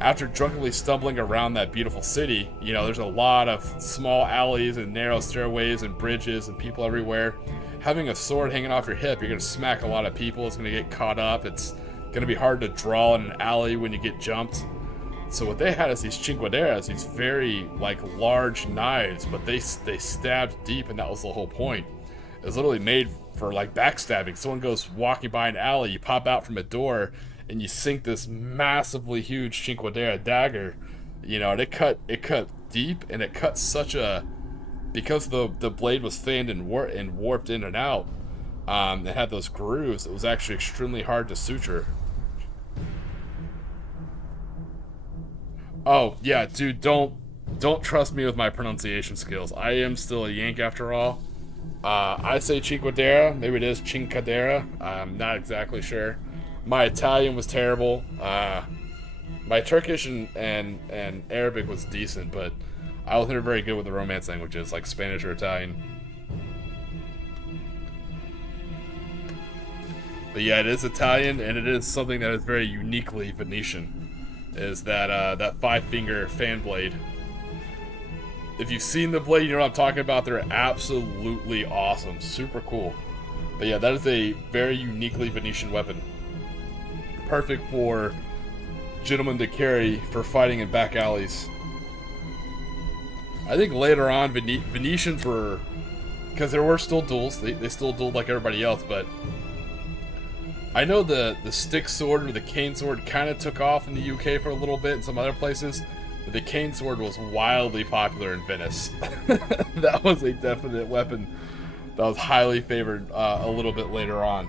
after drunkenly stumbling around that beautiful city, you know, there's a lot of small alleys and narrow stairways and bridges and people everywhere. Having a sword hanging off your hip, you're going to smack a lot of people. It's going to get caught up. It's going to be hard to draw in an alley when you get jumped. So what they had is these cinquaderas, these very, like, large knives, but they stabbed deep, and that was the whole point. It was literally made for, like, backstabbing. Someone goes walking by an alley, you pop out from a door, and you sink this massively huge cinquadera dagger. You know, and it cut deep, and it cut such a... Because the blade was thinned and warped in and out, it had those grooves, it was actually extremely hard to suture. Oh, yeah, dude, don't trust me with my pronunciation skills. I am still a Yank after all. I say cinquadera, maybe it is cincadera, I'm not exactly sure. My Italian was terrible. My Turkish and Arabic was decent, but I was never very good with the Romance languages, like Spanish or Italian. But yeah, it is Italian, and it is something that is very uniquely Venetian. Is that 5-finger fan blade. If you've seen the blade, you know what I'm talking about. They're absolutely awesome. Super cool. But yeah, that is a very uniquely Venetian weapon. Perfect for gentlemen to carry for fighting in back alleys. I think later on, Venetians were... Because there were still duels. They still dueled like everybody else, but... I know the stick sword or the cane sword kind of took off in the UK for a little bit and some other places, but the cane sword was wildly popular in Venice. That was a definite weapon that was highly favored a little bit later on.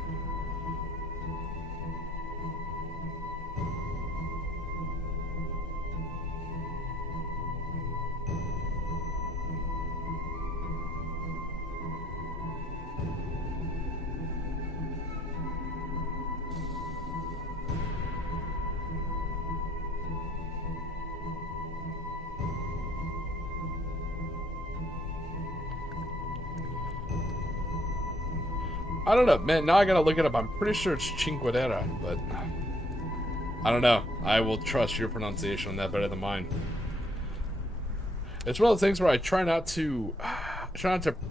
I don't know, man, now I gotta look it up. I'm pretty sure it's cinquadera, but I don't know. I will trust your pronunciation on that better than mine. It's one of those things where I try not to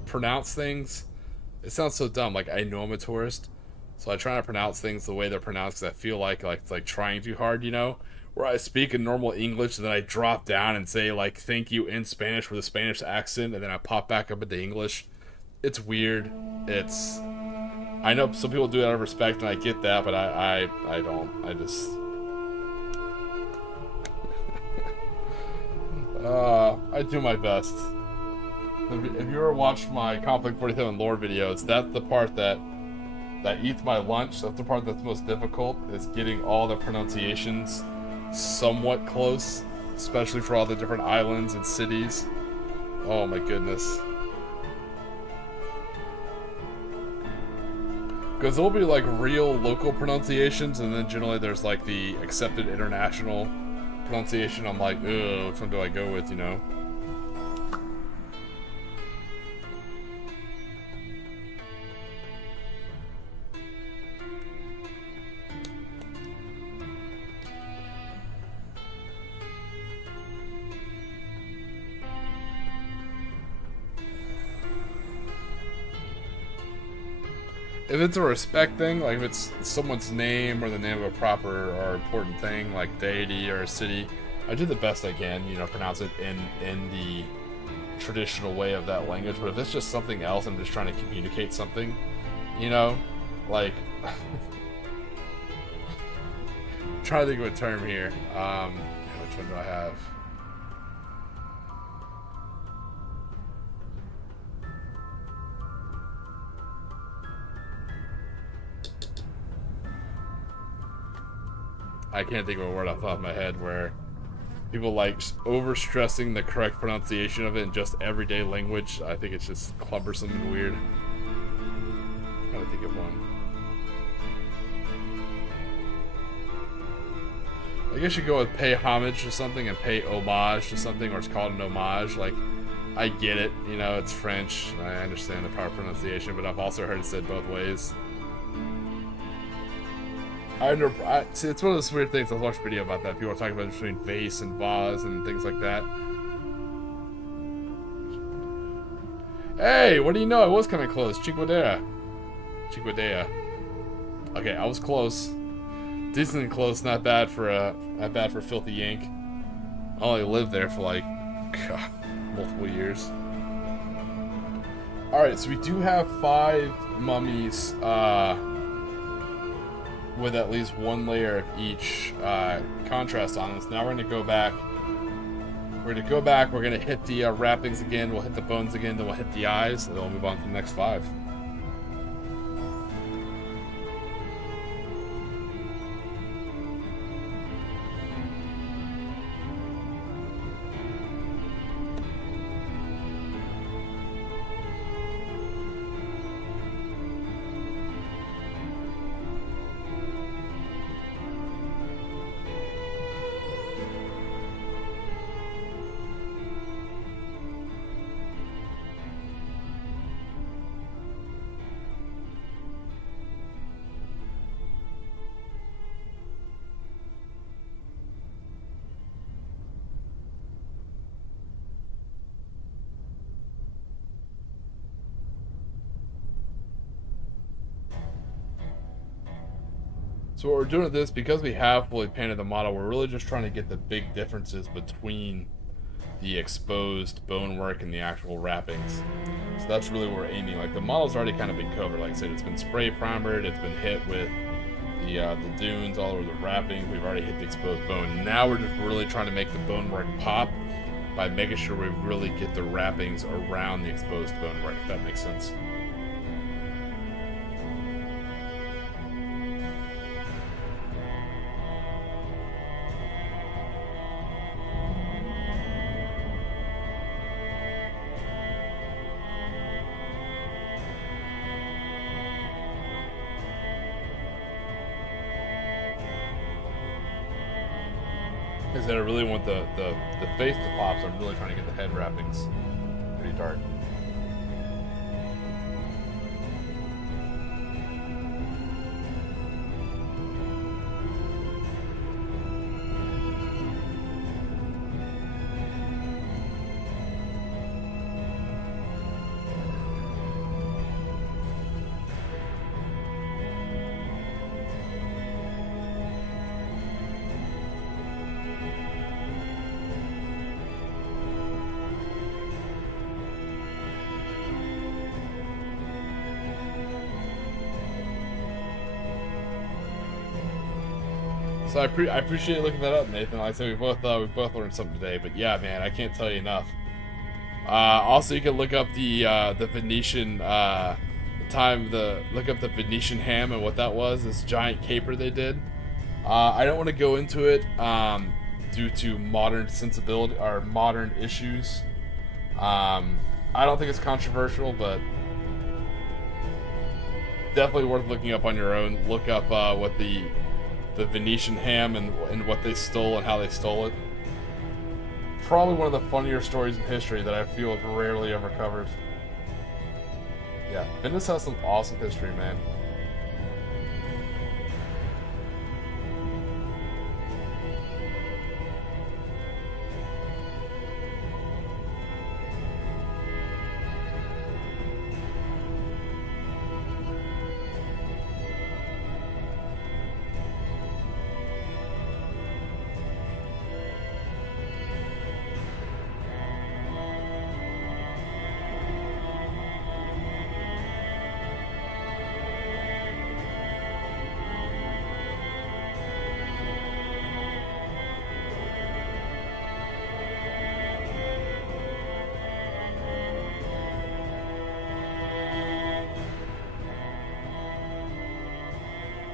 pronounce things. It sounds so dumb, like I know I'm a tourist, so I try to pronounce things the way they're pronounced because I feel like it's like trying too hard, you know? Where I speak in normal English and then I drop down and say like thank you in Spanish with a Spanish accent and then I pop back up into English. It's weird. I know some people do it out of respect, and I get that, but I don't. I just... I do my best. If you ever watched my Conflict 47 lore videos, that's the part that eats my lunch. That's the part that's most difficult, is getting all the pronunciations somewhat close, especially for all the different islands and cities. Oh my goodness. Because there'll be like real local pronunciations, and then generally there's like the accepted international pronunciation. I'm like, ugh, which one do I go with, you know? If it's a respect thing, like if it's someone's name or the name of a proper or important thing, like deity or a city, I do the best I can, you know, pronounce it in the traditional way of that language. But if it's just something else, I'm just trying to communicate something, you know, like I'm trying to think of a term here. Which one do I have? I can't think of a word off the top of my head where people like over-stressing the correct pronunciation of it in just everyday language. I think it's just cumbersome and weird. I'm trying to think of one. I guess you go with pay homage to something and pay homage to something, or it's called an homage. Like, I get it. You know, it's French. I understand the proper pronunciation, but I've also heard it said both ways. See, it's one of those weird things. I watched a video about that. People are talking about between vase and vase and things like that. Hey, what do you know? I was kind of close. Chiquadea. Okay, I was close. Decently close. Not bad for Filthy Yank. I only lived there for like multiple years. All right, so we do have 5 mummies. With at least 1 layer of each contrast on this. Now we're gonna go back. We're gonna hit the wrappings again. We'll hit the bones again. Then we'll hit the eyes. And then we'll move on to the next 5. So what we're doing with this, because we have fully painted the model, we're really just trying to get the big differences between the exposed bonework and the actual wrappings. So that's really what we're aiming. Like, the model's already kind of been covered. Like I said, it's been spray primered, it's been hit with the dunes all over the wrapping. We've already hit the exposed bone. Now we're just really trying to make the bonework pop by making sure we really get the wrappings around the exposed bonework, if that makes sense. Is that I really want the face to pop, so I'm really trying to get the head wrappings pretty dark. So I appreciate you looking that up, Nathan. Like I said, we both learned something today. But yeah, man, I can't tell you enough. Also, you can look up the Venetian look up the Venetian ham and what that was. This giant caper they did. I don't want to go into it due to modern sensibility or modern issues. I don't think it's controversial, but definitely worth looking up on your own. Look up what the Venetian ham and what they stole and how they stole it. Probably one of the funnier stories in history that I feel is rarely ever covered. Yeah, Venice has some awesome history, man.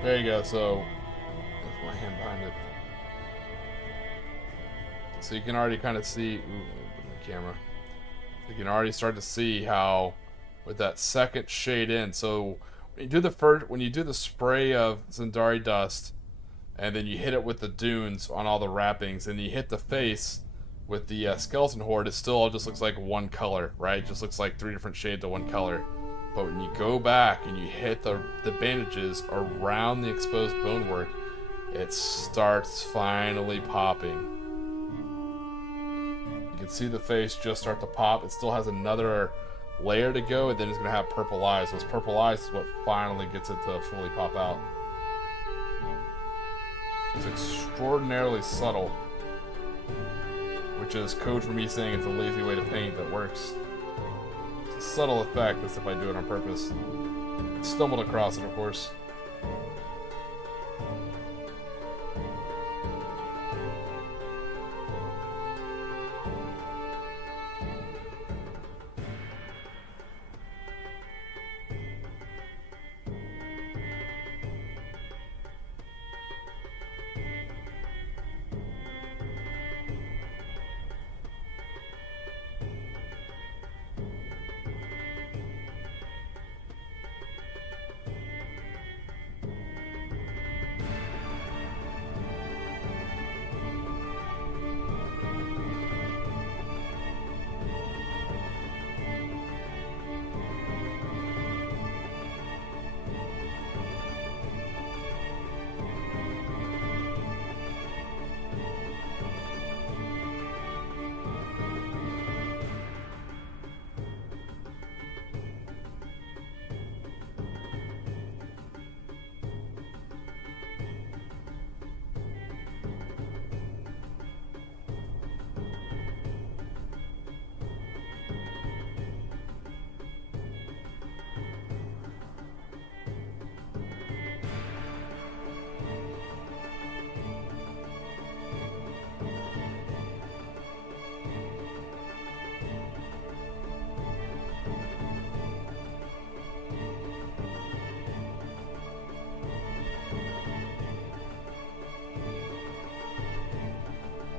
There you go, so with my hand behind it. So you can already kind of see the camera. You can already start to see how with that second shade in. So when you do the spray of Zandari dust and then you hit it with the dunes on all the wrappings and you hit the face With the skeleton horde, it still all just looks like one color, right? It just looks like 3 different shades of one color. But when you go back and you hit the bandages around the exposed bonework, it starts finally popping. You can see the face just start to pop. It still has another layer to go, and then it's going to have purple eyes. Those purple eyes is what finally gets it to fully pop out. It's extraordinarily subtle, which is code for me saying it's a lazy way to paint that works. It's a subtle effect, as if I do it on purpose. Stumbled across it, of course.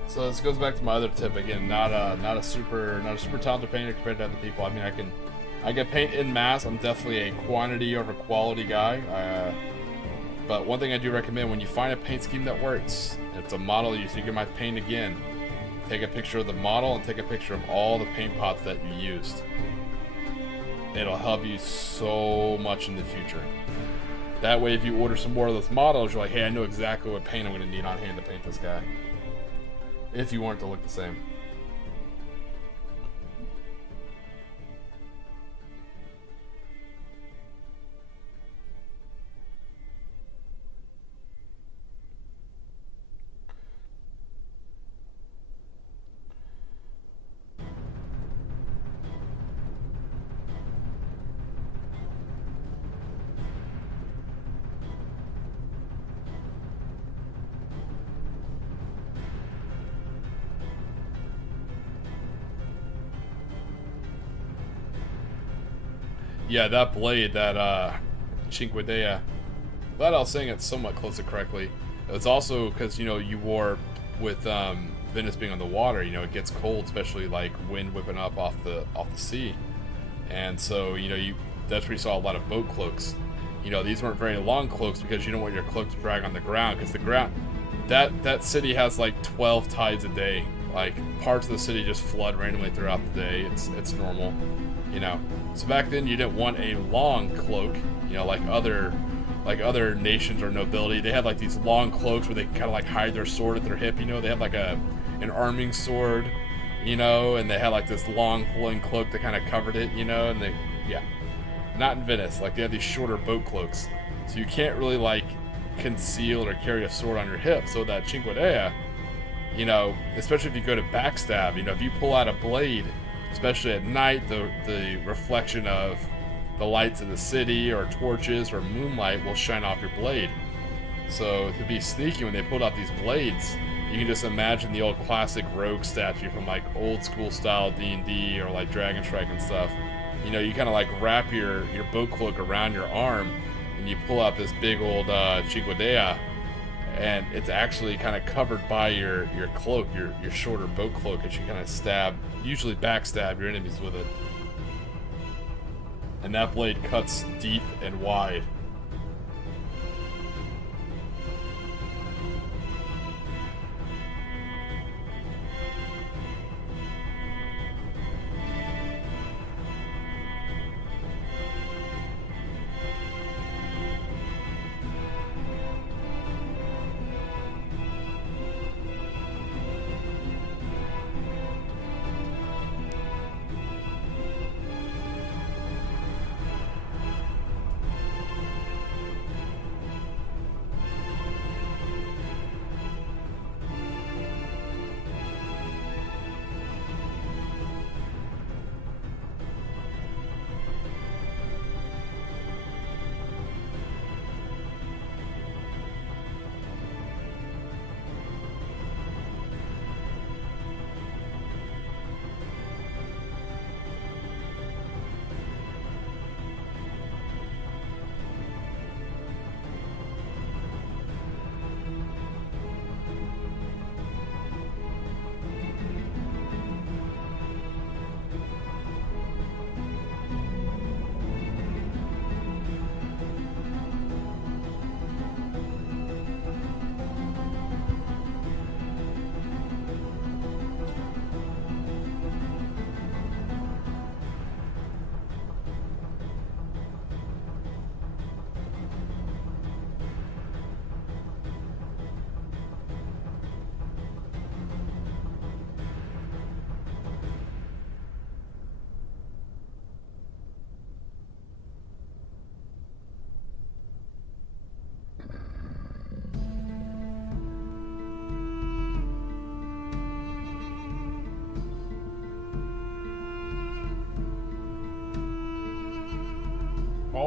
So this goes back to my other tip again. Not a super talented painter compared to other people. I mean, I can paint in mass. I'm definitely a quantity over quality guy. But one thing I do recommend, when you find a paint scheme that works, it's a model you think you might paint again, take a picture of the model and take a picture of all the paint pots that you used. It'll help you so much in the future. That way, if you order some more of those models, you're like, hey, I know exactly what paint I'm going to need on hand to paint this guy. If you want it to look the same. Yeah, that blade, that Cinque Dea, glad I was saying it somewhat close to correctly. It's also because, you know, you wore with Venice being on the water, you know, it gets cold, especially like wind whipping up off the sea. And so, you know, that's where you saw a lot of boat cloaks. You know, these weren't very long cloaks because you don't want your cloak to drag on the ground, because the ground, that city has like 12 tides a day. Like, parts of the city just flood randomly throughout the day. It's normal, you know. So back then you didn't want a long cloak, you know, like other nations or nobility. They had like these long cloaks where they kind of like hide their sword at their hip, you know. They had like an arming sword, you know, and they had like this long flowing cloak that kind of covered it, you know. And not in Venice. Like, they have these shorter boat cloaks, so you can't really like conceal or carry a sword on your hip. So that Cinque Dea, you know, especially if you go to backstab, you know, if you pull out a blade, especially at night, the reflection of the lights of the city or torches or moonlight will shine off your blade. So to be sneaky when they pulled out these blades, you can just imagine the old classic rogue statue from like old school style D&D or like Dragon Strike and stuff. You know, you kind of like wrap your boat cloak around your arm and you pull out this big old Cinque Dea, and it's actually kind of covered by your cloak, your shorter boat cloak, as you kind of usually backstab your enemies with it. And that blade cuts deep and wide.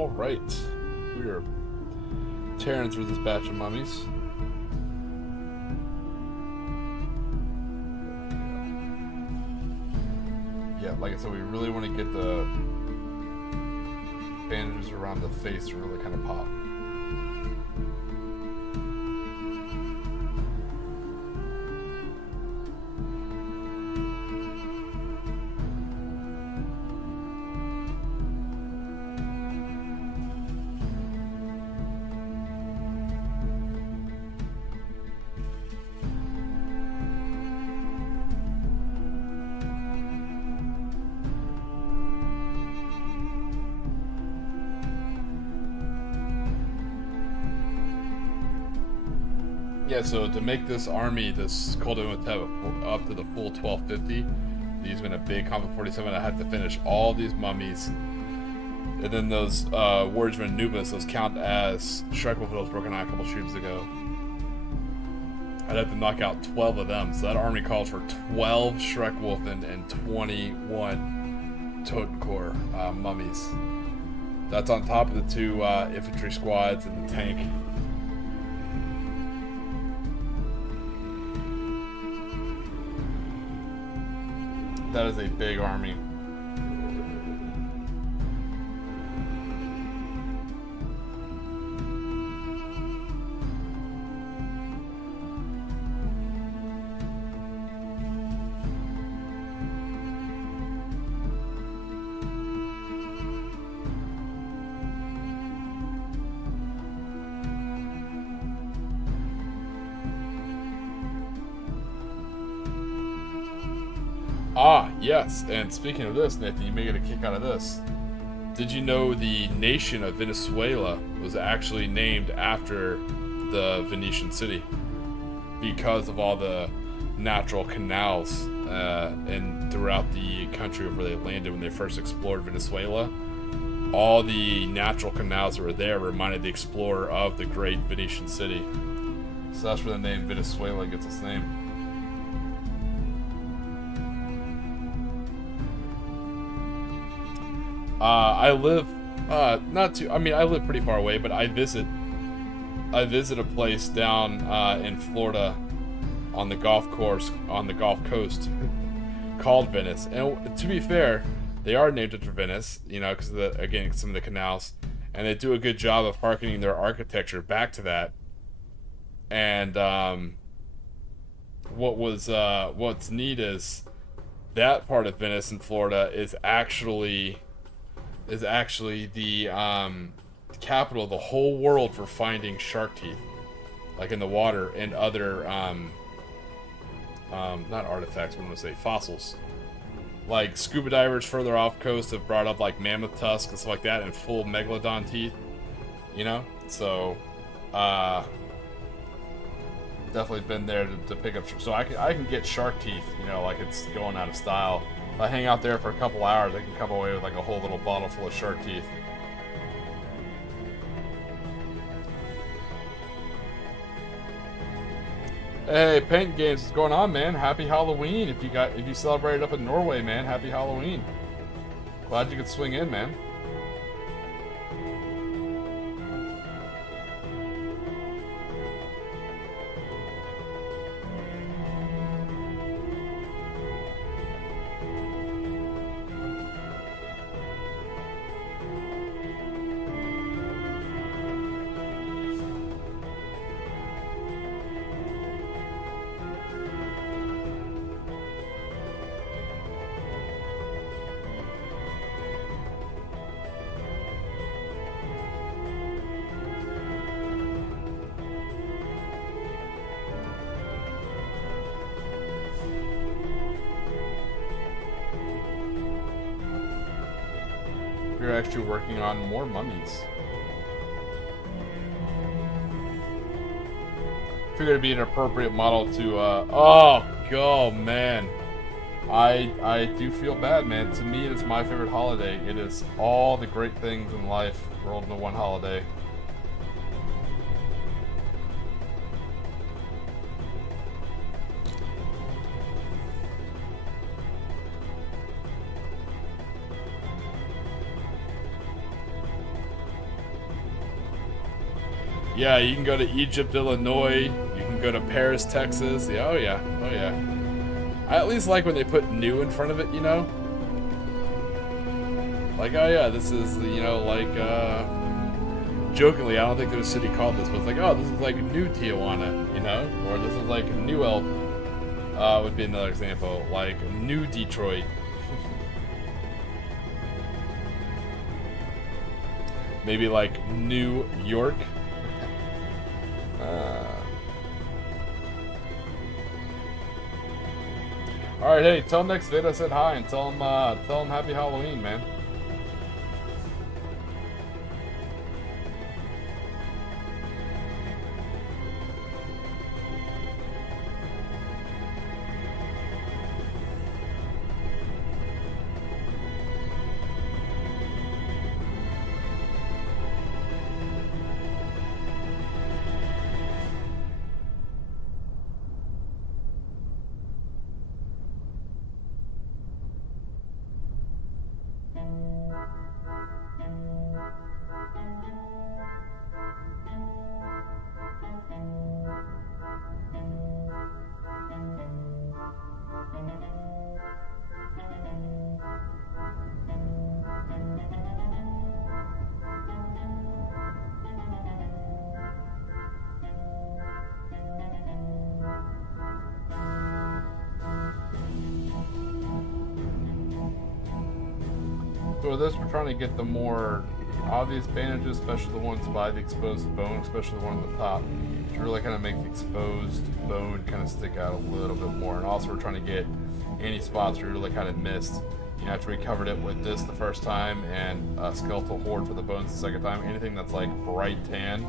All right, we are tearing through this batch of mummies. Yeah, like I said, we really want to get the bandages around the face to really kind of pop. Yeah, so to make this army, this Cult of Imhotep up to the full 1250, using a big Combat 47, I had to finish all these mummies. And then those Warriors of Nujabes, those count as Shrek Wolf that was broken out a couple streams ago. I'd have to knock out 12 of them, so that army calls for 12 Shrek Wolfen and 21 Totenkor mummies. That's on top of the 2 infantry squads and the tank. That is a big army. Ah, yes, and speaking of this, Nathan, you may get a kick out of this. Did you know the nation of Venezuela was actually named after the Venetian city? Because of all the natural canals and throughout the country where they landed when they first explored Venezuela. All the natural canals that were there reminded the explorer of the great Venetian city. So that's where the name Venezuela gets its name. I live I live pretty far away, but I visit a place down in Florida on the golf course, on the Gulf Coast called Venice. And to be fair, they are named after Venice, you know, because again, some of the canals, and they do a good job of harkening their architecture back to that. And what's neat is that part of Venice in Florida is actually the capital of the whole world for finding shark teeth, like in the water, and other not artifacts, but I'm gonna say fossils. Like scuba divers further off coast have brought up like mammoth tusks and stuff like that, and full megalodon teeth, you know. So definitely been there to pick up. So I can get shark teeth, you know, like it's going out of style. If I hang out there for a couple hours, I can come away with like a whole little bottle full of shark teeth. Hey, Paint Games, what's going on, man? Happy Halloween! If you celebrated up in Norway, man, happy Halloween. Glad you could swing in, man. You're actually working on more mummies. Figured it'd be an appropriate model to oh man. I do feel bad, man. To me, it is my favorite holiday. It is all the great things in life rolled into one holiday. Yeah, you can go to Egypt, Illinois. You can go to Paris, Texas. Yeah, oh yeah, oh yeah. I at least like when they put new in front of it, you know? Like, oh yeah, this is, you know, like, jokingly, I don't think there's a city called this, but it's like, oh, this is like new Tijuana, you know? Or this is like new would be another example. Like, new Detroit. Maybe like New York. Alright, hey, tell next vid I said hi and tell him happy Halloween, man. So with this, we're trying to get the more obvious bandages, especially the ones by the exposed bone, especially the one on the top, to really kind of make the exposed bone kind of stick out a little bit more. And also we're trying to get any spots where you really kind of missed. You know, after we covered it with this the first time and skeletal horde for the bones the second time, anything that's like bright tan,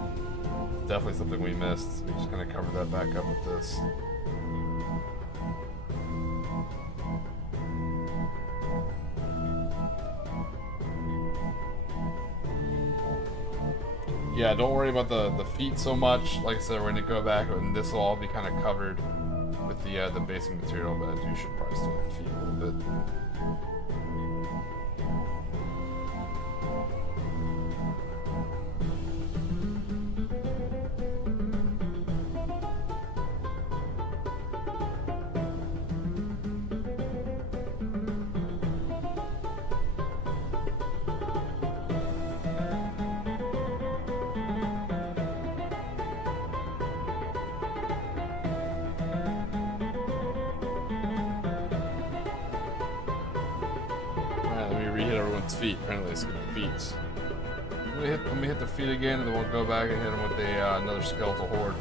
definitely something we missed. So we're just going to cover that back up with this. Yeah, don't worry about the feet so much. Like I said, we're gonna go back and this will all be kind of covered with the basic material, but you should probably still have the feet a little bit. Re-hit everyone's feet. Apparently they skipped the feet. Let me hit the feet again, and then we'll go back and hit them with another skeletal horde.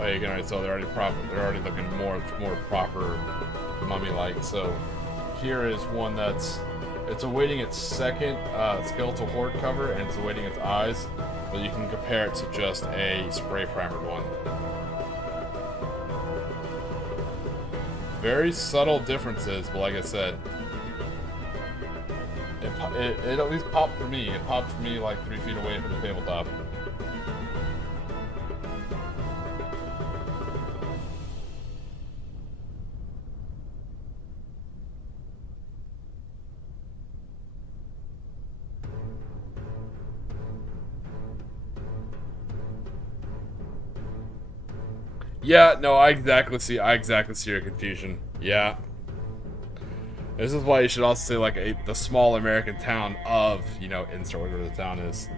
Oh, you can already tell they're already proper. They're already looking more proper, mummy-like. So here is one that's. It's awaiting its second skeletal horde cover, and it's awaiting its eyes, but you can compare it to just a spray primered one. Very subtle differences, but like I said, it at least popped for me. It popped for me like 3 feet away from the tabletop. Yeah, no, I exactly see your confusion. Yeah. This is why you should also say like the small American town of, you know, insert whatever the town is.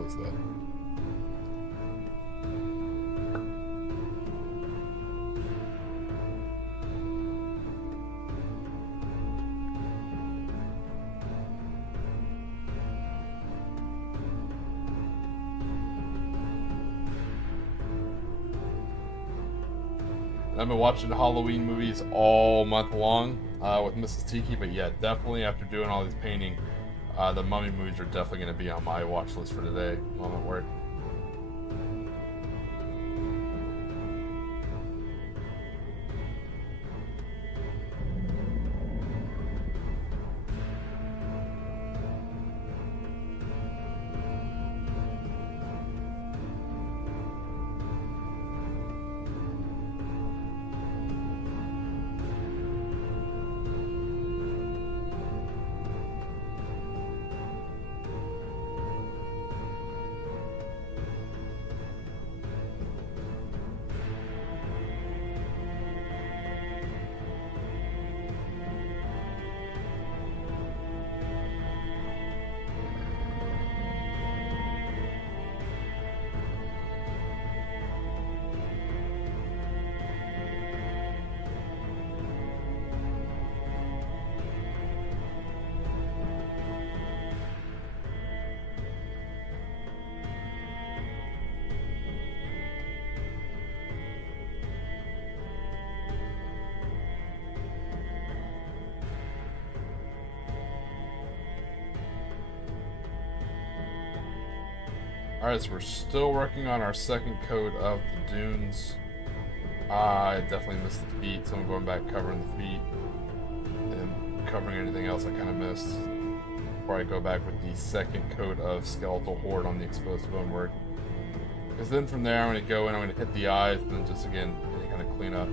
close that. I've been watching Halloween movies all month long with Mrs. Tiki, but yeah, definitely after doing all these painting, the Mummy movies are definitely going to be on my watch list for today while I'm at work. Alright, so we're still working on our second coat of the dunes. I definitely missed the feet, so I'm going back covering the feet and covering anything else I kind of missed before I go back with the second coat of skeletal horde on the exposed bone work. Because then from there I'm going to go in, I'm going to hit the eyes, and then just again, kind of clean up.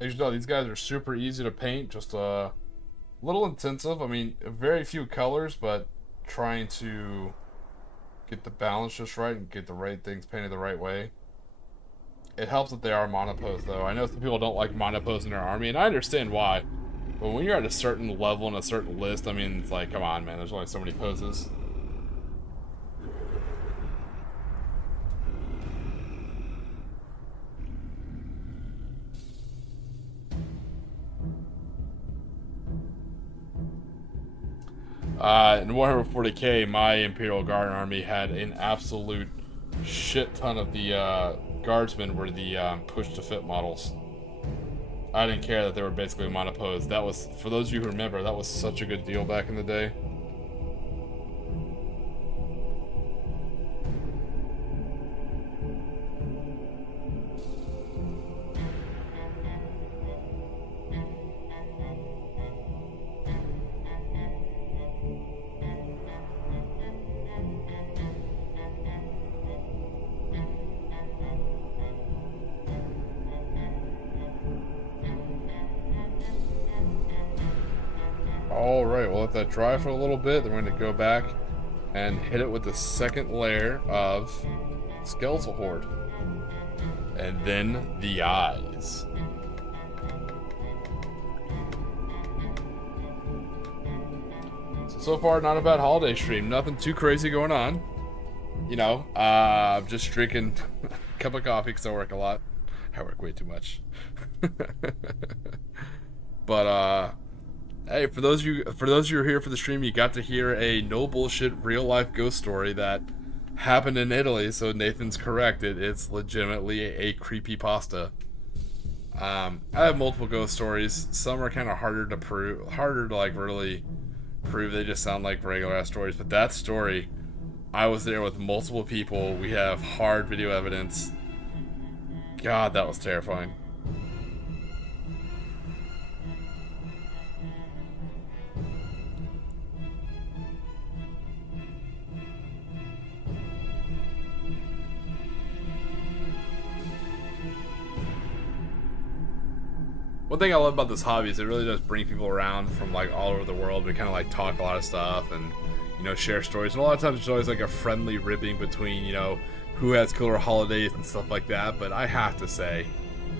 As you know, these guys are super easy to paint, just a little intensive. I mean, very few colors, but trying to get the balance just right and get the right things painted the right way. It helps that they are monopose, though. I know some people don't like monopose in their army, and I understand why. But when you're at a certain level and a certain list, I mean, it's like, come on, man, there's only so many poses. In 140k, my Imperial Guard army had an absolute shit ton of the guardsmen were the push-to-fit models. I didn't care that they were basically monopose. That was, for those of you who remember, that was such a good deal back in the day. Alright, we'll let that dry for a little bit. Then we're going to go back and hit it with the second layer of skeletal horde. And then the eyes. So far, not a bad holiday stream. Nothing too crazy going on. You know, I'm just drinking a cup of coffee because I work a lot. I work way too much. But, hey, for those of you who are here for the stream, you got to hear a no bullshit real life ghost story that happened in Italy. So Nathan's correct; it's legitimately a creepypasta. I have multiple ghost stories. Some are kind of harder to like really prove. They just sound like regular ass stories. But that story, I was there with multiple people. We have hard video evidence. God, that was terrifying. one thing I love about this hobby is it really does bring people around from like all over the world. We kind of like talk a lot of stuff and, you know, share stories. And a lot of times it's always like a friendly ribbing between, you know, who has cooler holidays and stuff like that. But I have to say,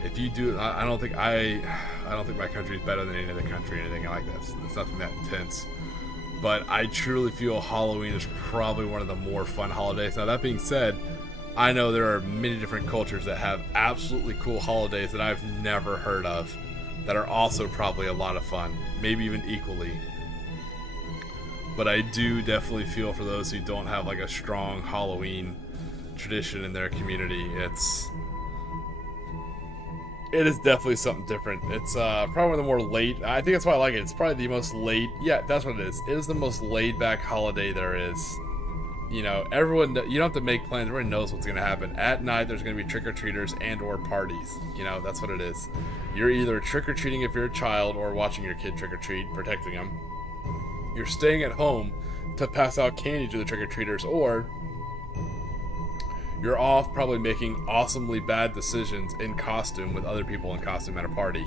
if you do, I don't think my country is better than any other country or anything like this. It's nothing that intense. But I truly feel Halloween is probably one of the more fun holidays. Now, that being said, I know there are many different cultures that have absolutely cool holidays that I've never heard of that are also probably a lot of fun, maybe even equally. But I do definitely feel for those who don't have like a strong Halloween tradition in their community. It is definitely something different. It's probably one of the more late. I think that's why I like it. It's probably the most laid. Yeah, that's what it is. It is the most laid back holiday there is. You know, everyone. You don't have to make plans. Everyone knows what's going to happen. At night, there's going to be trick or treaters and or parties. You know, that's what it is. You're either trick or treating if you're a child, or watching your kid trick or treat, protecting them. You're staying at home to pass out candy to the trick or treaters, or you're off probably making awesomely bad decisions in costume with other people in costume at a party.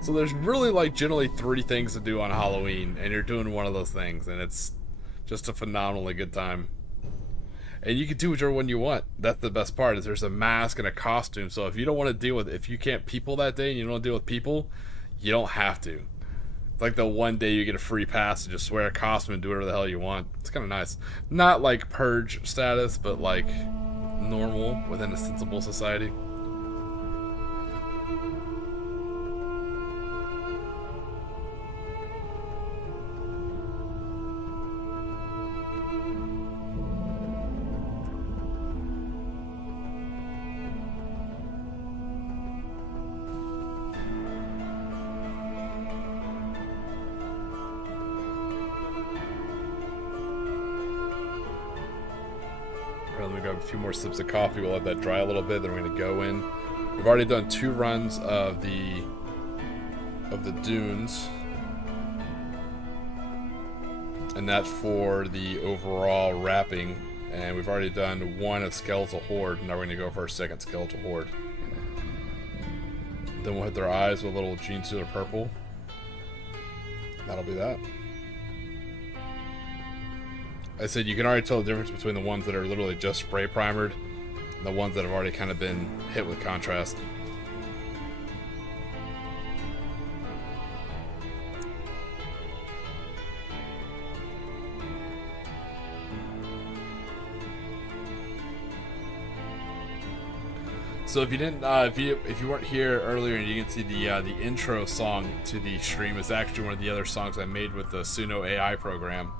So there's really like generally 3 things to do on Halloween, and you're doing one of those things, and it's just a phenomenally good time. And you can do whichever one you want. That's the best part, is there's a mask and a costume. So if you don't want to deal with, if you can't people that day and you don't want to deal with people, you don't have to. It's like the one day you get a free pass to just wear a costume and do whatever the hell you want. It's kind of nice. Not like purge status, but like normal within a sensible society. Let me grab a few more sips of coffee. We'll let that dry a little bit. Then we're going to go in. We've already done 2 runs of the dunes, and that's for the overall wrapping. And we've already done 1 of Skeletal Horde. And now we're going to go for our second Skeletal Horde. Then we'll hit their eyes with a little Gene Stealer purple. That'll be that. I said you can already tell the difference between the ones that are literally just spray primered and the ones that have already kind of been hit with contrast. So if you didn't, if you weren't here earlier, and you can see the intro song to the stream is actually one of the other songs I made with the Suno AI program.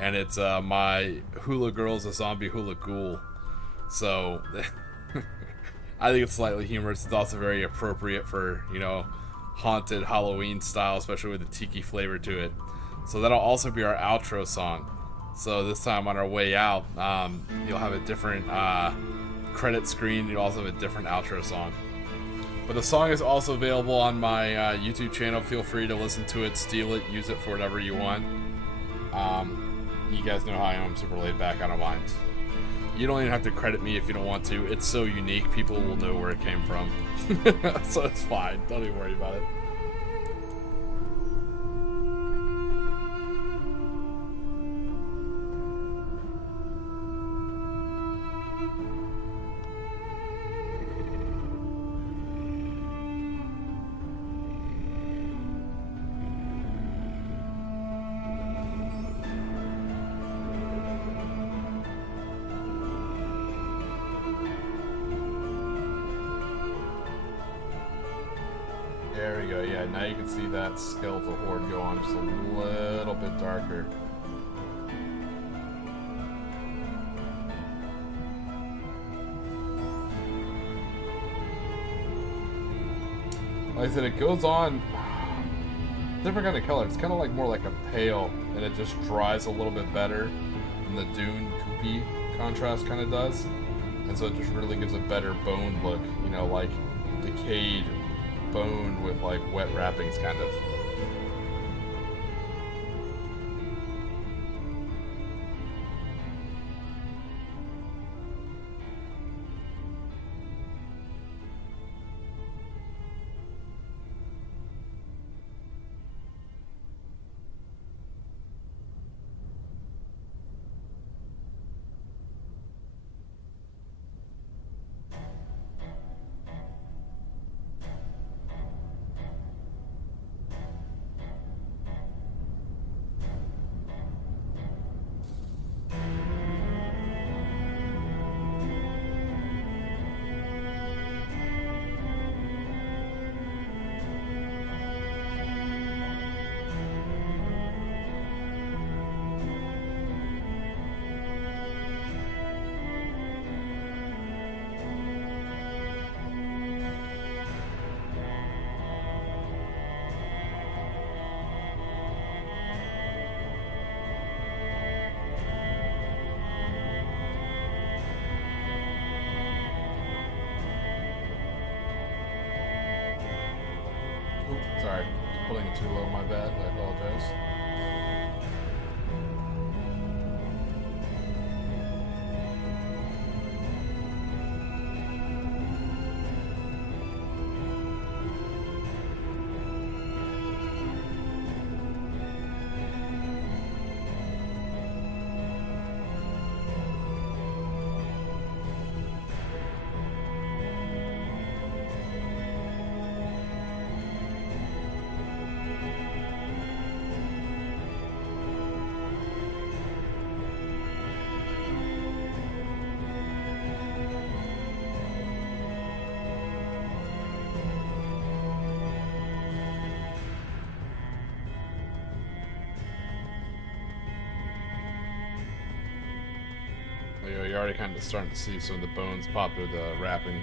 And it's my Hula Girl's a Zombie Hula Ghoul. So I think it's slightly humorous. It's also very appropriate for, you know, haunted Halloween style, especially with the Tiki flavor to it. So that'll also be our outro song. So this time on our way out, you'll have a different credit screen. You'll also have a different outro song. But the song is also available on my YouTube channel. Feel free to listen to it, steal it, use it for whatever you want. You guys know how I am. I'm super laid back. I don't mind. You don't even have to credit me if you don't want to. It's so unique. People will know where it came from. So it's fine. Don't even worry about it. There we go, yeah, now you can see that Skeletal Horde go on just a little bit darker. Like I said, it goes on different kind of color. It's kind of like more like a pale, and it just dries a little bit better than the Dune Goopy contrast kind of does. And so it just really gives a better bone look, you know, like decayed bone with like wet wrappings kind of. bad. I apologize. You're already kind of starting to see some of the bones pop through the wrapping.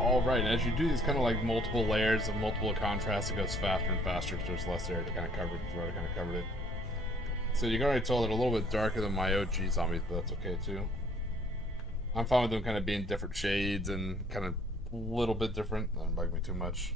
Alright, and as you do these kind of like multiple layers of multiple contrasts, it goes faster and faster because there's less area to kind of cover it. We've already kind of covered it. So you can already tell they're a little bit darker than my OG zombies, but that's okay too. I'm fine with them kind of being different shades and kind of a little bit different. That doesn't bug me too much.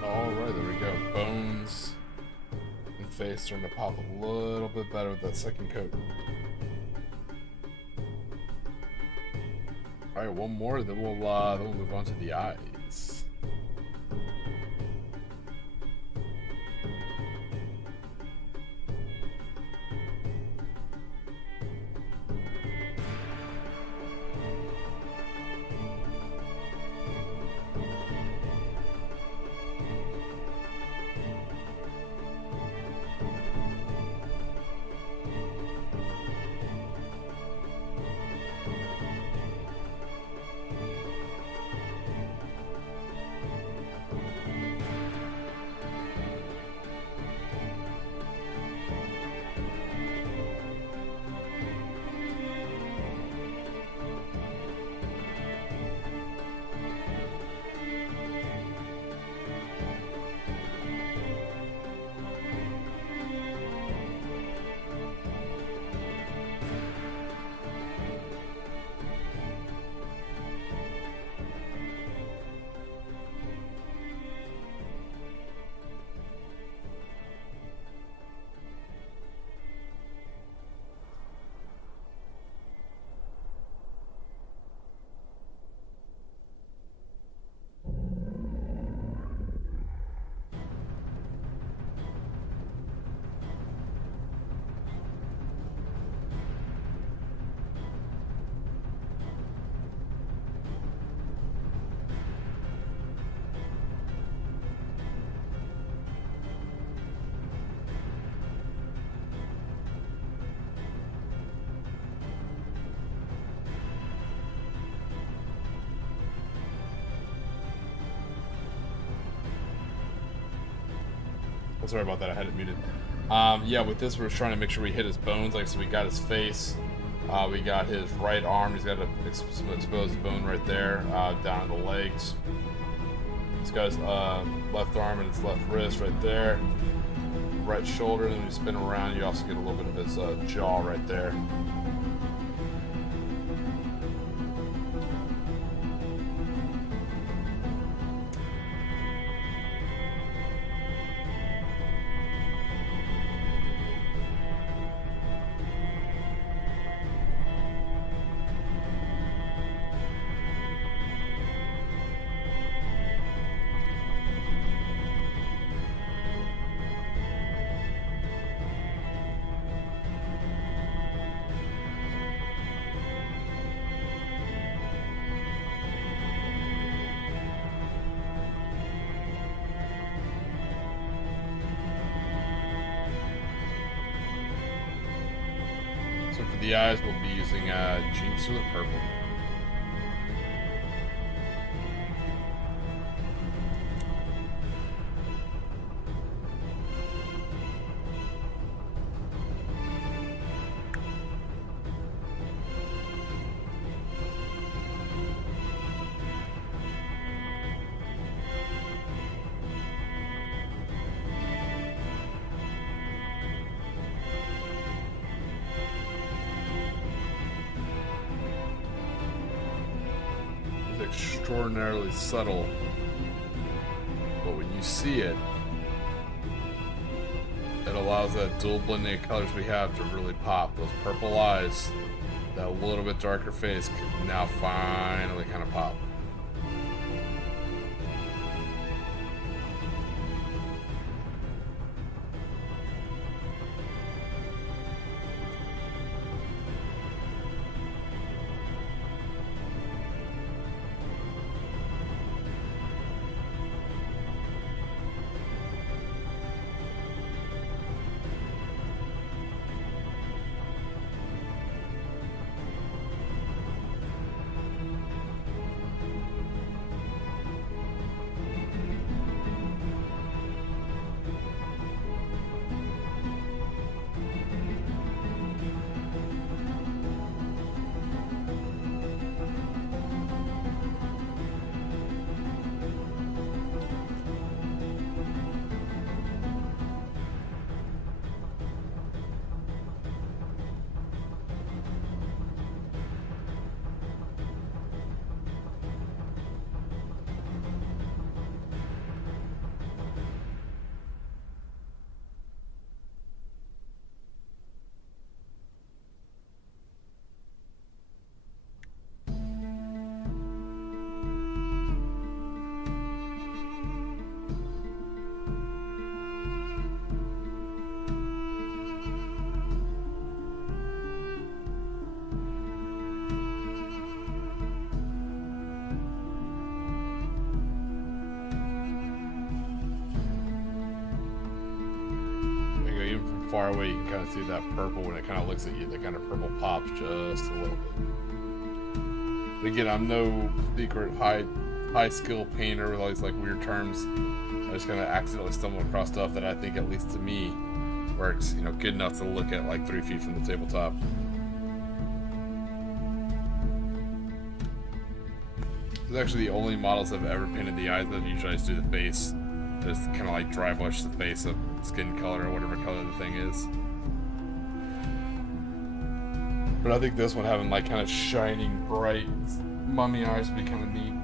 Alright, there we go. Bones and face starting to pop a little bit better with that second coat. Alright, one more, then we'll move on to the eyes. sorry about that. I had it muted. Yeah, with this, we're trying to make sure we hit his bones. Like, so we got his face. We got his right arm. He's got some exposed bone right there, down in the legs. He's got his left arm and his left wrist right there. Right shoulder, and then you spin around, you also get a little bit of his jaw right there. So for the eyes, we'll be using Jinx with purple. Extraordinarily subtle, but when you see it, it allows that dual blending of colors we have to really pop. Those purple eyes, that little bit darker face can now finally kind of pop. Far away, you can kind of see that purple when it kind of looks at you. The kind of purple pops just a little bit. But again, I'm no secret high skill painter with all these like weird terms. I just kind of accidentally stumbled across stuff that I think, at least to me, works. You know, good enough to look at like 3 feet from the tabletop. This is actually the only models I've ever painted the eyes of. Usually I just do the face. Just kind of like dry brush the face of skin color or whatever color the thing is. But I think this one having like kind of shining, bright mummy eyes would be kind of neat.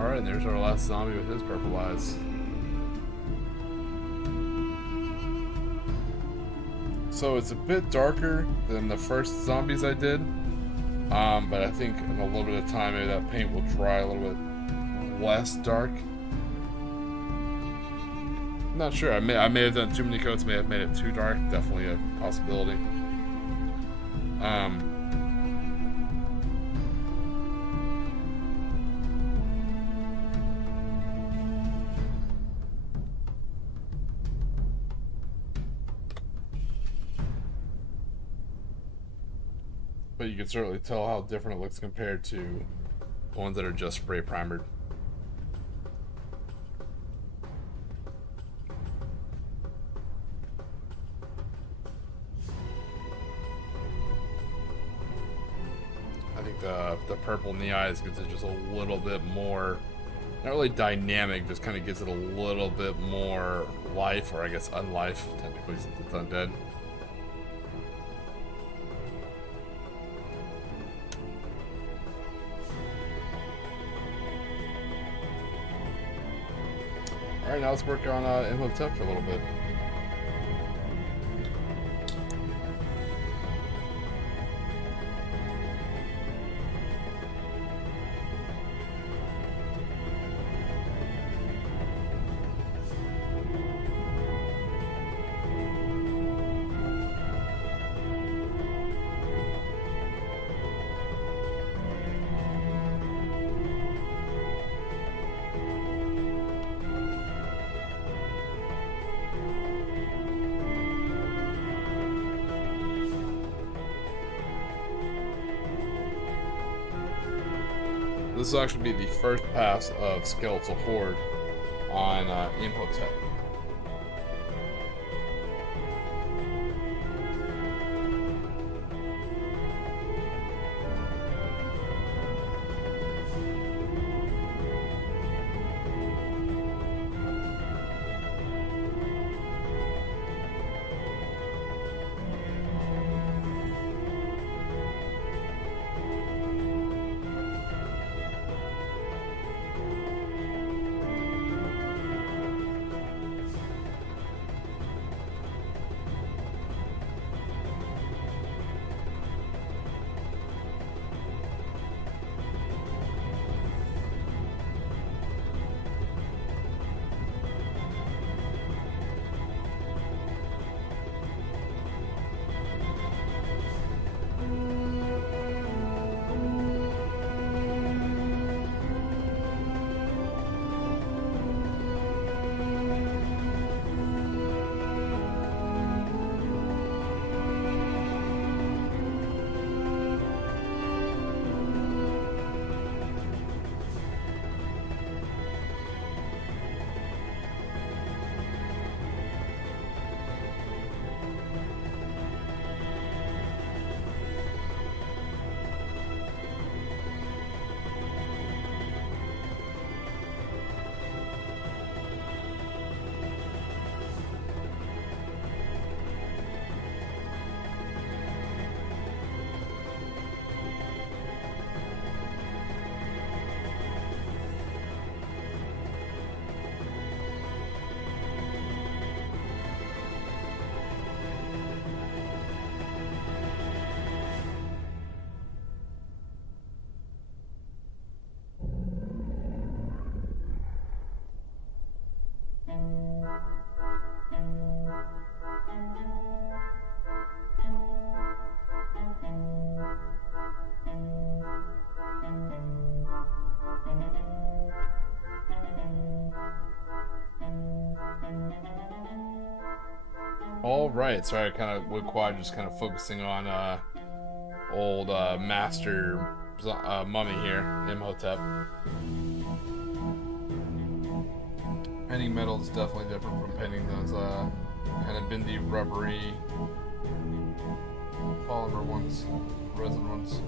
Alright, there's our last zombie with his purple eyes. So it's a bit darker than the first zombies I did. But I think in a little bit of time, maybe that paint will dry a little bit less dark. I'm not sure. I may have done too many coats, may have made it too dark. Definitely a possibility. But you can certainly tell how different it looks compared to the ones that are just spray primered. I think the purple in the eyes gives it just a little bit more, not really dynamic, just kind of gives it a little bit more life, or I guess unlife, technically, since it's undead. Alright, now let's work on Imhotep for a little bit. This will actually be the first pass of Skeletal Horde on Imhotep. Alright, sorry I kind of went quiet, just kind of focusing on old master mummy here, Imhotep. Painting metal is definitely different from painting those kind of bendy, rubbery polymer ones, resin ones.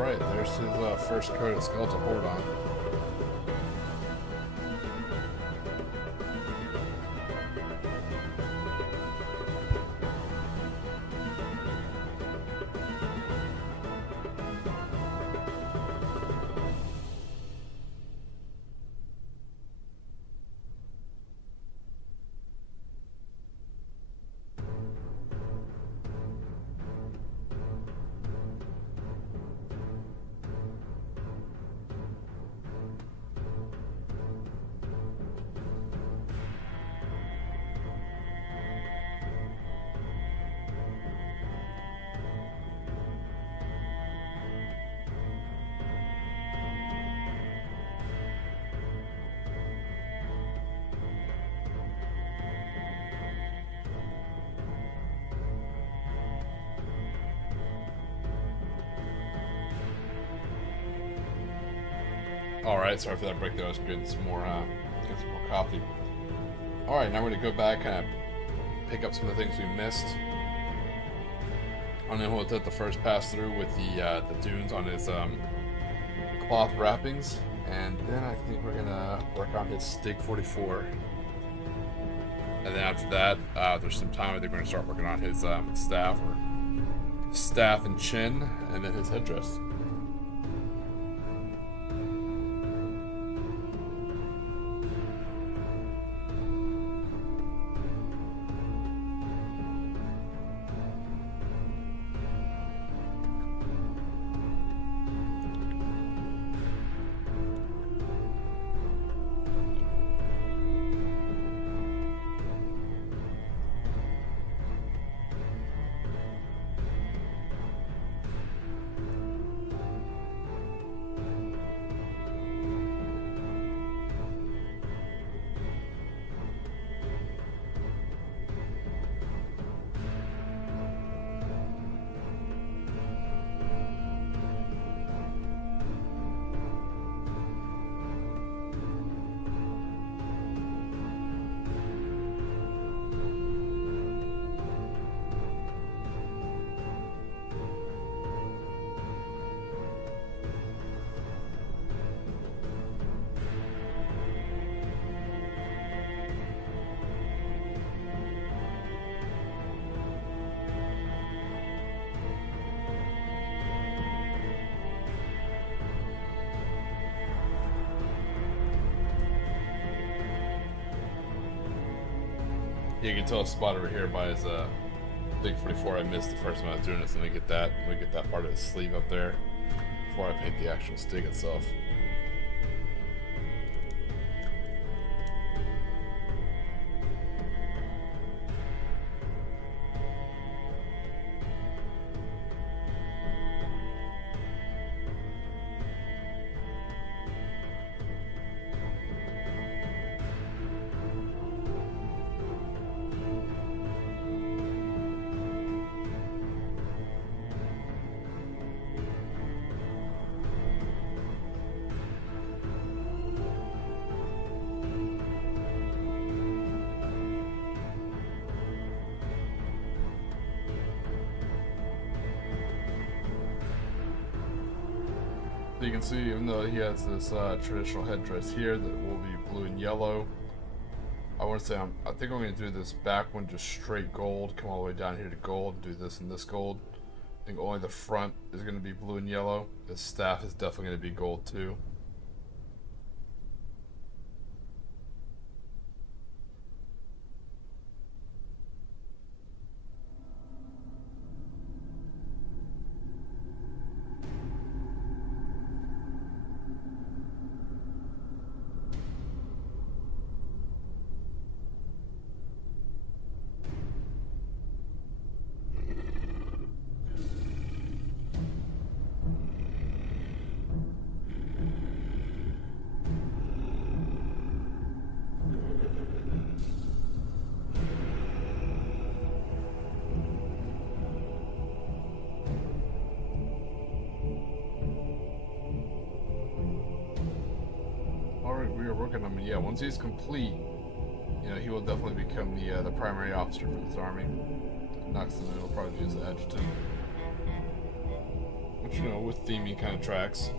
right, there's his first coat of skeletal horde on. Alright, sorry for that break there. I was getting some more coffee. Alright, now we're going to go back and pick up some of the things we missed. I'm going to take the first pass through with the dunes on his cloth wrappings. And then I think we're going to work on his Stig 44. And then after that, there's some time I think we're going to start working on his staff and chin, and then his headdress. You can tell a spot over here by his Big 44. I missed the first time I was doing this. Let me get that part of his sleeve up there before I paint the actual Stig itself. So you can see, even though he has this traditional headdress here that will be blue and yellow, I want to say I think I'm going to do this back one just straight gold, come all the way down here to gold, and do this and this gold. I think only the front is going to be blue and yellow. The staff is definitely going to be gold too. We are working on him. Yeah, once he's complete, you know, he will definitely become the primary officer for this army. Next to him, it'll probably be his adjutant. But you know, with theming kind of tracks.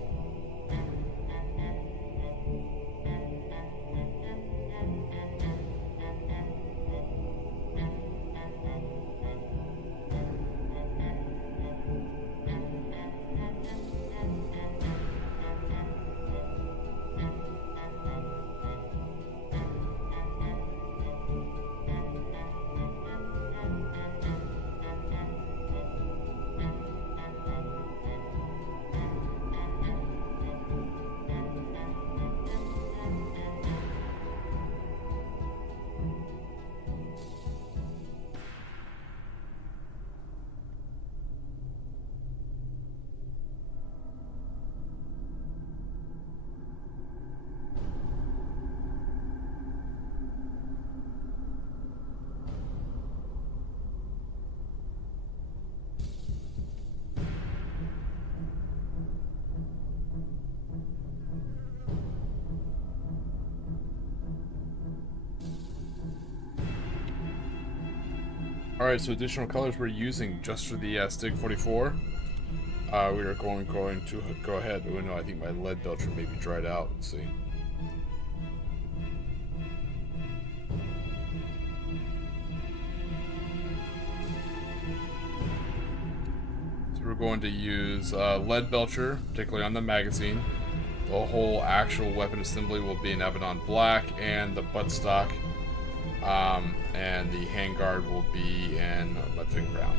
Alright, so additional colors we're using just for the Stig 44. We are going to go ahead. Oh no, I think my lead belcher may be dried out. Let's see. So we're going to use lead belcher, particularly on the magazine. The whole actual weapon assembly will be in Abaddon Black, and the buttstock and the handguard will be in Mudfing Brown.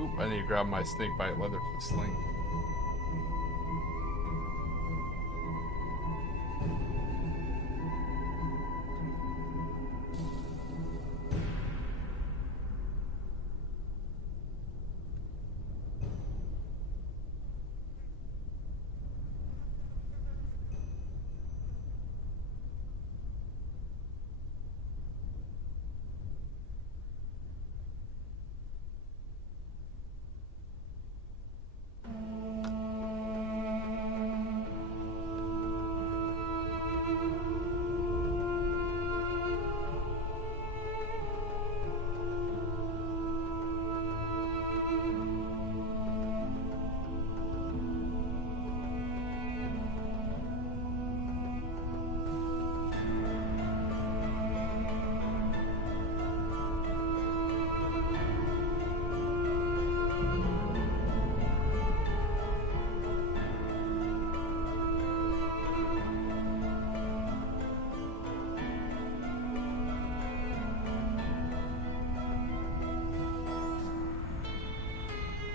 Oop, I need to grab my snake bite leather for the sling.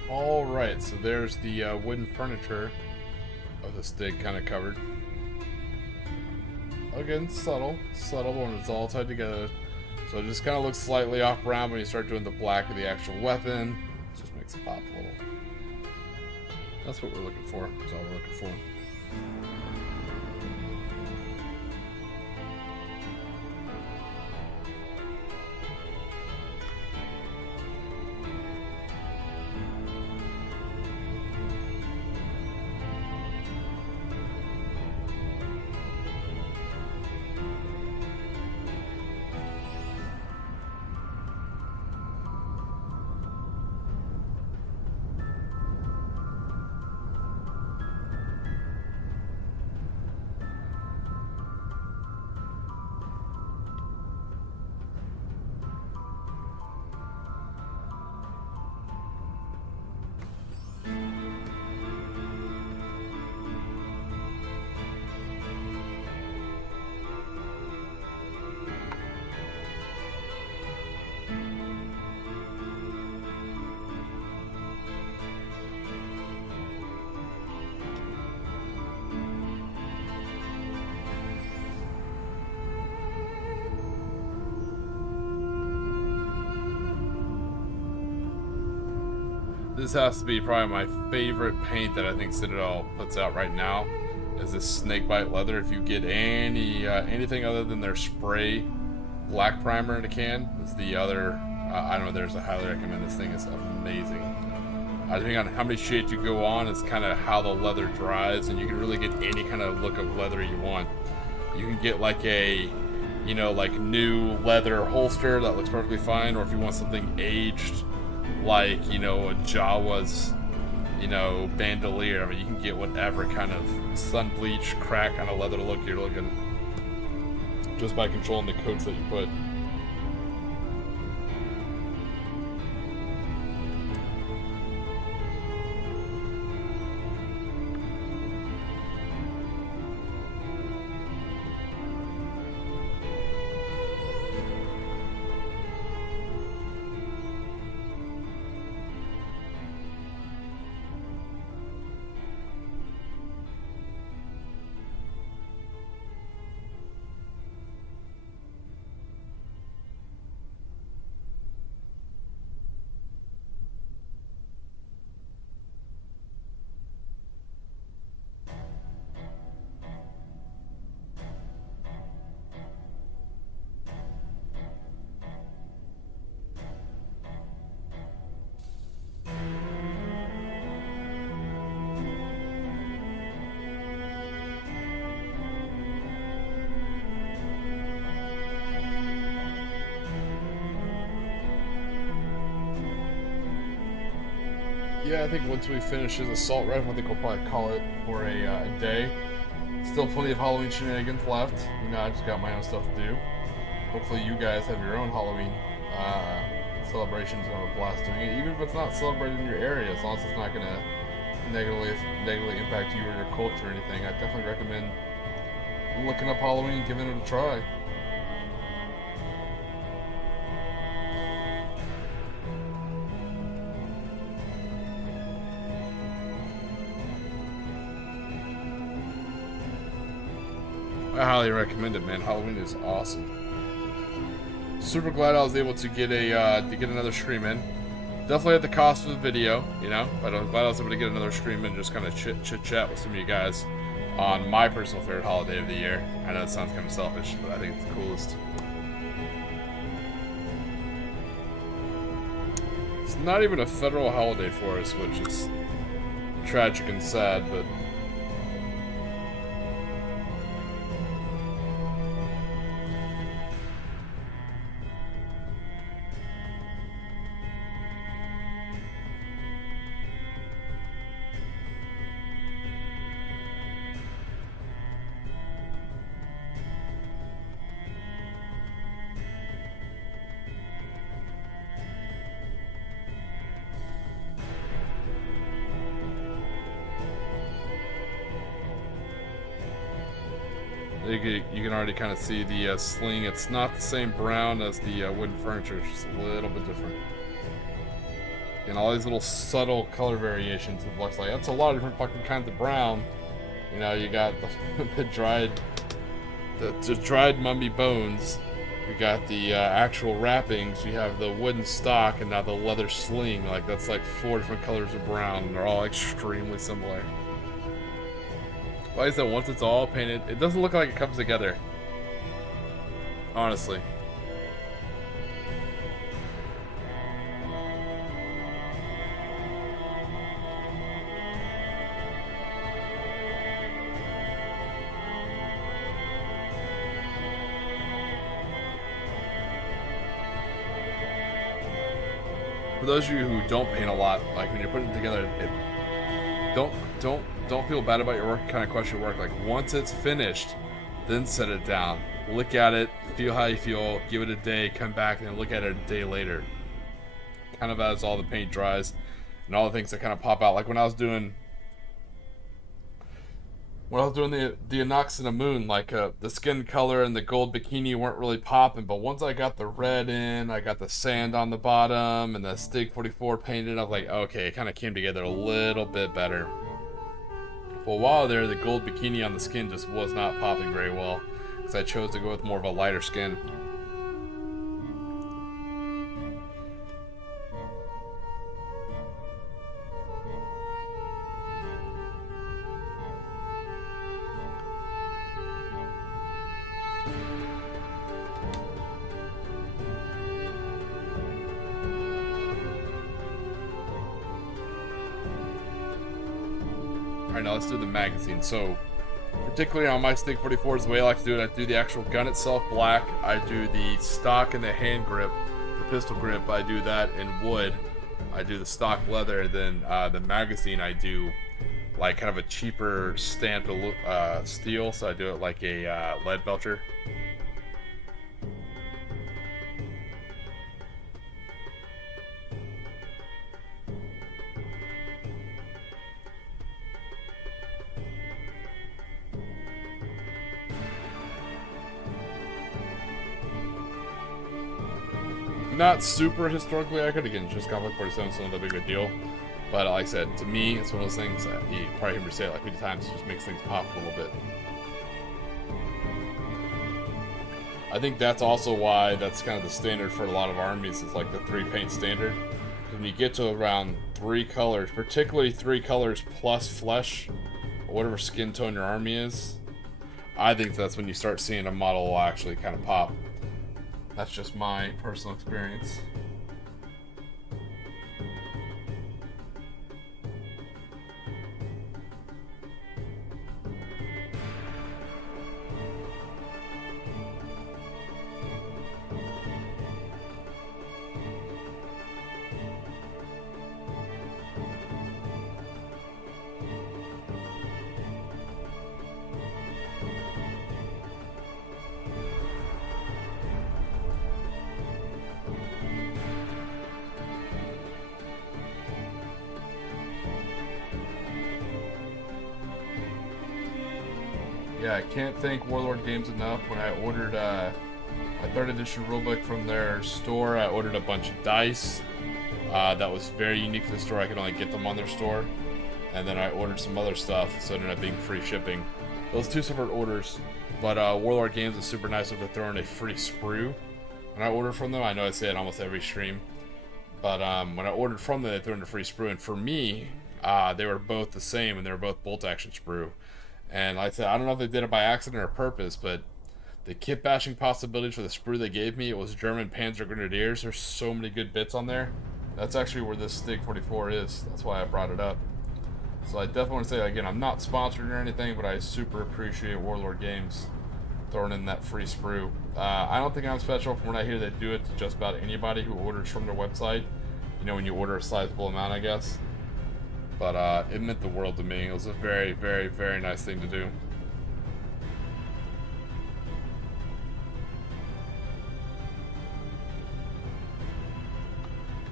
Alright, so there's the wooden furniture of the stick kind of covered. Again, subtle when it's all tied together. So it just kind of looks slightly off brown when you start doing the black of the actual weapon. It just makes it pop a little. That's what we're looking for. That's all we're looking for. this has to be probably my favorite paint that I think Citadel puts out right now, is this snakebite leather. If you get anything other than their spray black primer in a can, is the other. I don't know. I highly recommend this thing. It's amazing. Depending on how many shades you go on, it's kind of how the leather dries, and you can really get any kind of look of leather you want. You can get like a, like new leather holster that looks perfectly fine, or if you want something aged, like, a Jawa's, bandolier. I mean, you can get whatever kind of sun bleach, crack kind of leather look you're looking, just by controlling the coats that you put. Yeah, I think once we finish this assault rifle, I think we'll probably call it for a day. Still plenty of Halloween shenanigans left. I just got my own stuff to do. Hopefully you guys have your own Halloween celebrations and have a blast doing it. Even if it's not celebrated in your area, as long as it's not going to negatively impact you or your culture or anything, I definitely recommend looking up Halloween and giving it a try. I highly recommend it, man. Halloween is awesome. Super glad I was able to get another stream in. Definitely at the cost of the video, but I'm glad I was able to get another stream in, just kind of chit chat with some of you guys on my personal favorite holiday of the year. I know it sounds kind of selfish, but I think it's the coolest. It's not even a federal holiday for us, which is tragic and sad, but you can already kind of see the sling. It's not the same brown as the wooden furniture. It's just a little bit different. And all these little subtle color variations. It looks like that's a lot of different fucking kinds of brown. You got the dried mummy bones. You got the actual wrappings. You have the wooden stock, and now the leather sling. Like that's like 4 different colors of brown. And they're all extremely similar. Like I said, once it's all painted, it doesn't look like it comes together. Honestly. For those of you who don't paint a lot, like when you're putting it together, don't feel bad about your work, kind of question your work. Like once it's finished, then set it down. Look at it, feel how you feel, give it a day, come back and then look at it a day later. Kind of as all the paint dries and all the things that kind of pop out. Like when I was doing the Inox in the Moon, like the skin color and the gold bikini weren't really popping, but once I got the red in, I got the sand on the bottom and the Stig 44 painted, I was like, okay, it kind of came together a little bit better. For a while there, the gold bikini on the skin just was not popping very well, because I chose to go with more of a lighter skin. Alright, now let's do the magazine. So, particularly on my Stick 44s, the way I like to do it, I do the actual gun itself black. I do the stock and the hand grip, the pistol grip, I do that in wood. I do the stock leather, and then the magazine I do like kind of a cheaper stamped steel, so I do it like a lead belcher. Not super historically accurate, again, just Conflict 47, so not a big a deal. But like I said, to me, it's one of those things that you probably hear me say it like 50 times, it just makes things pop a little bit. I think that's also why that's kind of the standard for a lot of armies, is like the 3 paint standard. When you get to around 3 colors, particularly 3 colors plus flesh, or whatever skin tone your army is, I think that's when you start seeing a model actually kind of pop. That's just my personal experience. Yeah, I can't thank Warlord Games enough. When I ordered my 3rd edition rulebook from their store, I ordered a bunch of dice. That was very unique to the store. I could only get them on their store. And then I ordered some other stuff, so it ended up being free shipping. Those 2 separate orders. But Warlord Games is super nice if they're throwing a free sprue when I order from them. I know I say it almost every stream. But when I ordered from them, they threw in a free sprue. And for me, they were both the same, and they were both bolt action sprue. And like I said, I don't know if they did it by accident or purpose, but the kit bashing possibilities for the sprue they gave me, it was German Panzer Grenadiers. There's so many good bits on there. That's actually where this Stig 44 is. That's why I brought it up. So I definitely want to say, again, I'm not sponsored or anything, but I super appreciate Warlord Games throwing in that free sprue. I don't think I'm special. From what I hear, they do it to just about anybody who orders from their website. You know, when you order a sizable amount, I guess. But it meant the world to me. It was a very, very, very nice thing to do.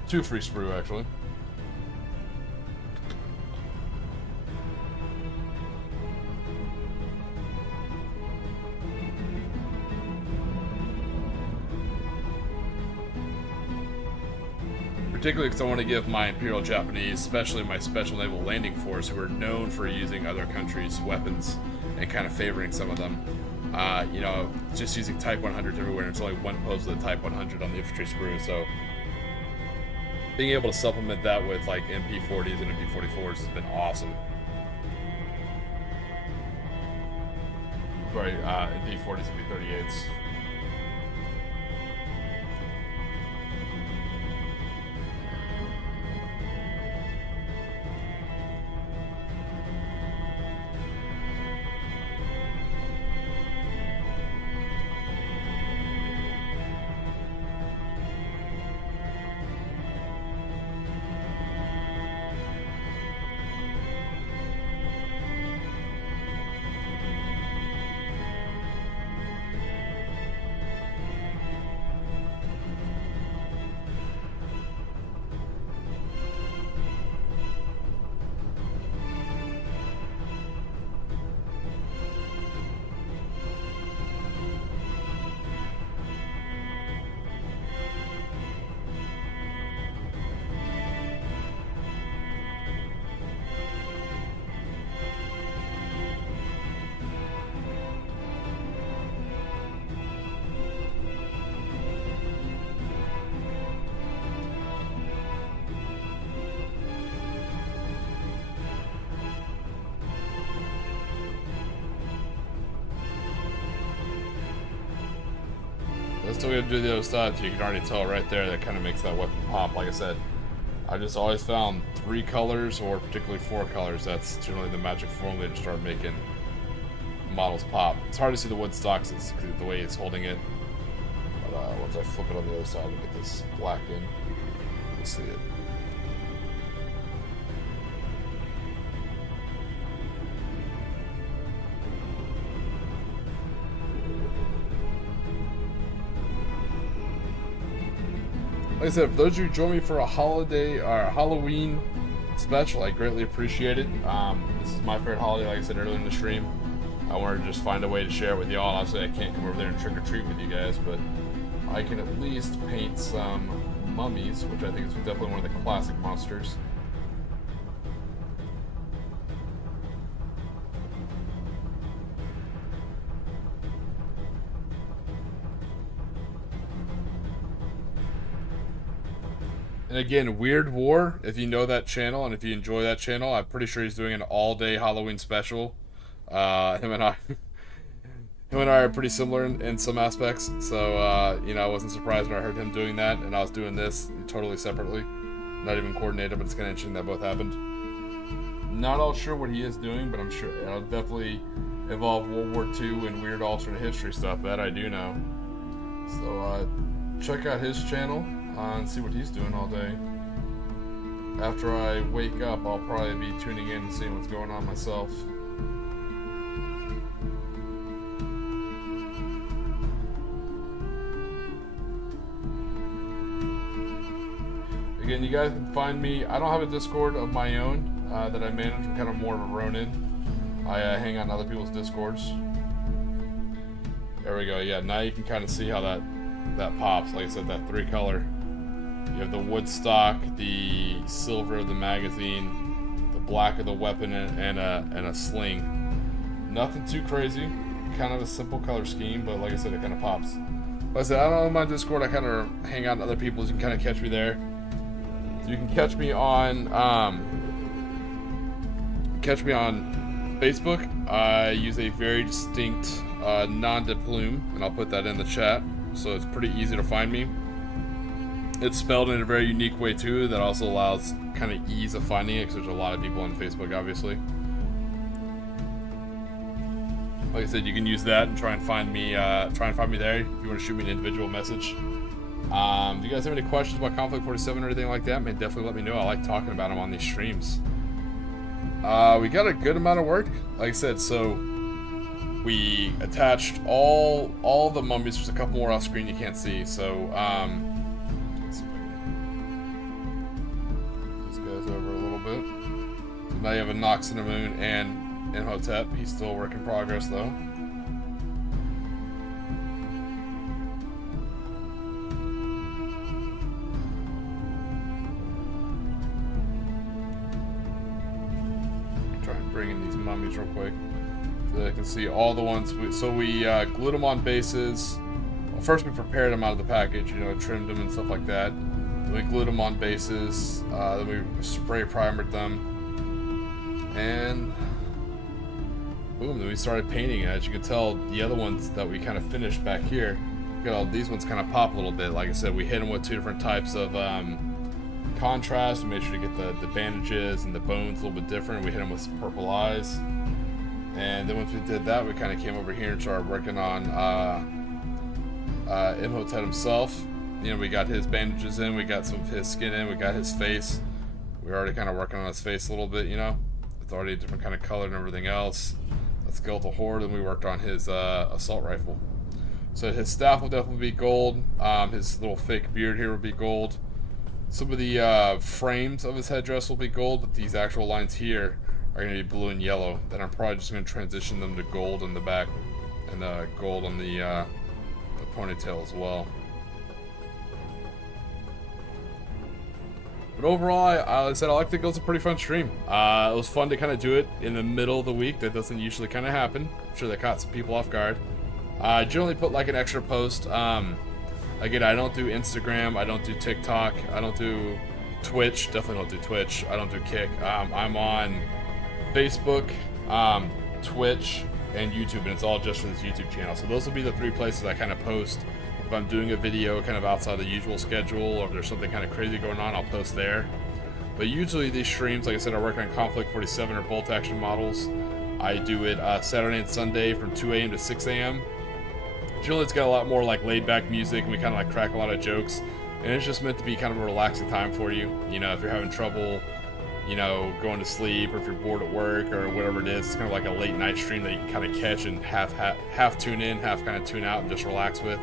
Two free sprue, actually. Particularly because I want to give my Imperial Japanese, especially my Special Naval Landing Force, who are known for using other countries' weapons and kind of favoring some of them, you know, just using Type 100s everywhere. And it's only one post with a Type 100 on the infantry sprue, so being able to supplement that with like MP40s and MP44s has been awesome. Sorry, MP40s and MP38s. Still gonna do the other side, so you can already tell right there that kind of makes that weapon pop. Like I said, I just always found 3 colors, or particularly 4 colors, that's generally the magic formula to start making models pop. It's hard to see the wood stocks, it's the way it's holding it. But once I flip it on the other side and get this black in, you'll see it. Like I said, for those of you who join me for a holiday or Halloween special, I greatly appreciate it. This is my favorite holiday, like I said earlier in the stream. I wanted to just find a way to share it with y'all. Obviously, I can't come over there and trick or treat with you guys, but I can at least paint some mummies, which I think is definitely one of the classic monsters. And again, Weird War, if you know that channel and if you enjoy that channel, I'm pretty sure he's doing an all-day Halloween special. Him and I are pretty similar in some aspects. So, you know, I wasn't surprised when I heard him doing that, and I was doing this totally separately. Not even coordinated, but it's kind of interesting that both happened. Not all sure what he is doing, but I'm sure it'll definitely involve World War II and weird alternate history stuff. That I do know. So, check out his channel. And see what he's doing all day. After I wake up, I'll probably be tuning in and seeing what's going on myself. Again, you guys can find me. I don't have a Discord of my own that I manage. I'm kind of more of a Ronin. I hang on other people's Discords. There we go. Yeah, now you can kind of see how that pops. Like I said, that 3 color. You have the wood stock, the silver of the magazine, the black of the weapon, and a sling. Nothing too crazy. Kind of a simple color scheme, but like I said, it kind of pops. Like I said, I don't know my Discord. I kind of hang out in other people's. You can kind of catch me there. So you can catch me on Facebook. I use a very distinct nom de plume, and I'll put that in the chat, so it's pretty easy to find me. It's spelled in a very unique way too that also allows kind of ease of finding it, because there's a lot of people on Facebook, obviously. Like I said, you can use that and try and find me there if you want to shoot me an individual message. If you guys have any questions about Conflict 47 or anything like that, man, definitely let me know. I like talking about them on these streams. We got a good amount of work, like I said. So we attached all the mummies. There's a couple more off screen you can't see. So over a little bit. So now you have a Nox in the Moon and Imhotep. He's still a work in progress though. Try and bring in these mummies real quick so I can see all the ones. We glued them on bases. Well, first we prepared them out of the package, you know, trimmed them and stuff like that. Then we glued them on bases, then we spray primered them, and boom, then we started painting it. As you can tell, the other ones that we kind of finished back here, look at all these ones kind of pop a little bit. Like I said, we hit them with 2 different types of contrast. We made sure to get the bandages and the bones a little bit different. We hit them with some purple eyes. And then once we did that, we kind of came over here and started working on Imhotep himself. You know, we got his bandages in, we got some of his skin in, we got his face. We're already kind of working on his face a little bit, you know. It's already a different kind of color and everything else. Let's go to Horde, and we worked on his assault rifle. So his staff will definitely be gold. His little fake beard here will be gold. Some of the frames of his headdress will be gold, but these actual lines here are going to be blue and yellow. Then I'm probably just going to transition them to gold in the back and gold on the ponytail as well. But overall, like I said, I like to go. It's a pretty fun stream. It was fun to kind of do it in the middle of the week. That doesn't usually kind of happen. I'm sure that caught some people off guard. I generally put like an extra post. Again, I don't do Instagram. I don't do TikTok. I don't do Twitch. Definitely don't do Twitch. I don't do Kick. I'm on Facebook, Twitch, and YouTube, and it's all just for this YouTube channel. So those will be the 3 places I kind of post. If I'm doing a video kind of outside the usual schedule, or if there's something kind of crazy going on, I'll post there. But usually these streams, like I said, I work on Conflict 47 or bolt action models. I do it Saturday and Sunday from 2 a.m. to 6 a.m. Generally, it's got a lot more like laid-back music, and we kind of like crack a lot of jokes. And it's just meant to be kind of a relaxing time for you. You know, if you're having trouble, you know, going to sleep, or if you're bored at work, or whatever it is, it's kind of like a late night stream that you can kind of catch and half tune in, half kind of tune out and just relax with.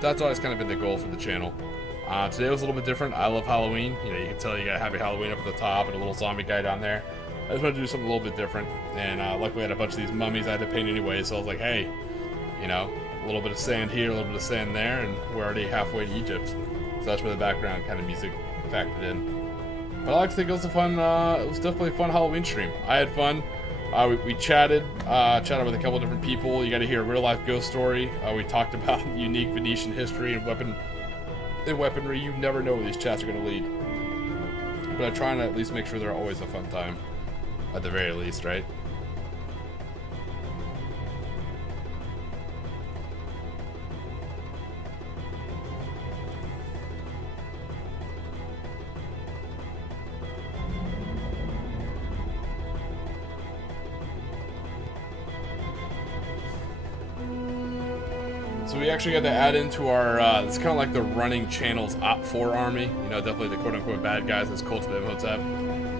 That's always kind of been the goal for the channel. Today was a little bit different. I love Halloween. You know, you can tell you got Happy Halloween up at the top and a little zombie guy down there. I just wanted to do something a little bit different. And luckily I had a bunch of these mummies I had to paint anyway, so I was like, hey, you know, a little bit of sand here, a little bit of sand there, and we're already halfway to Egypt. So that's where the background kind of music factored in. But I like to think it was a fun, it was definitely a fun Halloween stream. I had fun. We chatted with a couple different people. You got to hear a real life ghost story. We talked about unique Venetian history and weaponry. You never know where these chats are going to lead. But I try and at least make sure they're always a fun time. At the very least, right? So we actually got to add into our, it's kind of like the running channels Op4 army. You know, definitely the quote-unquote bad guys as Cult of Imhotep.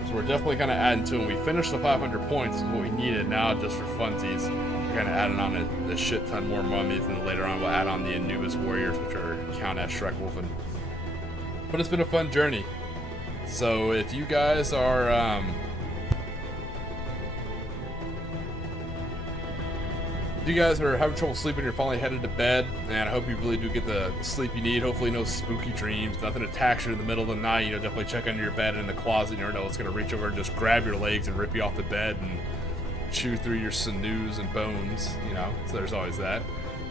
So we're definitely kind of adding to them. We finished the 500 points, is what we needed. Now, just for funsies, we're kind of adding on a shit ton more mummies, and then later on we'll add on the Nujabes warriors, which are count as Shrek Wolfen. But it's been a fun journey. So if you guys are, if you guys are having trouble sleeping, you're finally headed to bed, and I hope you really do get the sleep you need. Hopefully no spooky dreams, nothing attacks you in the middle of the night. You know, definitely check under your bed and in the closet. You never know what's going to reach over and just grab your legs and rip you off the bed and chew through your sinews and bones, you know, so there's always that.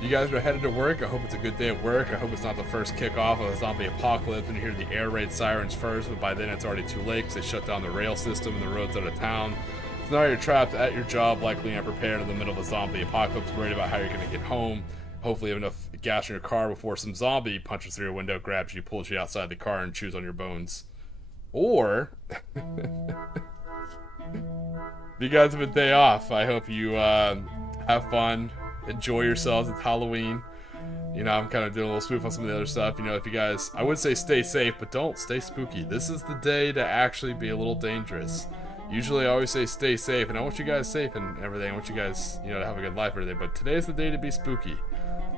You guys are headed to work. I hope it's a good day at work. I hope it's not the first kickoff of a zombie apocalypse and you hear the air raid sirens first, but by then it's already too late because they shut down the rail system and the roads out of town. So now you're trapped at your job, likely unprepared in the middle of a zombie apocalypse, worried about how you're going to get home. Hopefully you have enough gas in your car before some zombie punches through your window, grabs you, pulls you outside the car, and chews on your bones. Or, if you guys have a day off, I hope you have fun, enjoy yourselves. It's Halloween. You know, I'm kind of doing a little spoof on some of the other stuff. You know, if you guys, I would say stay safe, but don't stay spooky. This is the day to actually be a little dangerous. Usually I always say stay safe, and I want you guys safe and everything. I want you guys, you know, to have a good life and everything. But today's the day to be spooky.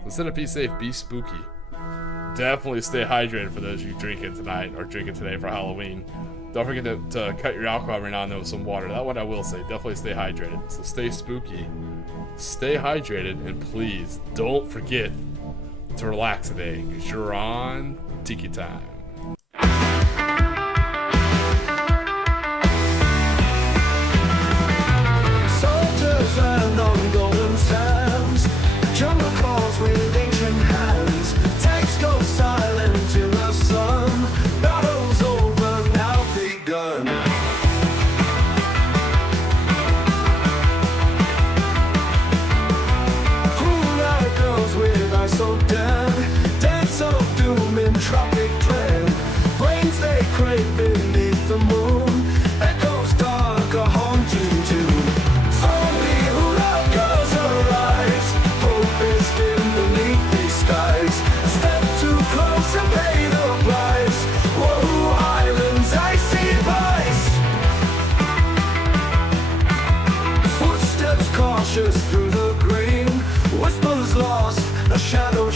Instead of be safe, be spooky. Definitely stay hydrated for those of you drinking tonight or drinking today for Halloween. Don't forget to cut your alcohol every now and then with some water. That one I will say. Definitely stay hydrated. So stay spooky, stay hydrated, and please don't forget to relax today because you're on Tiki time. And on golden sands, jungle calls with ancient hands. Tanks go silent in the sun. Battle's over, now begun. Moonlight girls with eyes so dead, dance of doom in tropic dread. Brains they crave beneath the moon. Echoes dark, a haunting tune. Through the green, whispers lost, a shadow.